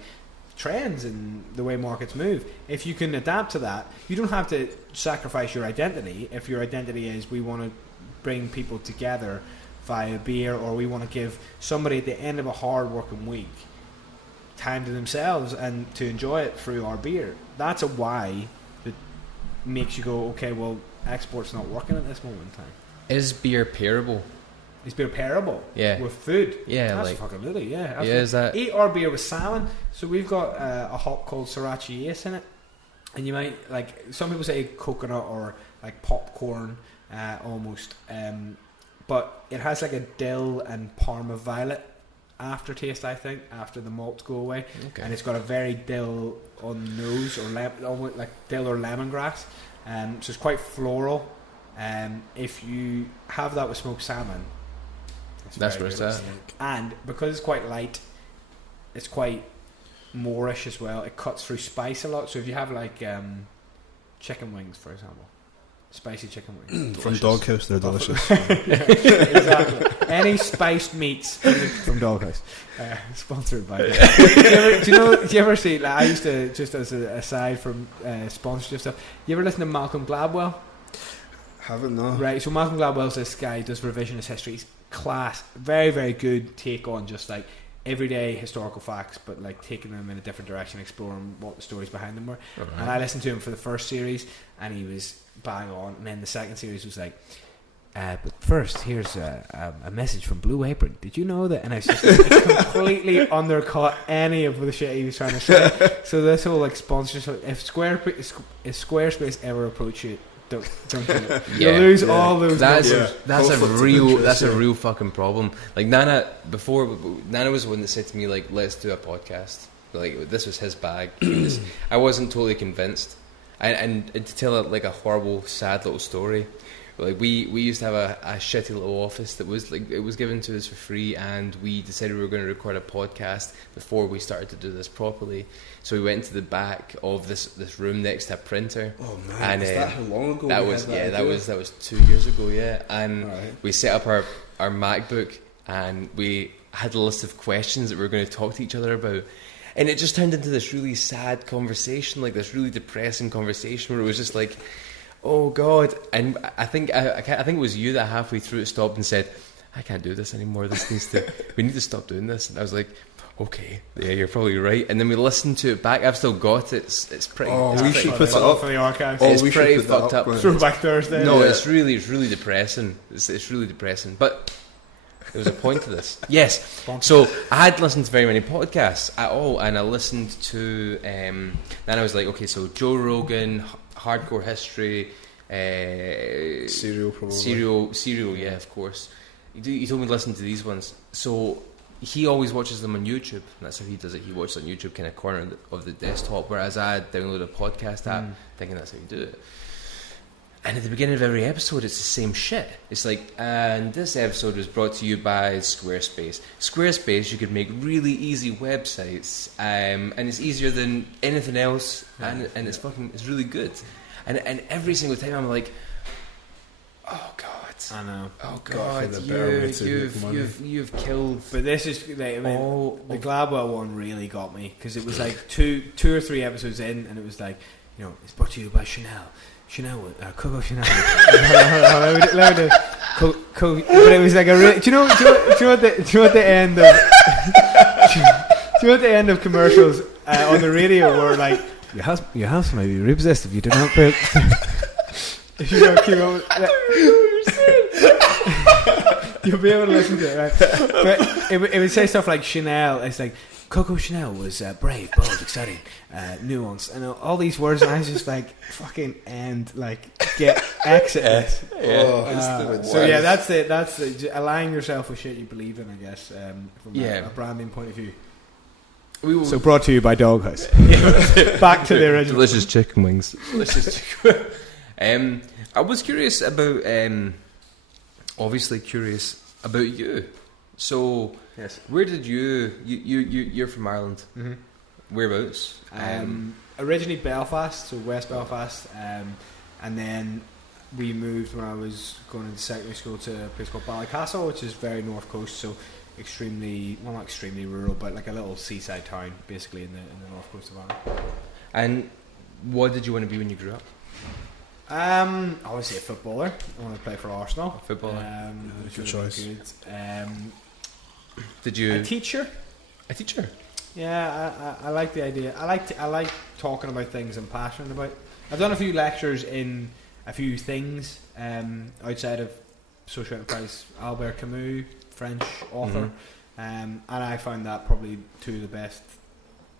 trends and the way markets move. If you can adapt to that, you don't have to sacrifice your identity. If your identity is we want to bring people together via beer, or we want to give somebody at the end of a hard working week time to themselves and to enjoy it through our beer, that's a why that makes you go, okay, well, export's not working at this moment in time. Is beer pairable? Is beer pairable? Yeah. With food? Yeah, that's like, fucking really, yeah. Yeah, is that? Eat our beer with salmon. So we've got a hop called Sriracha Ace in it, and you might like. Some people say coconut or like popcorn, almost. But it has like a dill and Parma violet aftertaste, I think, after the malts go away. Okay. And it's got a very dill on the nose, or almost like dill or lemongrass. So it's quite floral. If you have that with smoked salmon, that's where it's at. And because it's quite light, it's quite Moorish as well. It cuts through spice a lot. So if you have like chicken wings, for example, spicy chicken wings from Doghouse, they're delicious. Yeah, exactly. Any spiced meats from Doghouse, sponsored by. Do you ever see? Like, I used to, just as a aside from sponsorship stuff. You ever listen to Malcolm Gladwell? Haven't, no. Right, so Malcolm Gladwell's this guy who does revisionist history. He's class, very very good take on just like everyday historical facts, but like taking them in a different direction, exploring what the stories behind them were. Right. And I listened to him for the first series, and he was bang on. And then the second series was like, but first, here's a message from Blue Apron. Did you know that? And I was just like, completely undercut any of the shit he was trying to say. So this whole like sponsorship, if Squarespace ever approach you, don't do it. Yeah. You lose all those. That's a real fucking problem. Like Nana was the one that said to me like, let's do a podcast. Like this was his bag. I wasn't totally convinced. And to tell like a horrible, sad little story. Like we used to have a shitty little office that was like, it was given to us for free, and we decided we were going to record a podcast before we started to do this properly. So we went to the back of this room next to a printer. Oh man, and, is that how long ago? That was 2 years ago, yeah. And right. We set up our MacBook, and we had a list of questions that we were going to talk to each other about. And it just turned into this really sad conversation, like this really depressing conversation where it was just like, oh God. And I think it was you that halfway through it stopped and said, I can't do this anymore. We need to stop doing this. And I was like, okay, yeah, you're probably right. And then we listened to it back. I've still got it. It's pretty. Oh, it's we pretty should put it fucked up for the archives. It's we should pretty put that fucked up. man. Throwback Thursday. No, Yeah. it's really depressing. It's really depressing. But there was a point to this. Yes. So I hadn't listened to very many podcasts at all, and I listened to. Then I was like, okay, so Joe Rogan, Hardcore History, Serial probably. Serial, yeah, of course. He told me to listen to these ones. So he always watches them on YouTube. And that's how he does it. He watches on YouTube, kind of corner of the desktop, whereas I download a podcast app, thinking that's how you do it. And at the beginning of every episode, it's the same shit. It's like, and this episode was brought to you by Squarespace. Squarespace, you could make really easy websites, and it's easier than anything else, and it's really good. And every single time I'm like, oh god, I know. oh God, god, for the better way to make money. you've killed. But this is like, I mean, all the of- Gladwell one really got me because it was like two or three episodes in, and it was like, you know, it's brought to you by Chanel, Coco Chanel. Let me do. But it was like a real. Do you know what the end of? do you know what the end of commercials on the radio were like? Your house may be repossessed if you do not pay. If you don't keep on. You'll be able to listen to it, right? But it would say stuff like Chanel. It's like Coco Chanel was brave, bold, exciting, nuanced, and all these words. And I was just like, fucking end, like exit this. So yeah, that's the aligning yourself with shit you believe in, I guess. From a branding point of view. So brought to you by Doghouse. Back to the original. Delicious chicken wings. Delicious chicken. I was curious about. Obviously curious about you. So, Yes. where did you're from Ireland? Mm-hmm. Whereabouts? Originally Belfast, so West Belfast, and then we moved when I was going into secondary school to a place called Ballycastle, which is very north coast, so extremely, well, not extremely rural, but like a little seaside town, basically in the north coast of Ireland. And what did you want to be when you grew up? Obviously a footballer. I want to play for Arsenal. Footballer. Which good was choice. Good. Did you? A teacher. A teacher. Yeah, I like the idea. I like talking about things I'm passionate about. I've done a few lectures in a few things outside of social enterprise. Albert Camus, French author, and I found that probably two of the best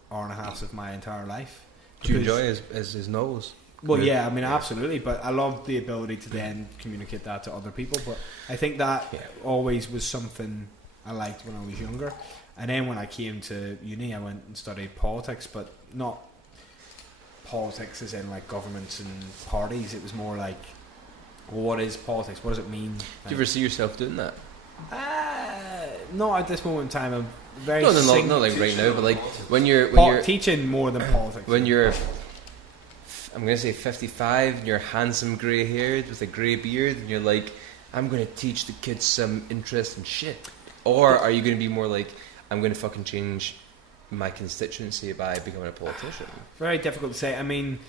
hour and a half of my entire life. Do you enjoy his novels? Well, yeah, I mean, absolutely, but I love the ability to then communicate that to other people. But I think that always was something I liked when I was younger. And then when I came to uni, I went and studied politics, but not politics as in like governments and parties. It was more like, well, what is politics? What does it mean? Do you ever see yourself doing that? Not at this moment in time. I'm very No, not like right now, but like when you're teaching more than politics. when you're, I'm going to say 55, and you're handsome grey haired with a grey beard, and you're like, I'm going to teach the kids some interesting shit. Or are you going to be more like, I'm going to fucking change my constituency by becoming a politician? Very difficult to say. I mean,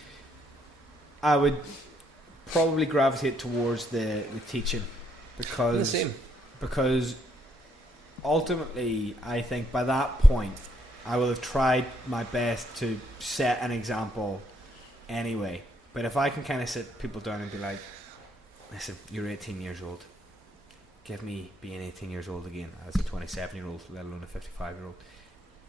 I would probably gravitate towards the teaching because The same. because ultimately I think by that point I will have tried my best to set an example anyway. But if I can kind of sit people down and be like, listen, you're 18 years old. Give me being 18 years old again as a 27-year-old, let alone a 55-year-old.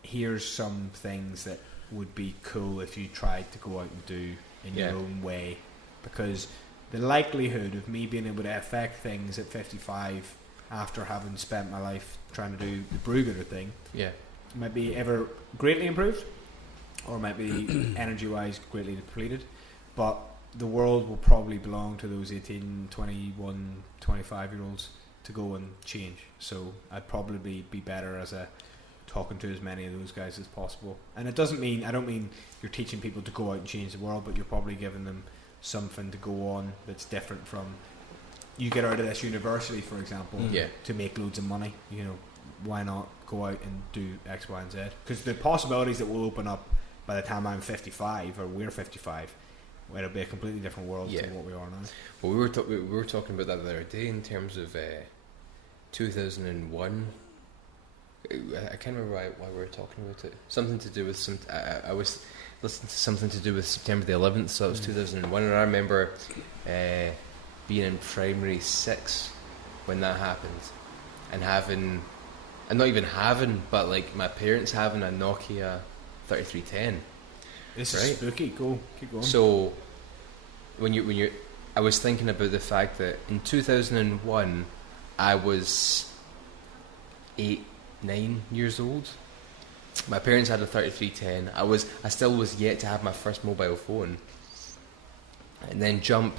Here's some things that would be cool if you tried to go out and do in your own way. Because the likelihood of me being able to affect things at 55 after having spent my life trying to do the Brewgooder thing might be ever greatly improved, or might be energy-wise greatly depleted. But the world will probably belong to those 18, 21, 25-year-olds to go and change. So I'd probably be better as a talking to as many of those guys as possible. And it doesn't mean, I don't mean you're teaching people to go out and change the world, but you're probably giving them something to go on that's different from, you get out of this university, for example, to make loads of money. You know, why not go out and do X, Y, and Z? Because the possibilities that will open up by the time I'm 55 or we're 55, well, it'll be a completely different world to what we are now. Well, we were talking about that the other day in terms of 2001. I can't remember why we were talking about it. Something to do with some. I was listening to something to do with September the 11th, so it was 2001, and I remember being in primary 6 when that happened, and not even having, but like my parents having a Nokia 3310. This right? is spooky. Go, keep going. So I was thinking about the fact that in 2001 I was 8-9 years old. My parents had a 3310. I still was yet to have my first mobile phone. And then jump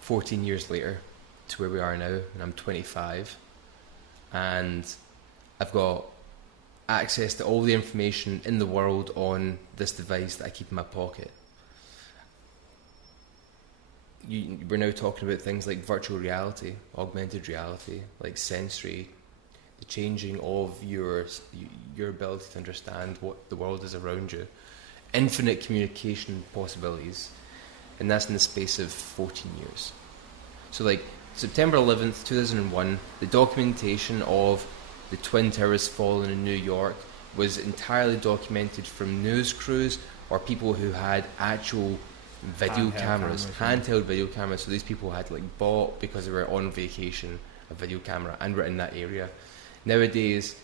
14 years later to where we are now, and I'm 25, and I've got access to all the information in the world on this device that I keep in my pocket. We're now talking about things like virtual reality, augmented reality, like sensory, the changing of your ability to understand what the world is around you, infinite communication possibilities, and that's in the space of 14 years. So like September 11th, 2001, the documentation of the Twin Towers falling in New York was entirely documented from news crews or people who had actual handheld video cameras. So these people had like bought, because they were on vacation, a video camera and were in that area. Nowadays,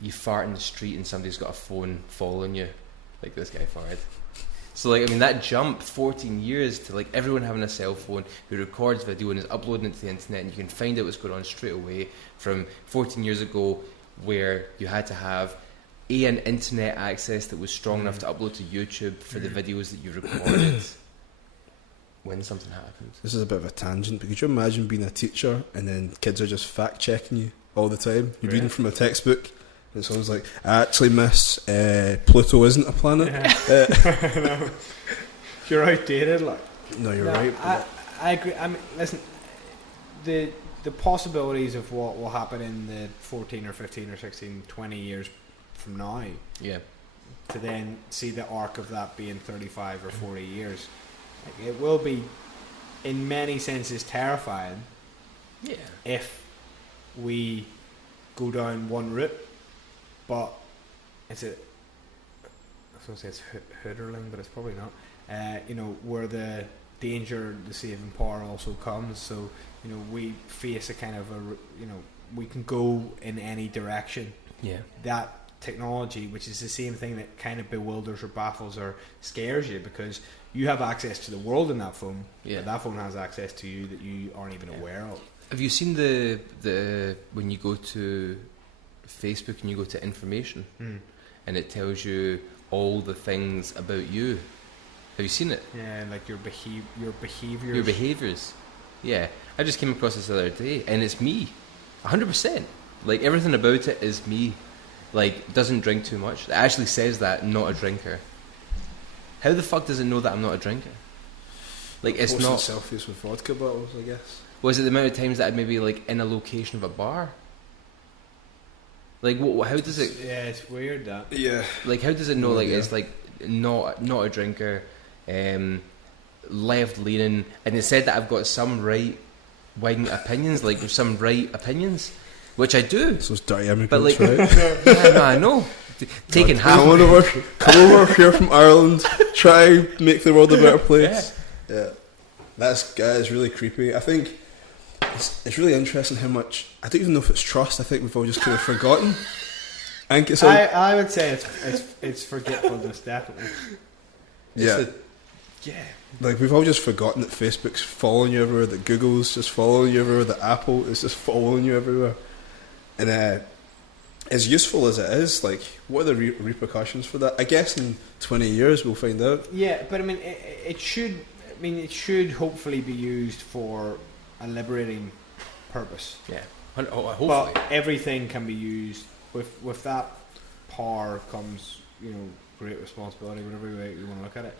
you fart in the street and somebody's got a phone following you, like this guy farted. So like, I mean, that jump 14 years to like everyone having a cell phone who records video and is uploading it to the internet, and you can find out what's going on straight away, from 14 years ago where you had to have an internet access that was strong enough to upload to YouTube for the videos that you recorded when something happened. This is a bit of a tangent, but could you imagine being a teacher and then kids are just fact checking you all the time? You're reading from a textbook and someone's like, actually miss, Pluto isn't a planet. No. You're outdated, like. No, you're right. I agree. I mean, listen, the possibilities of what will happen in the 14 or 15 or 16, 20 years from now, yeah, to then see the arc of that being 35 or 40 years, like, it will be in many senses terrifying. Yeah. If we go down one route, but I was going to say it's hoodering, but it's probably not. Where the danger, the saving power also comes. So, we face a kind of we can go in any direction. Yeah. That technology, which is the same thing that kind of bewilders or baffles or scares you, because you have access to the world in that phone, but that phone has access to you that you aren't even aware of. Have you seen the when you go to Facebook and you go to information and it tells you all the things about you? Have you seen it? Yeah, like your behaviors. Your behaviours. Yeah, I just came across this the other day, and it's me, 100%. Like everything about it is me. Like, doesn't drink too much. It actually says that, not a drinker. How the fuck does it know that I'm not a drinker? Like, it's posting not selfies with vodka bottles, I guess. Was it the amount of times that I'd maybe like in a location of a bar? Like, how does it? Yeah, it's weird that. Yeah. Like, how does it know? Like, it's like not a drinker, left leaning, and it said that I've got some right wing opinions, like some right opinions, which I do. So it's dirty immigrants, but like, right? yeah, no, I know. Taking half. Come over here from Ireland. Try make the world a better place. Yeah. That is really creepy. I think it's really interesting how much, I don't even know if it's trust. I think we've all just kind of forgotten. I think it's I would say it's forgetfulness, definitely. Yeah. Like, we've all just forgotten that Facebook's following you everywhere, that Google's just following you everywhere, that Apple is just following you everywhere. And as useful as it is, like, what are the repercussions for that? I guess in 20 years we'll find out. Yeah, but I mean, it should hopefully be used for a liberating purpose. Yeah, hopefully. But everything can be used with that power comes, great responsibility, whatever way you want to look at it.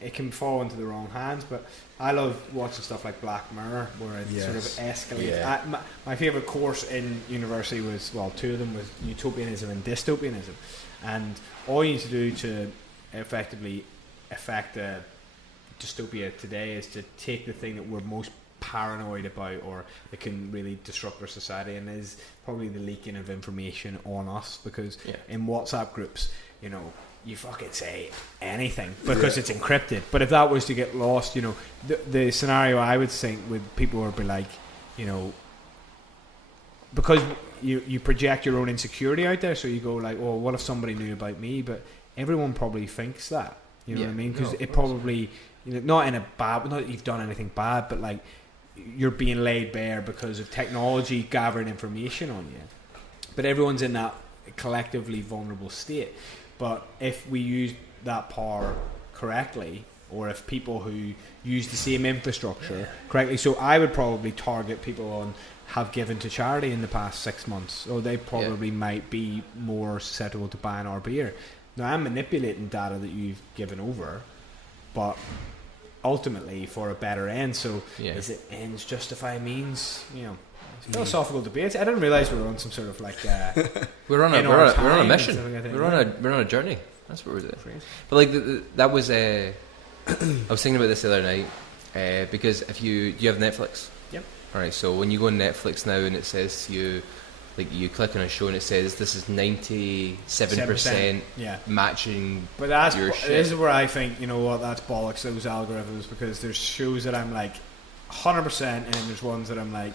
It can fall into the wrong hands, but I love watching stuff like Black Mirror, where it sort of escalates. Yeah. My favourite course in university was, two of them was utopianism and dystopianism, and all you need to do to effectively affect a dystopia today is to take the thing that we're most paranoid about, or it can really disrupt our society, and is probably the leaking of information on us, because in WhatsApp groups, you know, you fucking say anything because it's encrypted. But if that was to get lost, you know, the scenario I would think with people would be like, you know, because you project your own insecurity out there, so you go like, oh, what if somebody knew about me? But everyone probably thinks that, you know what I mean? Because it probably, you know, not in a bad, not that you've done anything bad, but like you're being laid bare because of technology gathering information on you. But everyone's in that collectively vulnerable state. But if we use that power correctly, or if people who use the same infrastructure correctly, so I would probably target people on have given to charity in the past 6 months, or they probably might be more susceptible to buying our beer. Now, I'm manipulating data that you've given over, but ultimately for a better end. So is it ends justify means? You know, philosophical debates. I didn't realise we were on some sort of like we're on a mission. We're on a journey. That's what we're doing. But like that was I was thinking about this the other night because if you have Netflix. Yep. All right. So when you go on Netflix now and it says to you, like you click on a show and it says this is 97% matching. But your shit. This is where I think, you know what, that's bollocks, those algorithms, because there's shows that I'm like 100% and then there's ones that I'm like,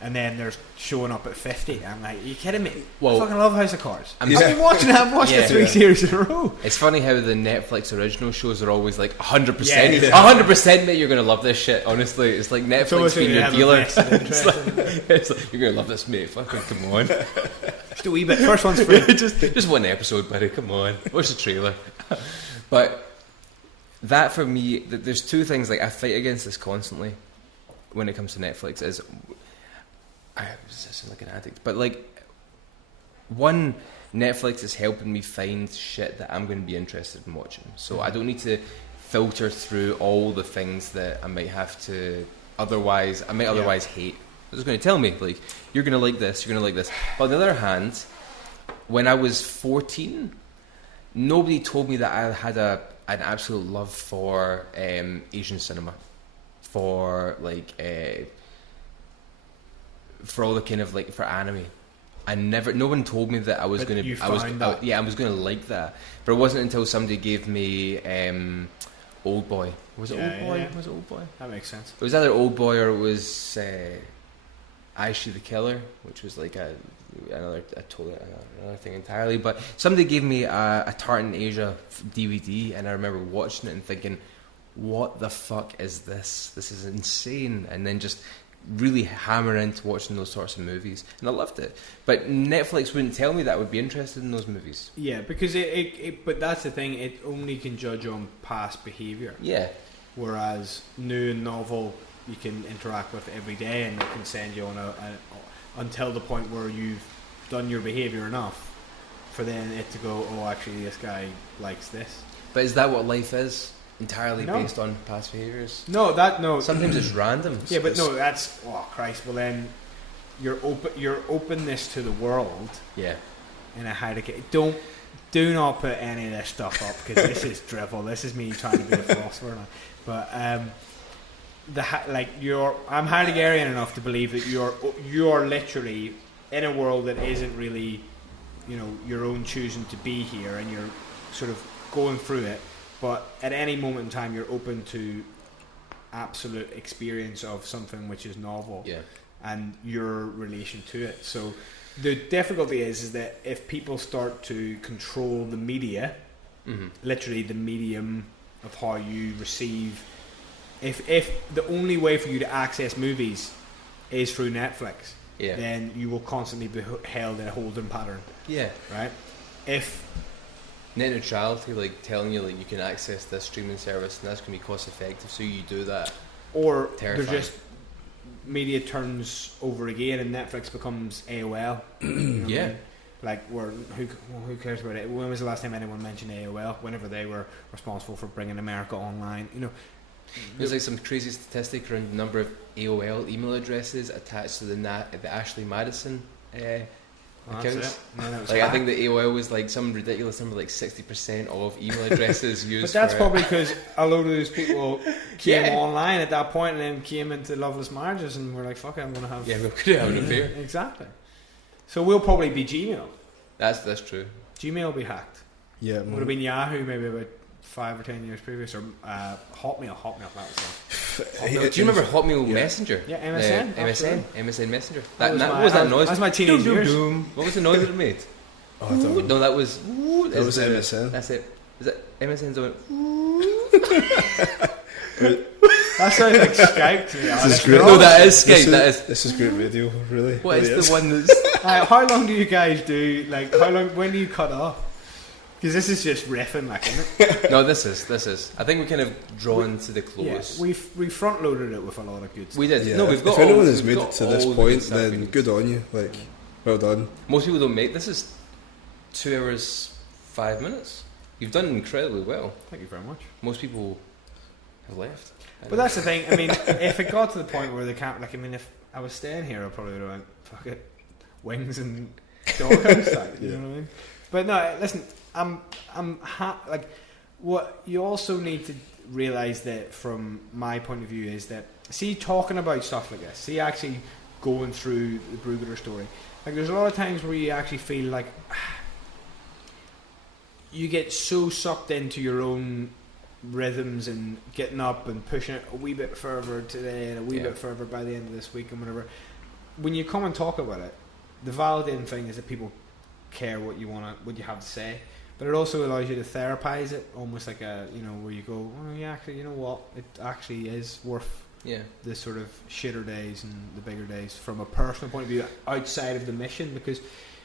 and then they're showing up at 50. I'm like, are you kidding me? I fucking love House of Cards. I've been watching it. I've watched it 3 series in a row. It's funny how the Netflix original shows are always like 100%. 100% mate, you're going to love this shit. Honestly, it's like Netflix being your dealer. It's like, you're going to love this, mate. Fucking come on. Just a wee bit. First one's free. just one episode, buddy. Come on. Watch the trailer. But that for me, there's 2 things, like I fight against this constantly when it comes to Netflix. Is I sound like an addict, but like, one, Netflix is helping me find shit that I'm going to be interested in watching, so I don't need to filter through all the things that I might have to otherwise hate. They're just going to tell me, like, you're going to like this, you're going to like this. But on the other hand, when I was 14, nobody told me that I had an absolute love for Asian cinema, for like for all the kind of like for anime. No one told me that I was going to I was going to like that. But it wasn't until somebody gave me Old Boy. Was it Old Boy? Was it Old Boy? That makes sense. It was either Old Boy or it was Aishi the Killer, which was like another thing entirely. But somebody gave me a Tartan Asia DVD, and I remember watching it and thinking, what the fuck is this? This is insane. And then just really hammer into watching those sorts of movies, and I loved it. But Netflix wouldn't tell me that I would be interested in those movies. Yeah, because it but that's the thing, it only can judge on past behaviour. Yeah. Whereas new and novel you can interact with every day, and it can send you on until the point where you've done your behaviour enough for then it to go, oh, actually this guy likes this. But is that what life is? Entirely based on past behaviours? No. Sometimes it's random. Yeah, but no, that's, oh Christ. Well then, your openness to the world. Yeah. In a high degree. Do not put any of this stuff up, because this is drivel. This is me trying to be a philosopher now. But I'm Heideggerian enough to believe that you're literally in a world that isn't really, you know, your own choosing to be here, and you're sort of going through it. But at any moment in time, you're open to absolute experience of something which is novel, and your relation to it. So the difficulty is that if people start to control the media, literally the medium of how you receive, if the only way for you to access movies is through Netflix, then you will constantly be held in a holding pattern. Yeah. Right? If net neutrality, like telling you like you can access this streaming service and that's going to be cost effective, so you do that. Or there's just media turns over again and Netflix becomes AOL. You know what I mean? Like, who cares about it? When was the last time anyone mentioned AOL? Whenever they were responsible for bringing America online, you know. There's like some crazy statistic around the number of AOL email addresses attached to the Ashley Madison Well, accounts. that's it. And then it was Like I hacked. think the AOL was like some ridiculous number, like 60% of email addresses used. But that's for probably because a load of those people came Yeah. online at that point and then came into loveless marriages and were like, fuck it, I'm going to have... Yeah, we could have an affair. Exactly. So we'll probably be Gmail. That's true. Gmail will be hacked. Yeah, Would have been Yahoo maybe about 5 or 10 years previous, or Hotmail, that was it. Do you remember Hotmail Yeah. Messenger? Yeah, MSN. MSN Messenger. That was What my- was that that was- noise? that's my teenage Doom, doom, years. doom. What was the noise that it made? Oh, I don't know. No, that was. That was MSN. That's it. Is it MSN's on? That sounds like Skype to me. This is honest. great. No, that is Skype. That is. This is great radio, really. What Really is the one that's? How long do you guys do? Like, how long? When do you cut off? Because this is just riffing, like, isn't it? No, this is. I think we kind of drawn to the Yeah, close. we front loaded it with a lot of good stuff. We did. Yeah. No, we've got. If anyone all, has we've made got it to this all the point, stuff we then need. good on you. Like, well done. Most people don't make. This is 2 hours 5 minutes. You've done incredibly well. Thank you very much. Most people have left. But that's the thing. I mean, if it got to the point where they can't, like, I mean, if I was staying here, I probably would have went, fuck it, wings and doghouse, like, you Yeah. know what I mean? But no, listen, like, what you also need to realise that from my point of view is that, see, talking about stuff like this, see, actually going through the Brewgooder story, like, there's a lot of times where you actually feel like you get so sucked into your own rhythms and getting up and pushing it a wee bit further today and a wee Yeah. bit further by the end of this week and whatever. When you come and talk about it, the validating thing is that people care what you have to say, but it also allows you to therapize it, almost like a, you know, where you go, oh yeah, actually, you know what, it actually is worth Yeah. the sort of shitter days and the bigger days from a personal point of view outside of the mission, because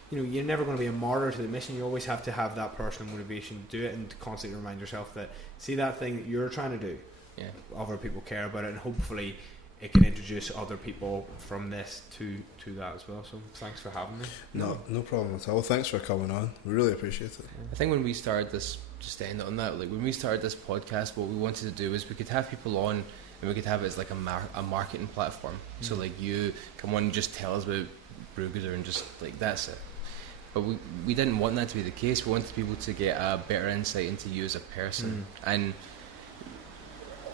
you know you're never going to be a martyr to the mission. You always have to have that personal motivation to do it and to constantly remind yourself that, see, that thing that you're trying to do, Yeah. other people care about it, and hopefully it can introduce other people from this to that as well. So thanks for having me. No problem at all. Thanks for coming on. We really appreciate it. I think when we started this, just to end on that, like when we started this podcast, what we wanted to do is we could have people on and we could have it as like a marketing platform. So like you come on and just tell us about Brewgooder and just like that's it. But we didn't want that to be the case. We wanted people to get a better insight into you as a person and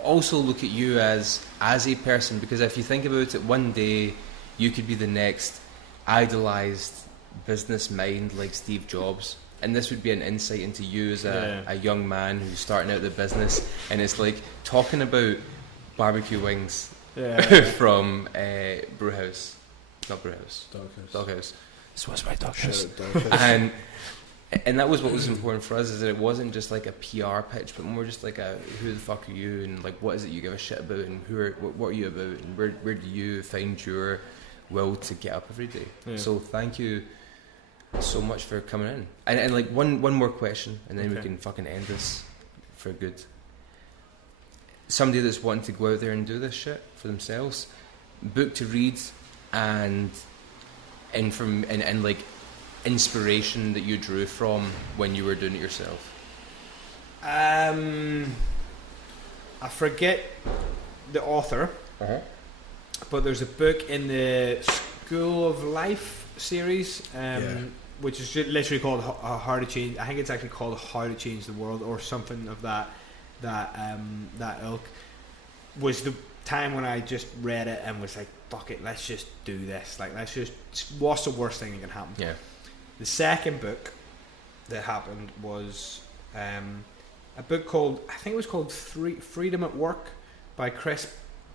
also look at you as a person, because if you think about it, one day you could be the next idolized business mind like Steve Jobs, and this would be an insight into you as a young man who's starting out the business, and it's like talking about barbecue wings from Brewhouse, not Brewhouse, Doghouse. This was my Doghouse. And that was what was important for us, is that it wasn't just like a PR pitch, but more just like a who the fuck are you, and like what is it you give a shit about, and what are you about, and where do you find your will to get up every day. So thank you so much for coming in. And like one more question, and then we can fucking end this for good. Somebody that's wanting to go out there and do this shit for themselves, book to read and like inspiration that you drew from when you were doing it yourself. I forget the author, but there's a book in the School of Life series, which is just literally called How to Change. I think it's actually called How to Change the World or something of that ilk. Was the time when I just read it and was like, fuck it, let's just do this. Like, let's just, what's the worst thing that can happen? Yeah. The second book that happened was a book called, I think it was called Freedom at Work by Chris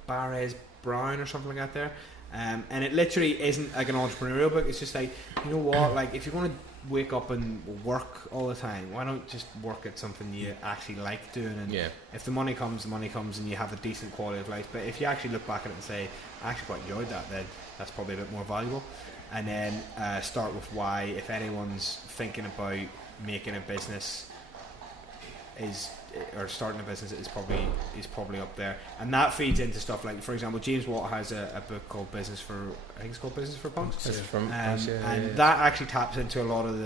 Barres Brown or something like that there. And it literally isn't like an entrepreneurial book. It's just like, you know what, like if you're going to wake up and work all the time, why don't just work at something you actually like doing, and if the money comes and you have a decent quality of life. But if you actually look back at it and say, I actually quite enjoyed that, then that's probably a bit more valuable. And then start with why, if anyone's thinking about making a business or starting a business, is probably up there. And that feeds into stuff like, for example, James Watt has a book called Business for Punks. And that actually taps into a lot of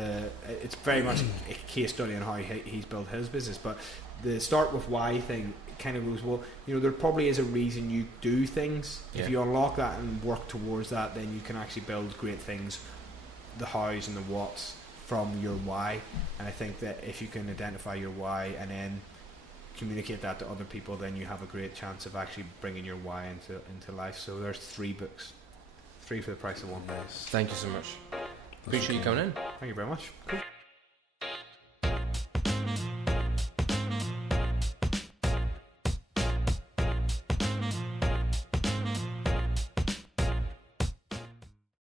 it's very much a case study on how he's built his business. But the start with why thing kind of goes, well, you know, there probably is a reason you do things. If you unlock that and work towards that, then you can actually build great things the hows and the whats from your why. And I think that if you can identify your why and then communicate that to other people, then you have a great chance of actually bringing your why into life. So there's 3 books, 3 for the price of 1. Thank you so much. Appreciate you coming in. Thank you very much. Cool.